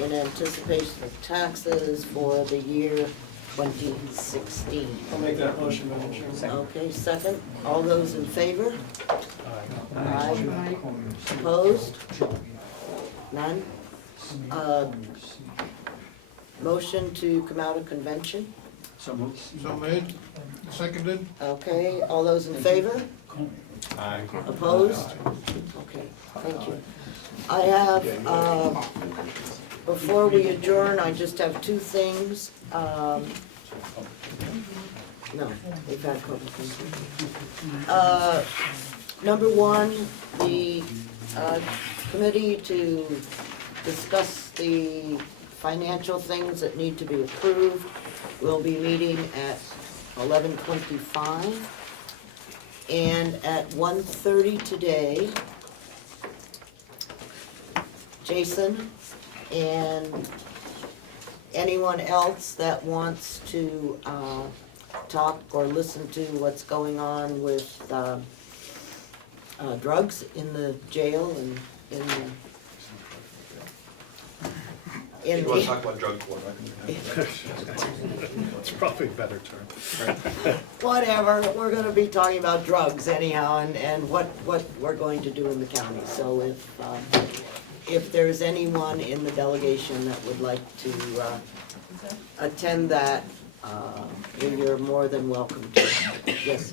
in anticipation of taxes for the year 2016. I'll make that motion, Madam Chairman. Okay, second. All those in favor? Aye. Opposed? None? Motion to come out of convention? So moved. So made. Seconded. Okay, all those in favor? Aye. Opposed? Okay, thank you. I have, before we adjourn, I just have two things. No, we've had public input. Number one, the committee to discuss the financial things that need to be approved will be meeting at 11:25. And at 1:30 today, Jason and anyone else that wants to talk or listen to what's going on with drugs in the jail and in the You want to talk about drug court? It's probably a better term. whatever, we're gonna be talking about drugs anyhow, and what we're going to do in the county. So if there's anyone in the delegation that would like to attend that, you're more than welcome to. Yes,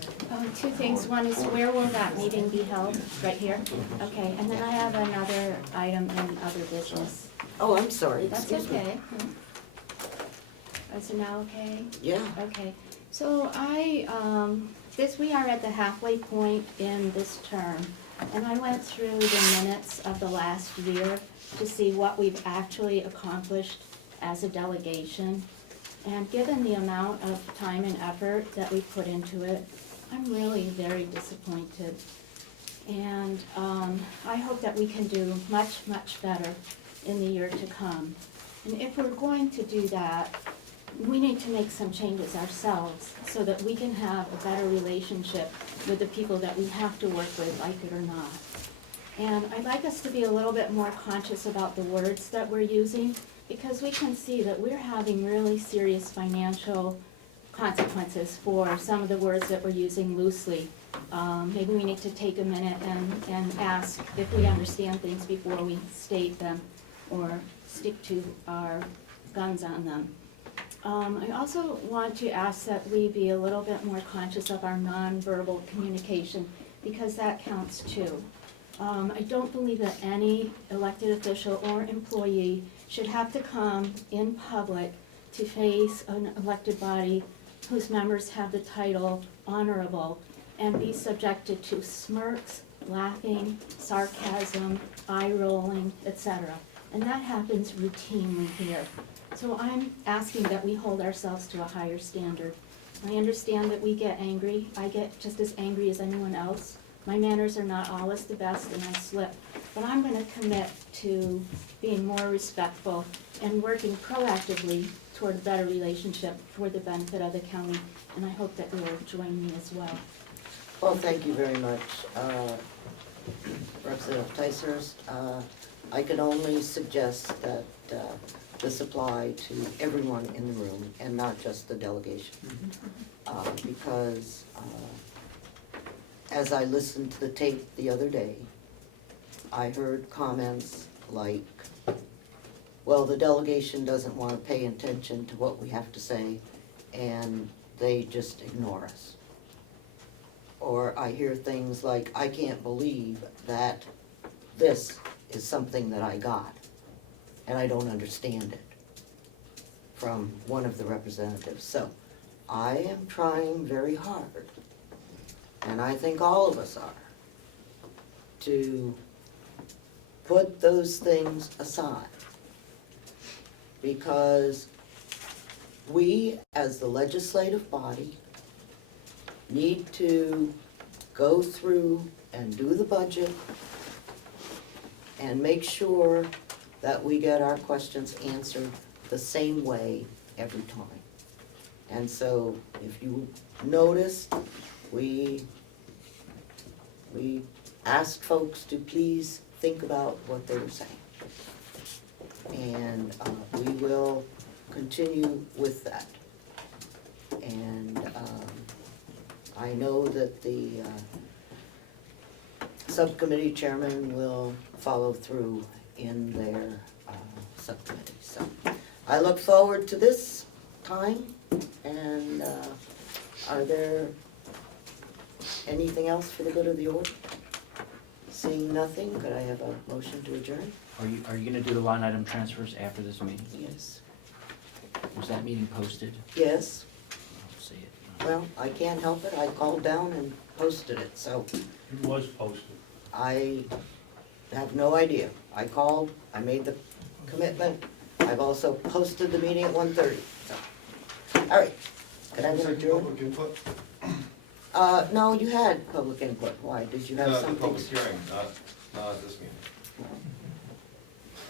Two things. One is where will that meeting be held? Right here? Okay, and then I have another item in other business. oh, I'm sorry, That's excuse me. okay. Is it now okay? Yeah, Okay, so we are at the halfway point in this term, and I went through the minutes of the last year to see what we've actually accomplished as a delegation. And given the amount of time and effort that we put into it, I'm really very disappointed. And I hope that we can do much, much better in the year to come. And if we're going to do that, we need to make some changes ourselves so that we can have a better relationship with the people that we have to work with, like it or not. And I'd like us to be a little bit more conscious about the words that we're using, because we can see that we're having really serious financial consequences for some of the words that we're using loosely. Maybe we need to take a minute and ask if we understand things before we state them or stick to our guns on them. I also want to ask that we be a little bit more conscious of our nonverbal communication, because that counts too. I don't believe that any elected official or employee should have to come in public to face an elected body whose members have the title honorable and be subjected to smirks, laughing, sarcasm, eye rolling, etc. And that happens routinely here. So I'm asking that we hold ourselves to a higher standard. I understand that we get angry. I get just as angry as anyone else. My manners are not always the best and I slip. But I'm going to commit to being more respectful and working proactively toward a better relationship for the benefit of the county. And I hope that you will join me as well. Well, thank you very much, Representative Ticehurst. I can only suggest that this apply to everyone in the room and not just the delegation. Because as I listened to the tape the other day, I heard comments like, well, the delegation doesn't want to pay attention to what we have to say and they just ignore us. Or I hear things like, I can't believe that this is something that I got and I don't understand it, from one of the representatives. So I am trying very hard, and I think all of us are, to put those things aside, because we, as the legislative body, need to go through and do the budget and make sure that we get our questions answered the same way every time. And so if you noticed, we asked folks to please think about what they were saying. And we will continue with that. And I know that the subcommittee chairman will follow through in their subcommittee. So I look forward to this time. And are there anything else for the good of the order? Seeing nothing, could I have a motion to adjourn? Are you gonna do the line item transfers after this meeting? Yes. Was that meeting posted? Yes. I'll see it. Well, I can't help it. I called down and posted it, so It was posted. I have no idea. I called, I made the commitment. I've also posted the meeting at 1:30, so. All right. Could I have an adjourn? Public input? No, you had public input. Why? Did you have The something? public hearing, not at this meeting.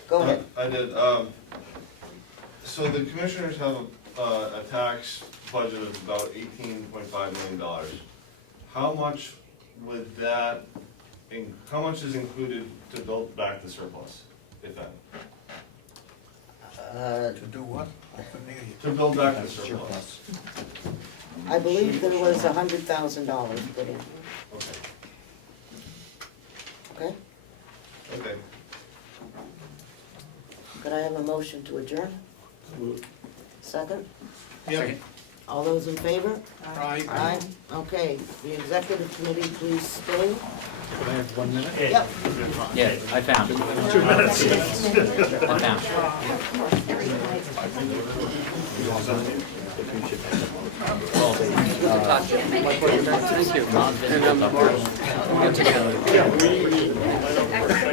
Go ahead. I did, so the commissioners have a tax budget of about $18.5 million. How much would that, how much is included to build back the surplus, if any? To do what? I couldn't hear you. To build back the surplus. I believe there was $100,000 put in. Okay. Okay? Okay. Could I have a motion to adjourn? Second? Yep. All those in favor? Aye. Aye. Okay, the executive committee, please stay. Can I have 1 minute? Yep. Yeah, I found it. 2 minutes. I found it. Thank you.